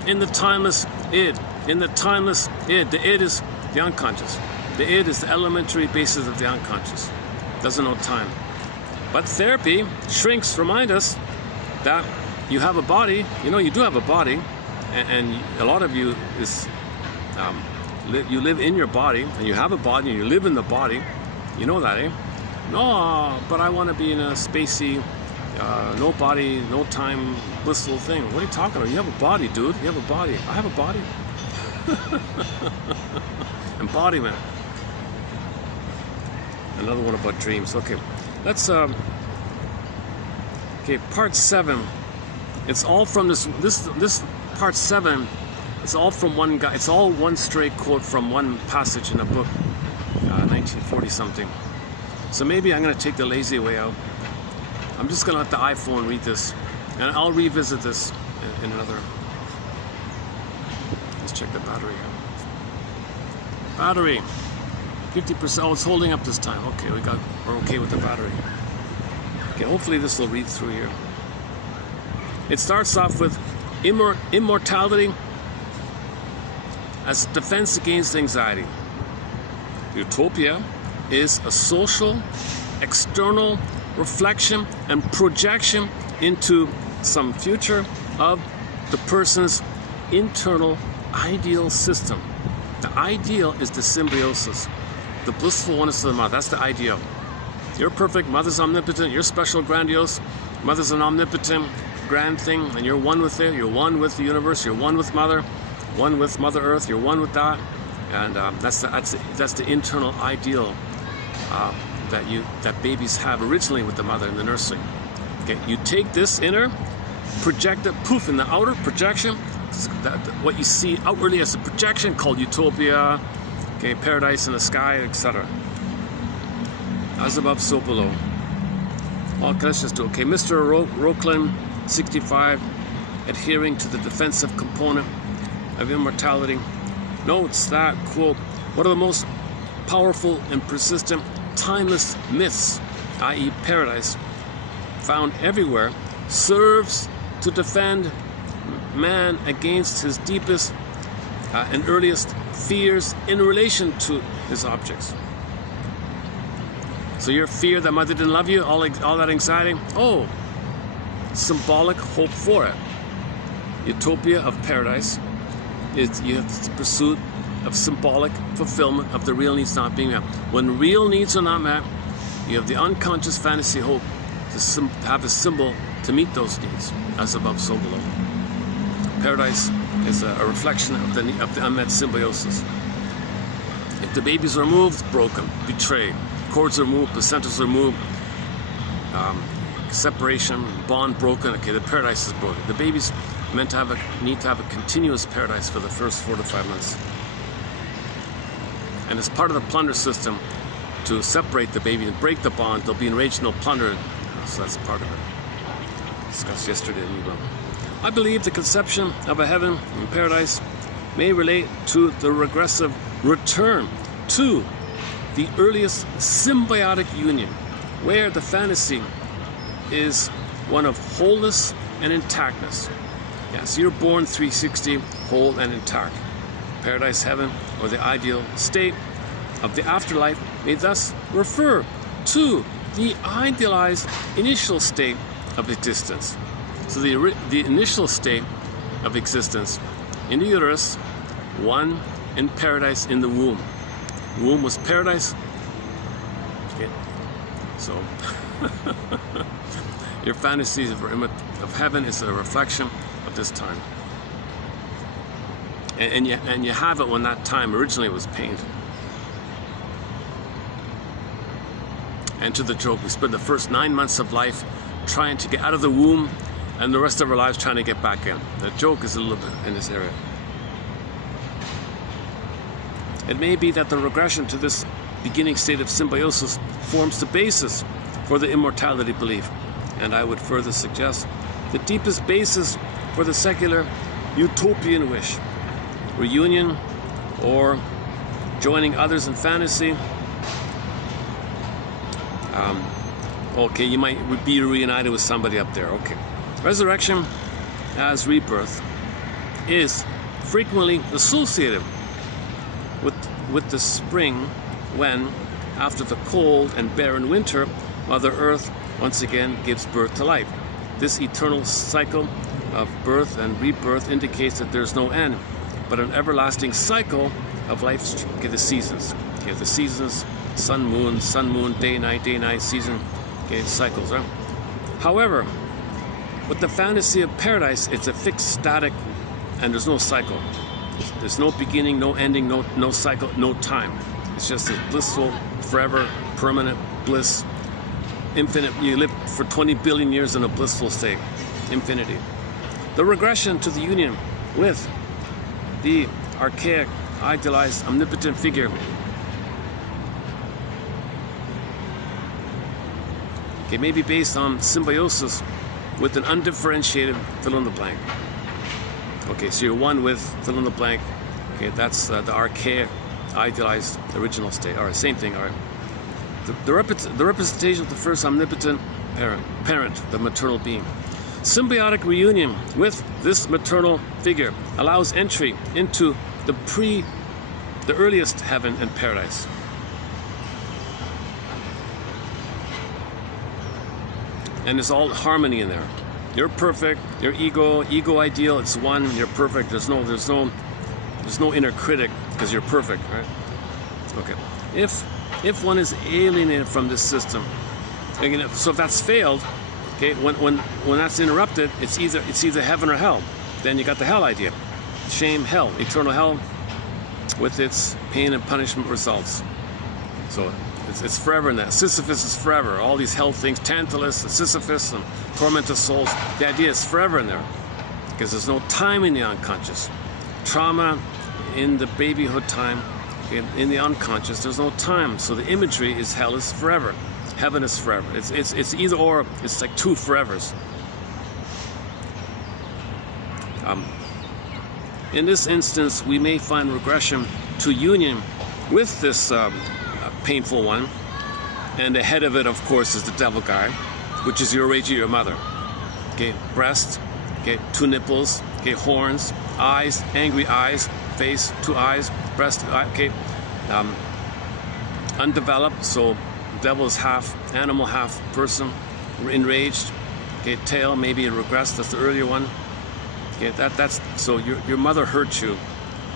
in the timeless id. The id is the unconscious. The id is the elementary basis of the unconscious. Doesn't know time. But therapy shrinks, remind us that you have a body, you do have a body, and a lot of you you live in your body, and you have a body, and you live in the body. You know that, eh? No, but I want to be in a spacey, no body, no time, blissful thing. What are you talking about? You have a body, dude. You have a body. I have a body. Embodiment. Another one about dreams. Okay, let's. Okay, part 7. It's all from this part 7. It's all from one guy. It's all one straight quote from one passage in a book, 1940 something. So maybe I'm going to take the lazy way out. I'm just going to let the iPhone read this, and I'll revisit this in another. Let's check the battery. Battery, 50%. Oh, it's holding up this time. Okay, we're okay with the battery. Okay, hopefully this will read through here. It starts off with immortality as defense against anxiety. Utopia is a social, external reflection and projection into some future of the person's internal ideal system. The ideal is the symbiosis, the blissful oneness of the mother. That's the ideal. You're perfect, mother's omnipotent, you're special, grandiose, mother's an omnipotent, grand thing, and you're one with it, you're one with the universe, you're one with mother, one with Mother Earth, you're one with that. And that's the internal ideal that babies have originally with the mother in the nursery. Okay, you take this inner, project it, poof, in the outer projection, what you see outwardly as a projection called utopia, okay, paradise in the sky, etc. As above, so below. Okay, let's just do okay. Mr. Rocklin, 65, adhering to the defensive component of immortality, notes that, quote, one of the most powerful and persistent timeless myths, i.e. paradise, found everywhere, serves to defend man against his deepest and earliest fears in relation to his objects. So your fear that mother didn't love you, all that anxiety, oh, symbolic hope for it. Utopia of paradise is you have the pursuit of symbolic fulfillment of the real needs not being met. When real needs are not met, you have the unconscious fantasy hope to have a symbol to meet those needs, as above, so below. Paradise is a reflection of the unmet symbiosis. If the baby's removed, broken, betrayed. Cords are removed, placentas are removed, separation, bond broken. Okay, the paradise is broken. The baby's meant to need to have a continuous paradise for the first 4 to 5 months. And as part of the plunder system, to separate the baby and break the bond, they'll be enraged and they'll plunder it. So that's part of it. Discussed yesterday in Eva. I believe the conception of a heaven and paradise may relate to the regressive return to the earliest symbiotic union, where the fantasy is one of wholeness and intactness. Yeah, so you're born 360, whole and intact. Paradise, heaven, or the ideal state of the afterlife may thus refer to the idealized initial state of existence. So the initial state of existence in the uterus, one in paradise in the womb. Womb was paradise. Okay. So your fantasies of heaven is a reflection of this time. And you have it when that time originally was pained. And to the joke, we spend the first 9 months of life trying to get out of the womb, and the rest of our lives trying to get back in. The joke is a little bit in this area. It may be that the regression to this beginning state of symbiosis forms the basis for the immortality belief, and I would further suggest the deepest basis for the secular utopian wish. Reunion or joining others in fantasy. Okay, you might be reunited with somebody up there. Okay. Resurrection as rebirth is frequently associated with the spring when, after the cold and barren winter, Mother Earth once again gives birth to life. This eternal cycle of birth and rebirth indicates that there's no end, but an everlasting cycle of life's the seasons. Okay, the seasons sun, moon, day, night, season, okay, cycles, right? However, with the fantasy of paradise, it's a fixed, static, and there's no cycle. There's no beginning, no ending, no cycle, no time. It's just a blissful, forever, permanent bliss, infinite. You live for 20 billion years in a blissful state, infinity. The regression to the union with the archaic, idealized, omnipotent figure, it may be based on symbiosis with an undifferentiated fill-in-the-blank. Okay, so you're one with fill-in-the-blank. Okay, that's the archaic, idealized, original state. All right, same thing. All right. The representation of the first omnipotent parent, the maternal being. Symbiotic reunion with this maternal figure allows entry into the earliest heaven and paradise. And there's all harmony in there. You're perfect. Your ego ideal. It's one. You're perfect. There's no inner critic because you're perfect, right? Okay. If one is alienated from this system, again, so if that's failed, okay, when that's interrupted, it's either heaven or hell. Then you got the hell idea. Shame, hell, eternal hell, with its pain and punishment results. So it's forever in that. Sisyphus is forever. All these hell things, Tantalus, and Sisyphus, and tormented souls. The idea is forever in there because there's no time in the unconscious. Trauma in the babyhood time, in the unconscious, there's no time. So the imagery is hell is forever. Heaven is forever. It's either or. It's like two forevers. In this instance, we may find regression to union with this painful one, and ahead of it, of course, is the devil guy, which is your rage of your mother. Okay, breast, okay, two nipples, okay, horns, eyes, angry eyes, face, two eyes, breast, okay, undeveloped, so devil is half animal, half person, enraged, okay, tail, maybe a regress, that's the earlier one. Okay, that's so your mother hurt you,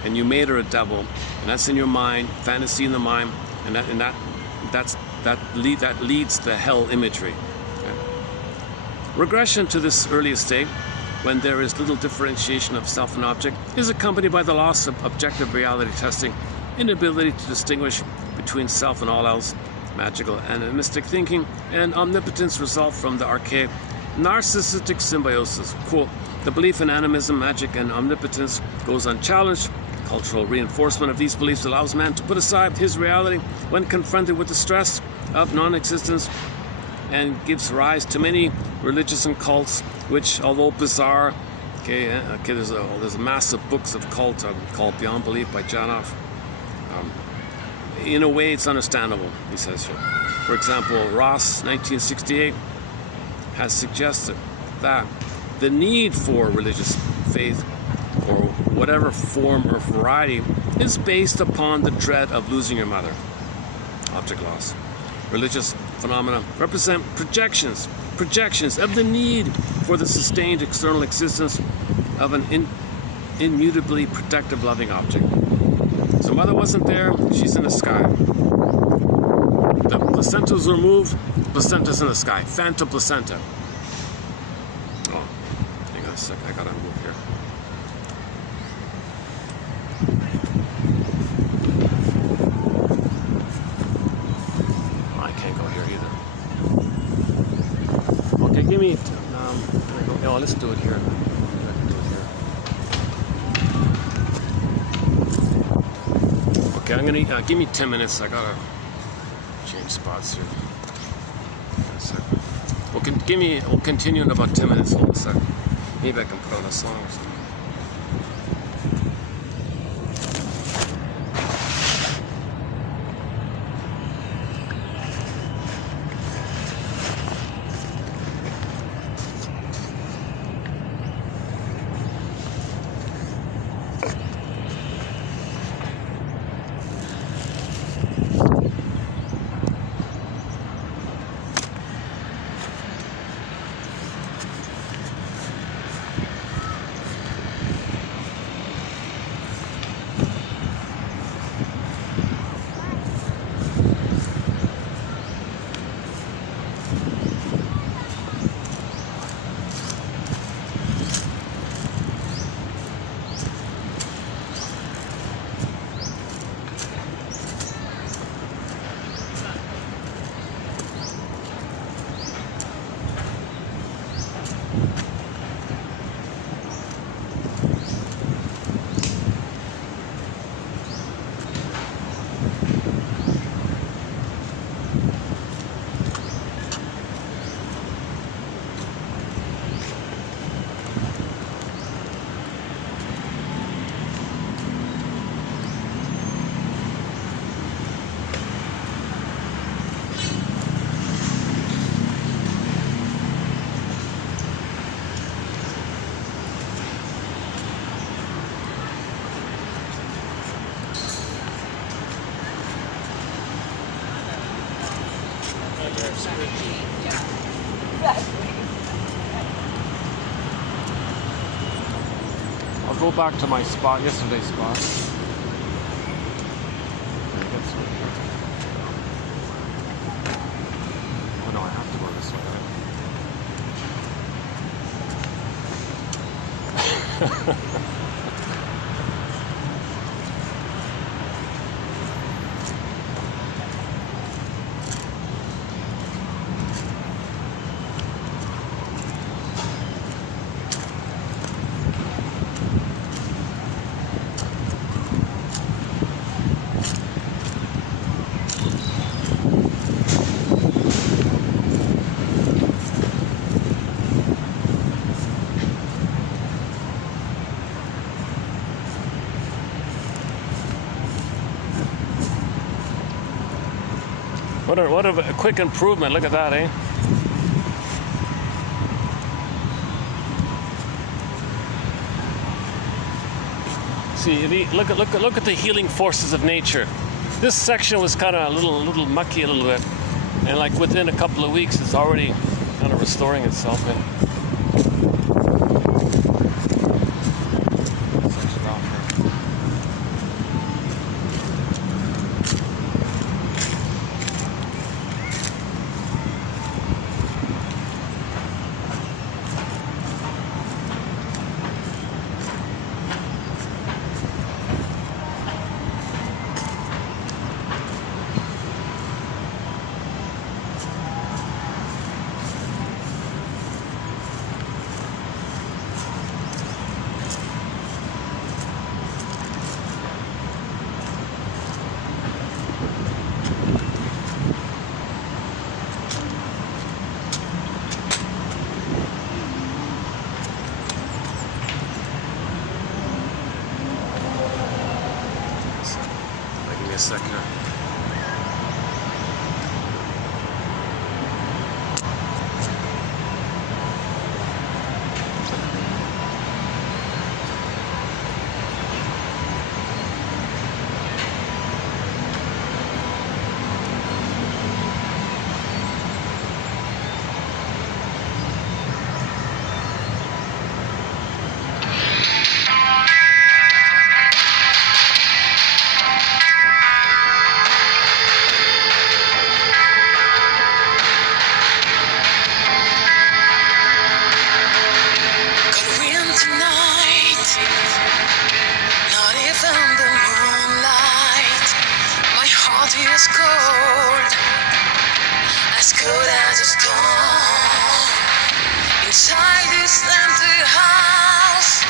and you made her a devil, and that's in your mind, fantasy in the mind, and that leads to hell imagery. Okay. Regression to this earlier state, when there is little differentiation of self and object, is accompanied by the loss of objective reality testing, inability to distinguish between self and all else, magical and animistic thinking, and omnipotence result from the archaic narcissistic symbiosis. Quote, the belief in animism, magic, and omnipotence goes unchallenged. Cultural reinforcement of these beliefs allows man to put aside his reality when confronted with the stress of non-existence, and gives rise to many religious and cults, which, although bizarre, there's a massive books of cult called Beyond Belief by Janov. In a way, it's understandable, he says here. For example, Ross, 1968, has suggested that the need for religious faith, or whatever form or variety, is based upon the dread of losing your mother. Object loss. Religious phenomena represent projections of the need for the sustained external existence of an immutably protective, loving object. So mother wasn't there, she's in the sky. The placenta was removed, placenta's in the sky. Phantom placenta. Oh, hang on a second, I gotta move here. I can't go here either. Okay, give me, oh, let's do it here. Okay, I'm gonna give me 10 minutes. I gotta change spots here. We'll continue in about 10 minutes. Hold a second. Maybe I can put on a song or something. go back to my spot, yesterday's spot. Oh no, I have to go this way, right? What a quick improvement! Look at that, eh? See, look at the healing forces of nature. This section was kind of a little mucky a little bit, and like within a couple of weeks, it's already kind of restoring itself. Give me a second. Inside this empty house,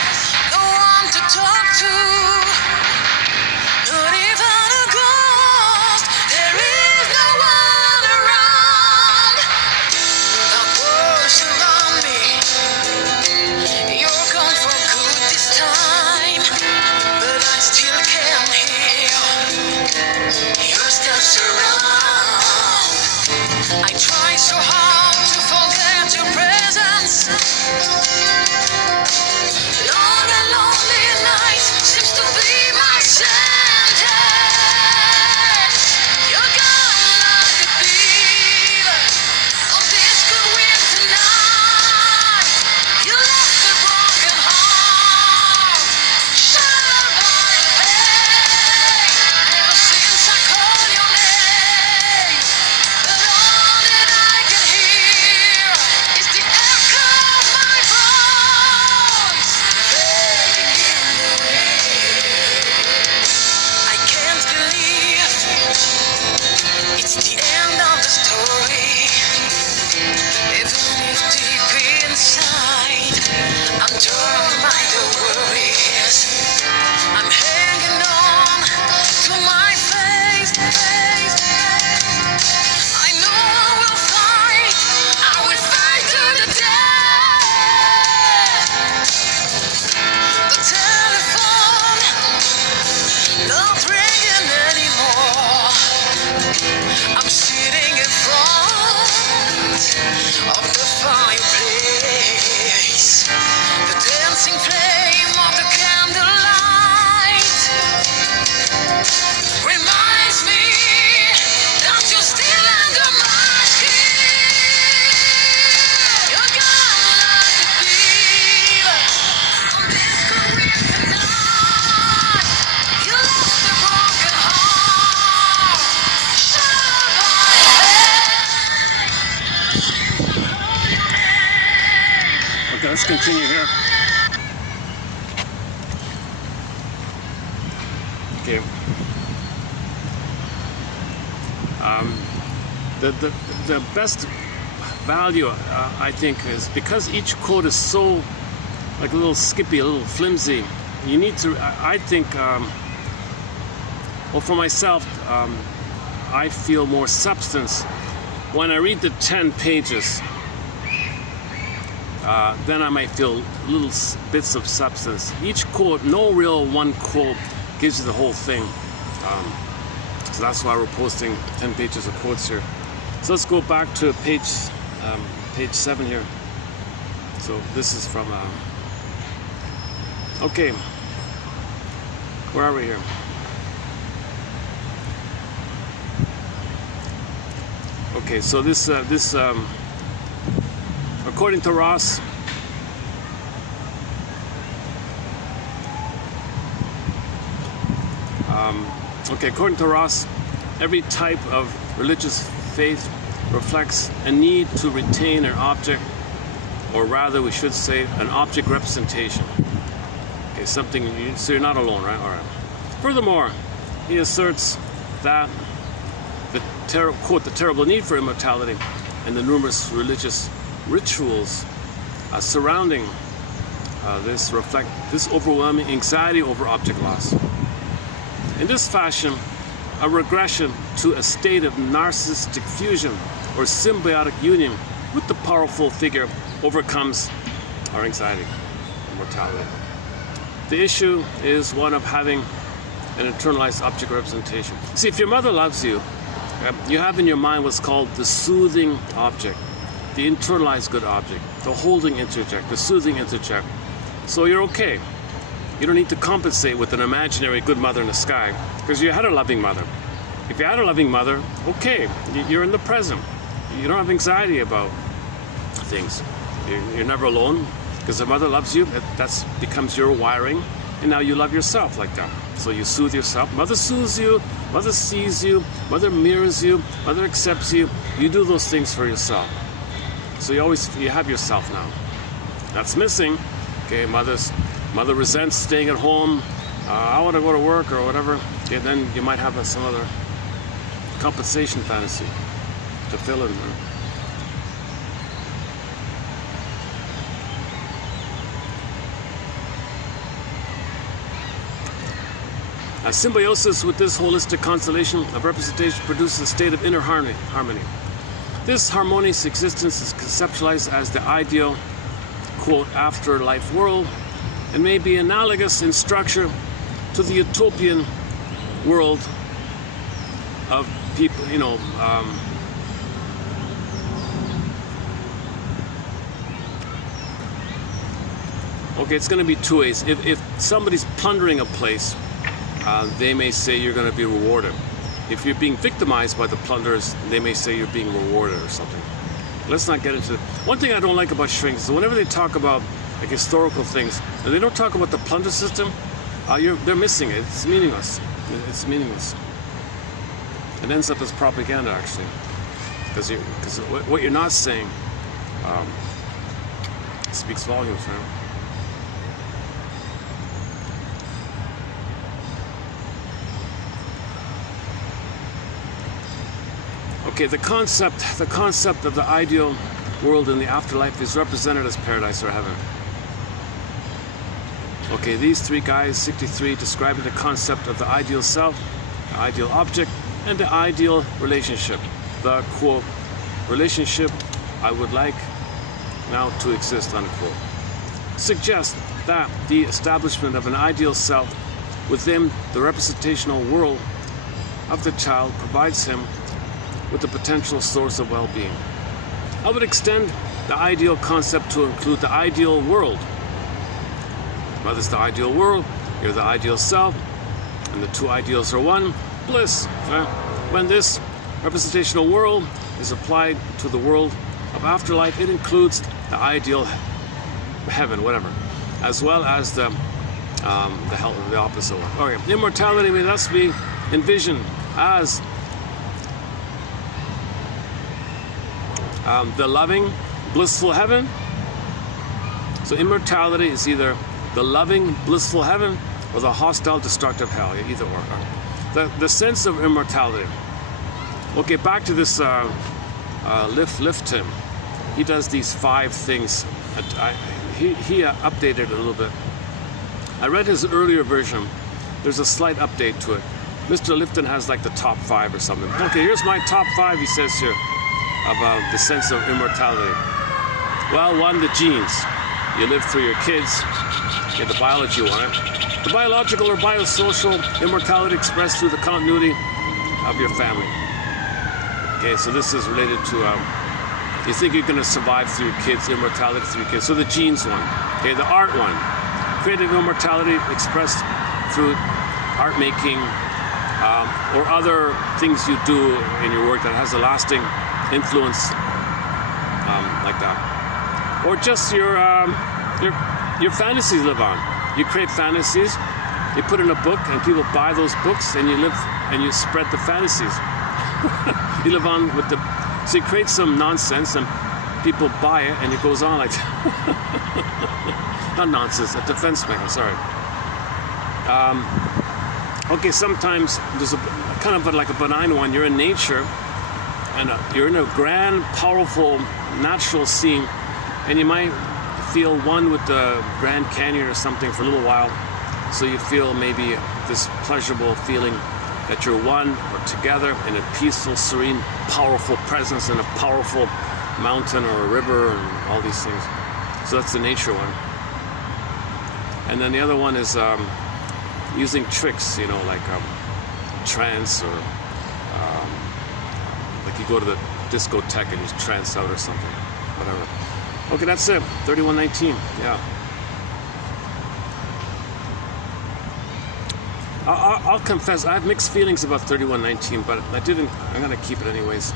no one to talk to, not even a ghost. There is no one around. The walls around me, you're gone for good this time, but I still can hear your steps around. I try so hard to forget your presence. Okay, let's continue here. Okay. The best value, I think, is because each quote is so like a little skippy, a little flimsy. You need to, I think, well, for myself, I feel more substance when I read the 10 pages. Then I might feel little bits of substance. Each quote, no real one quote gives you the whole thing. So that's why we're posting 10 pages of quotes here. So let's go back to page 7 here. So this is from, okay, where are we here? Okay, so this according to Ross, according to Ross, every type of religious faith reflects a need to retain an object, or rather, we should say, an object representation. Okay, something. So you're not alone, right? All right. Furthermore, he asserts that quote, the terrible need for immortality and the numerous religious rituals surrounding this reflect this overwhelming anxiety over object loss. In this fashion, a regression to a state of narcissistic fusion or symbiotic union with the powerful figure overcomes our anxiety and mortality. The issue is one of having an internalized object representation. See, if your mother loves you, you have in your mind what's called the soothing object, the internalized good object, the holding interject, the soothing interject. So you're okay. You don't need to compensate with an imaginary good mother in the sky because you had a loving mother. If you had a loving mother, okay, you're in the present. You don't have anxiety about things. You're never alone because the mother loves you. That becomes your wiring, and now you love yourself like that. So you soothe yourself. Mother soothes you, mother sees you, mother mirrors you, mother accepts you. You do those things for yourself. So you have yourself now. That's missing. Okay, mother resents staying at home. I want to go to work or whatever. Okay, then you might have some other compensation fantasy to fill in. A symbiosis with this holistic constellation of representation produces a state of inner harmony. This harmonious existence is conceptualized as the ideal, quote, afterlife world, and may be analogous in structure to the utopian world of people, okay, it's going to be two ways. If somebody's plundering a place, they may say you're going to be rewarded. If you're being victimized by the plunderers, they may say you're being rewarded or something. Let's not get into it. One thing I don't like about shrinks is whenever they talk about like historical things, and they don't talk about the plunder system, they're missing it. It's meaningless. It's meaningless. It ends up as propaganda, actually, because what you're not saying speaks volumes, right? Okay, the concept of the ideal world in the afterlife is represented as paradise or heaven. Okay, these three guys, 63, describing the concept of the ideal self, the ideal object, and the ideal relationship. The, quote, relationship I would like now to exist, unquote. Suggests that the establishment of an ideal self within the representational world of the child provides him with the potential source of well-being. I would extend the ideal concept to include the ideal world. Well, this is the ideal world, you're the ideal self, and the two ideals are one, bliss. Right? When this representational world is applied to the world of afterlife, it includes the ideal heaven, whatever, as well as the hell, the opposite one. Okay, immortality may thus be envisioned as the loving, blissful heaven, So immortality is either the loving, blissful heaven or the hostile, destructive hell, either or. The sense of immortality. Okay, back to this Lifton. He does these 5 things. He updated it a little bit. I read his earlier version. There's a slight update to it. Mr. Lifton has like the top 5 or something. Okay, here's my top 5, he says here, about the sense of immortality. Well, 1, the genes. You live through your kids. Okay, the biology one. The biological or biosocial immortality expressed through the continuity of your family. Okay, so this is related to, you think you're going to survive through your kids, immortality through your kids. So the genes one. Okay, the art one. Creative immortality expressed through art making or other things you do in your work that has a lasting influence like that. Or just your fantasies live on. You create fantasies, you put in a book, and people buy those books, and you live and you spread the fantasies. You live on with the, so you create some nonsense, and people buy it, and it goes on like not nonsense, a defense mechanism. Sorry. Okay, sometimes there's a kind of like a benign one. You're in nature, and you're in a grand, powerful, natural scene, and you might feel one with the Grand Canyon or something for a little while. So you feel maybe this pleasurable feeling that you're one or together in a peaceful, serene, powerful presence in a powerful mountain or a river and all these things. So that's the nature one. And then the other one is using tricks, you know, like trance or like you go to the discotheque and you trance out or something, whatever. Okay, that's it. 3119. Yeah. I'll confess, I have mixed feelings about 3119, but I'm gonna keep it anyways.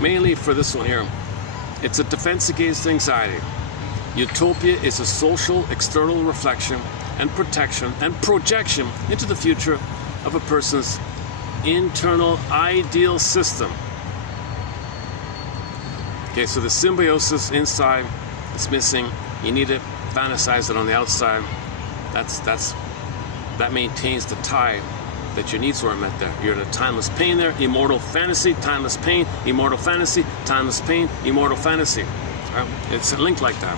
Mainly for this one here. It's a defense against anxiety. Utopia is a social external reflection and protection and projection into the future of a person's internal ideal system. Okay, so the symbiosis inside is missing. You need to fantasize it on the outside. That maintains the tie that your needs weren't met there. You're in a timeless pain there, immortal fantasy, timeless pain, immortal fantasy, timeless pain, immortal fantasy. Right? It's a link like that.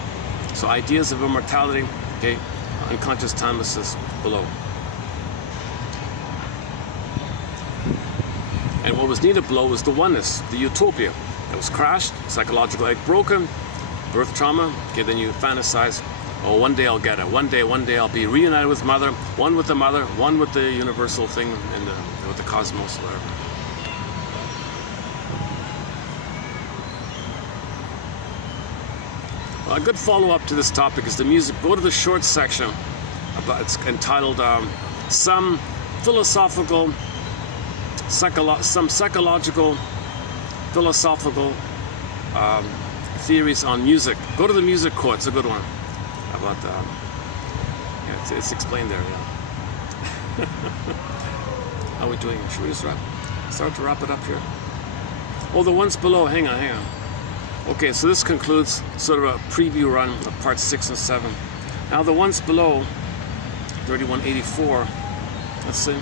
So ideas of immortality, okay, unconscious timelessness below. And what was needed below was the oneness, the utopia. That was crashed, psychological egg broken, birth trauma. Okay, then you fantasize, oh, one day I'll get it. One day I'll be reunited with mother, one with the mother, one with the universal thing, and with the cosmos, whatever. Well, a good follow-up to this topic is the music. Go to the short section. It's entitled Some Psychological, Philosophical Theories on Music. Go to the music quote. It's a good one. About yeah, it's explained there. Yeah. How are we doing? Should we just start to wrap it up here? Oh, the ones below. Hang on. Okay, so this concludes sort of a preview run of parts 6 and 7. Now the ones below, 3184. Let's see.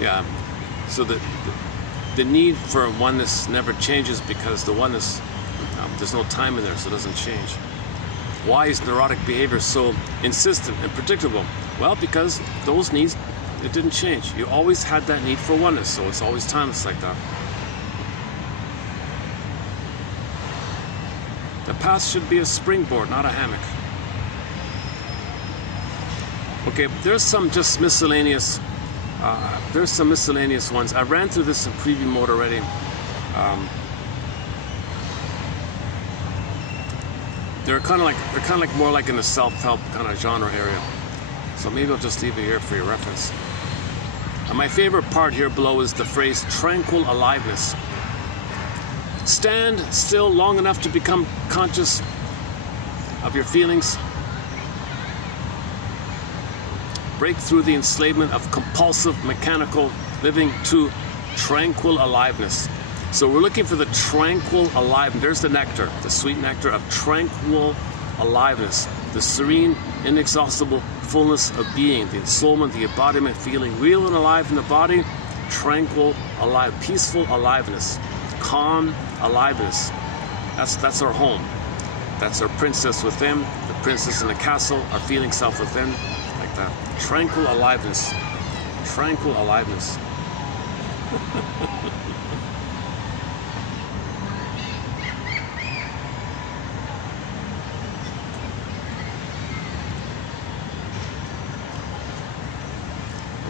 Yeah. So the need for oneness never changes because the oneness, there's no time in there, so it doesn't change. Why is neurotic behavior so insistent and predictable? Well, because those needs, it didn't change. You always had that need for oneness, so it's always timeless like that. The past should be a springboard, not a hammock. Okay, there's some just miscellaneous. There's some miscellaneous ones. I ran through this in preview mode already. They're kind of like more like in the self-help kind of genre area. So maybe I'll just leave it here for your reference. My favorite part here below is the phrase tranquil aliveness. Stand still long enough to become conscious of your feelings. Break through the enslavement of compulsive mechanical living to tranquil aliveness. So we're looking for the tranquil aliveness. There's the nectar, the sweet nectar of tranquil aliveness, the serene, inexhaustible fullness of being, the ensoulment, the embodiment, feeling real and alive in the body, tranquil, alive, peaceful aliveness, calm aliveness. That's our home. That's our princess within, the princess in the castle, our feeling self within, like that. Tranquil aliveness. Tranquil aliveness.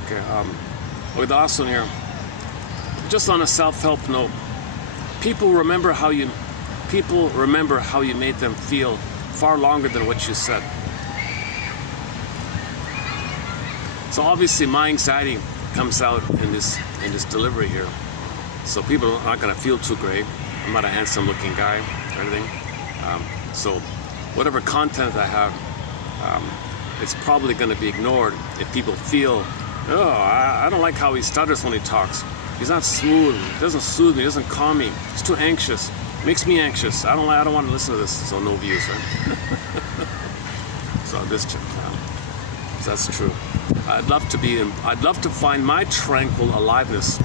Okay, look at the last one here. Just on a self-help note, people remember how you made them feel far longer than what you said. So obviously my anxiety comes out in this delivery here. So people are not going to feel too great. I'm not a handsome looking guy or anything. So whatever content I have, it's probably going to be ignored if people feel, oh, I don't like how he stutters when he talks. He's not smooth. He doesn't soothe me. He doesn't calm me. He's too anxious. Makes me anxious. I don't want to listen to this. So no views, right? So this, that's true. I'd love to find my tranquil aliveness.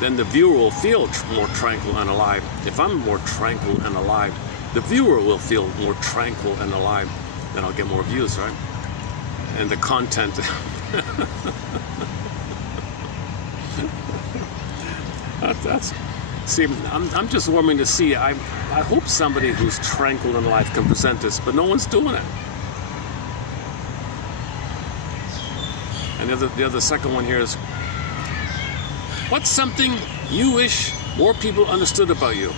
Then the viewer will feel more tranquil and alive. If I'm more tranquil and alive, the viewer will feel more tranquil and alive. Then I'll get more views, right? And the content. See, I'm just warming to see. I hope somebody who's tranquil and alive can present this, but no one's doing it. And the other second one here is, what's something you wish more people understood about you?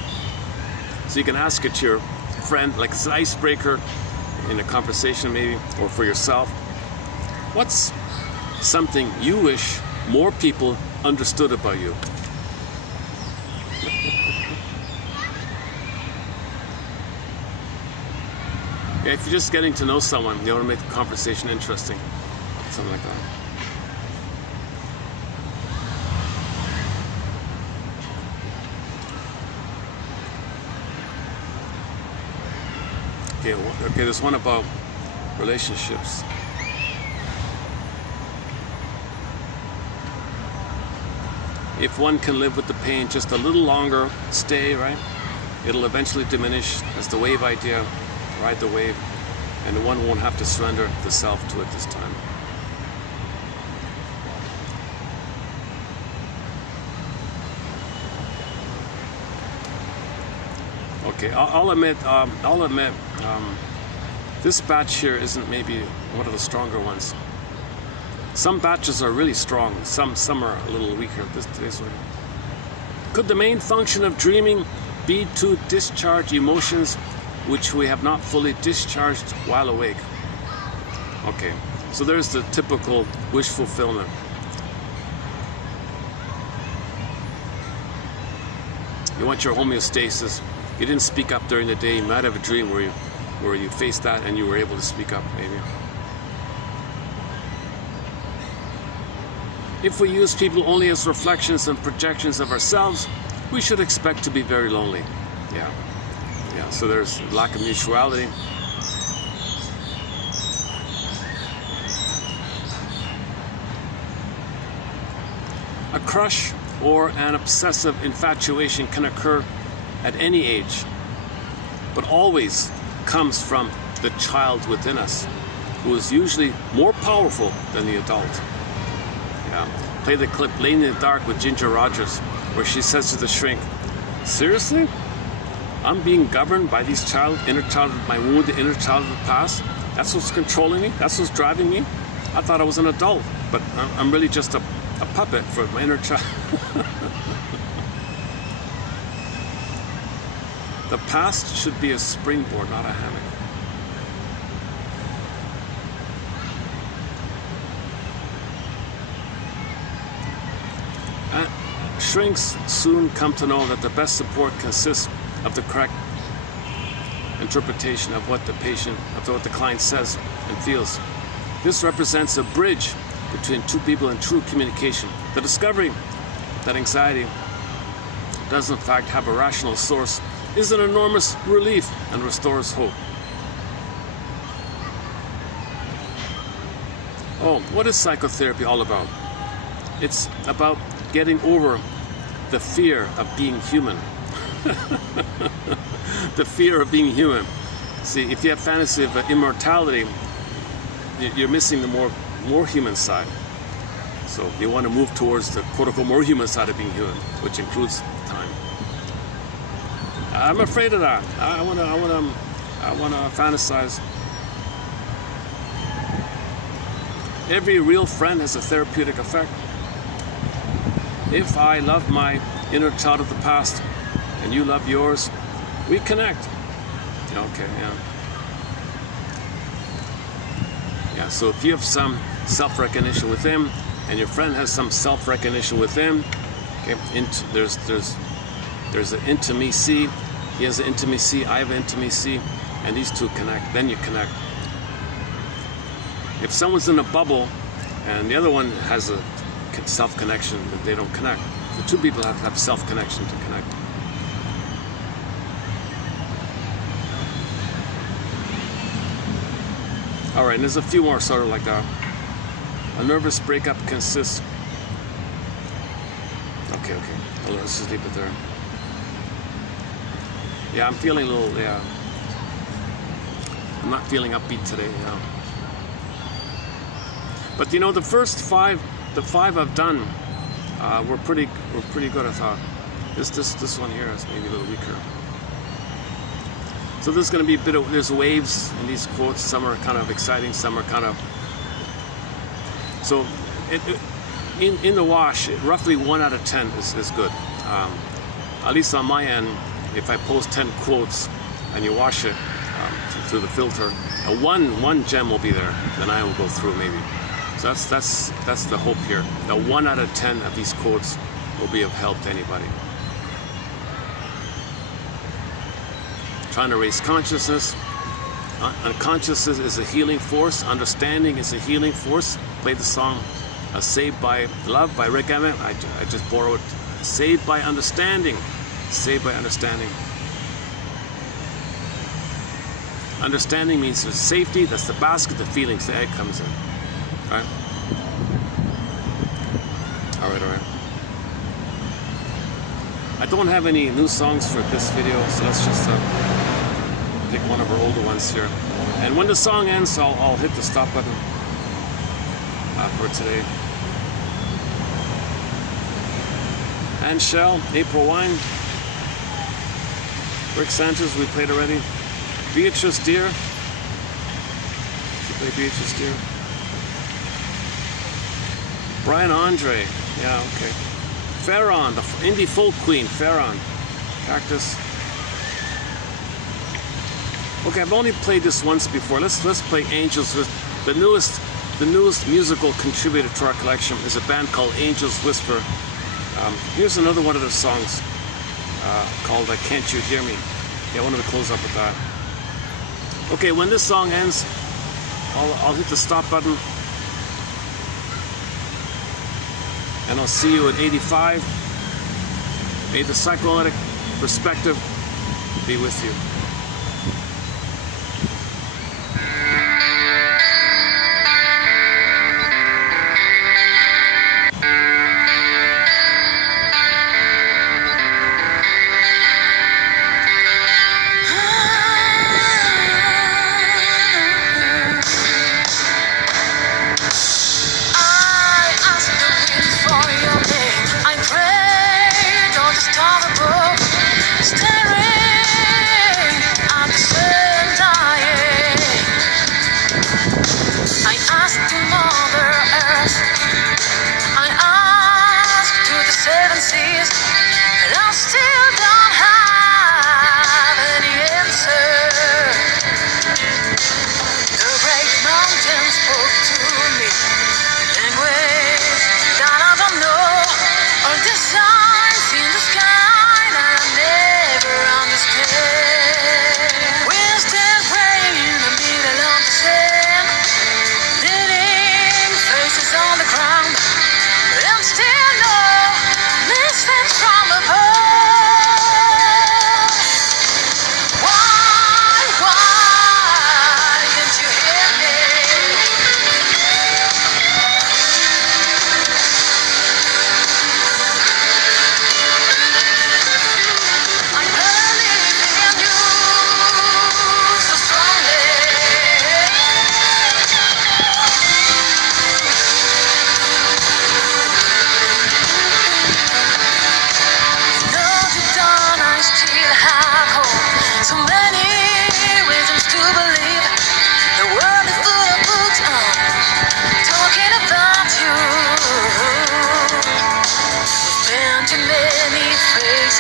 So you can ask it to your friend, like it's an icebreaker in a conversation maybe, or for yourself. What's something you wish more people understood about you? Yeah, if you're just getting to know someone, you want to make the conversation interesting, something like that. Okay, there's one about relationships. If one can live with the pain just a little longer, stay, right? It'll eventually diminish as the wave idea, ride the wave, and one won't have to surrender the self to it this time. Okay, I'll admit, this batch here isn't maybe one of the stronger ones. Some batches are really strong, some are a little weaker. This one. Could the main function of dreaming be to discharge emotions which we have not fully discharged while awake? Okay, so there's the typical wish fulfillment. You want your homeostasis. You didn't speak up during the day. You might have a dream where you faced that and you were able to speak up, maybe. If we use people only as reflections and projections of ourselves, we should expect to be very lonely. Yeah, so there's lack of mutuality. A crush or an obsessive infatuation can occur at any age, but always comes from the child within us, who is usually more powerful than the adult. Yeah. Play the clip Laying in the Dark with Ginger Rogers, where she says to the shrink, seriously? I'm being governed by these my wounded inner child of the past? That's what's controlling me? That's what's driving me? I thought I was an adult, but I'm really just a puppet for my inner child. The past should be a springboard, not a hammock. Shrinks soon come to know that the best support consists of the correct and interpretation of what the patient, of what the client says and feels. This represents a bridge between two people in true communication. The discovery that anxiety does in fact have a rational source is an enormous relief and restores hope. Oh, what is psychotherapy all about? It's about getting over the fear of being human. The fear of being human. See, if you have fantasy of immortality, you're missing the more human side. So you want to move towards the quote-unquote more human side of being human, which includes time. I'm afraid of that. I want to fantasize. Every real friend has a therapeutic effect. If I love my inner child of the past and you love yours, we connect. Okay, yeah. Yeah, so if you have some self-recognition with him and your friend has some self-recognition with him, okay, there's an intimacy. He has an intimacy, I have an intimacy, and these two connect. Then you connect. If someone's in a bubble and the other one has a self-connection, they don't connect. The two people have to have self-connection to connect. All right, and there's a few more sort of like that. A nervous breakup consists... Okay. Let's just leave it there. Yeah, I'm feeling a little, yeah. I'm not feeling upbeat today, yeah. But you know, the five I've done were pretty good, I thought. This one here is maybe a little weaker. So there's going to be a bit of, there's waves in these quotes. Some are kind of exciting, some are kind of... So in the wash, roughly 1 out of 10 is good. At least on my end, if I post 10 quotes and you wash it through the filter, one gem will be there. Then I will go through maybe. So that's the hope here. That 1 out of 10 of these quotes will be of help to anybody. Trying to raise consciousness. Unconsciousness is a healing force. Understanding is a healing force. Play the song Saved by Love by Rick Emmett. I just borrowed Saved by Understanding. Saved by Understanding. Understanding means there's safety. That's the basket. The feelings, the egg comes in. Right? All right. I don't have any new songs for this video, so let's just pick one of our older ones here. And when the song ends, I'll hit the stop button for today. And Shell, April Wine, Rick Sanchez, we played already. Beatrice Deer, she played Beatrice Deer. Brian Andre, yeah, okay. Farron, the indie folk queen, Farron, Cactus. Okay, I've only played this once before. Let's play Angels with the newest musical contributor to our collection is a band called Angels Whisper. Here's another one of their songs called Can't You Hear Me? Yeah, I wanted to close up with that. Okay, when this song ends, I'll hit the stop button. And I'll see you at 85. May the psychoanalytic perspective be with you. Staring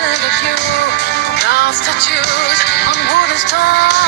send a few prostitutes on wooden stone.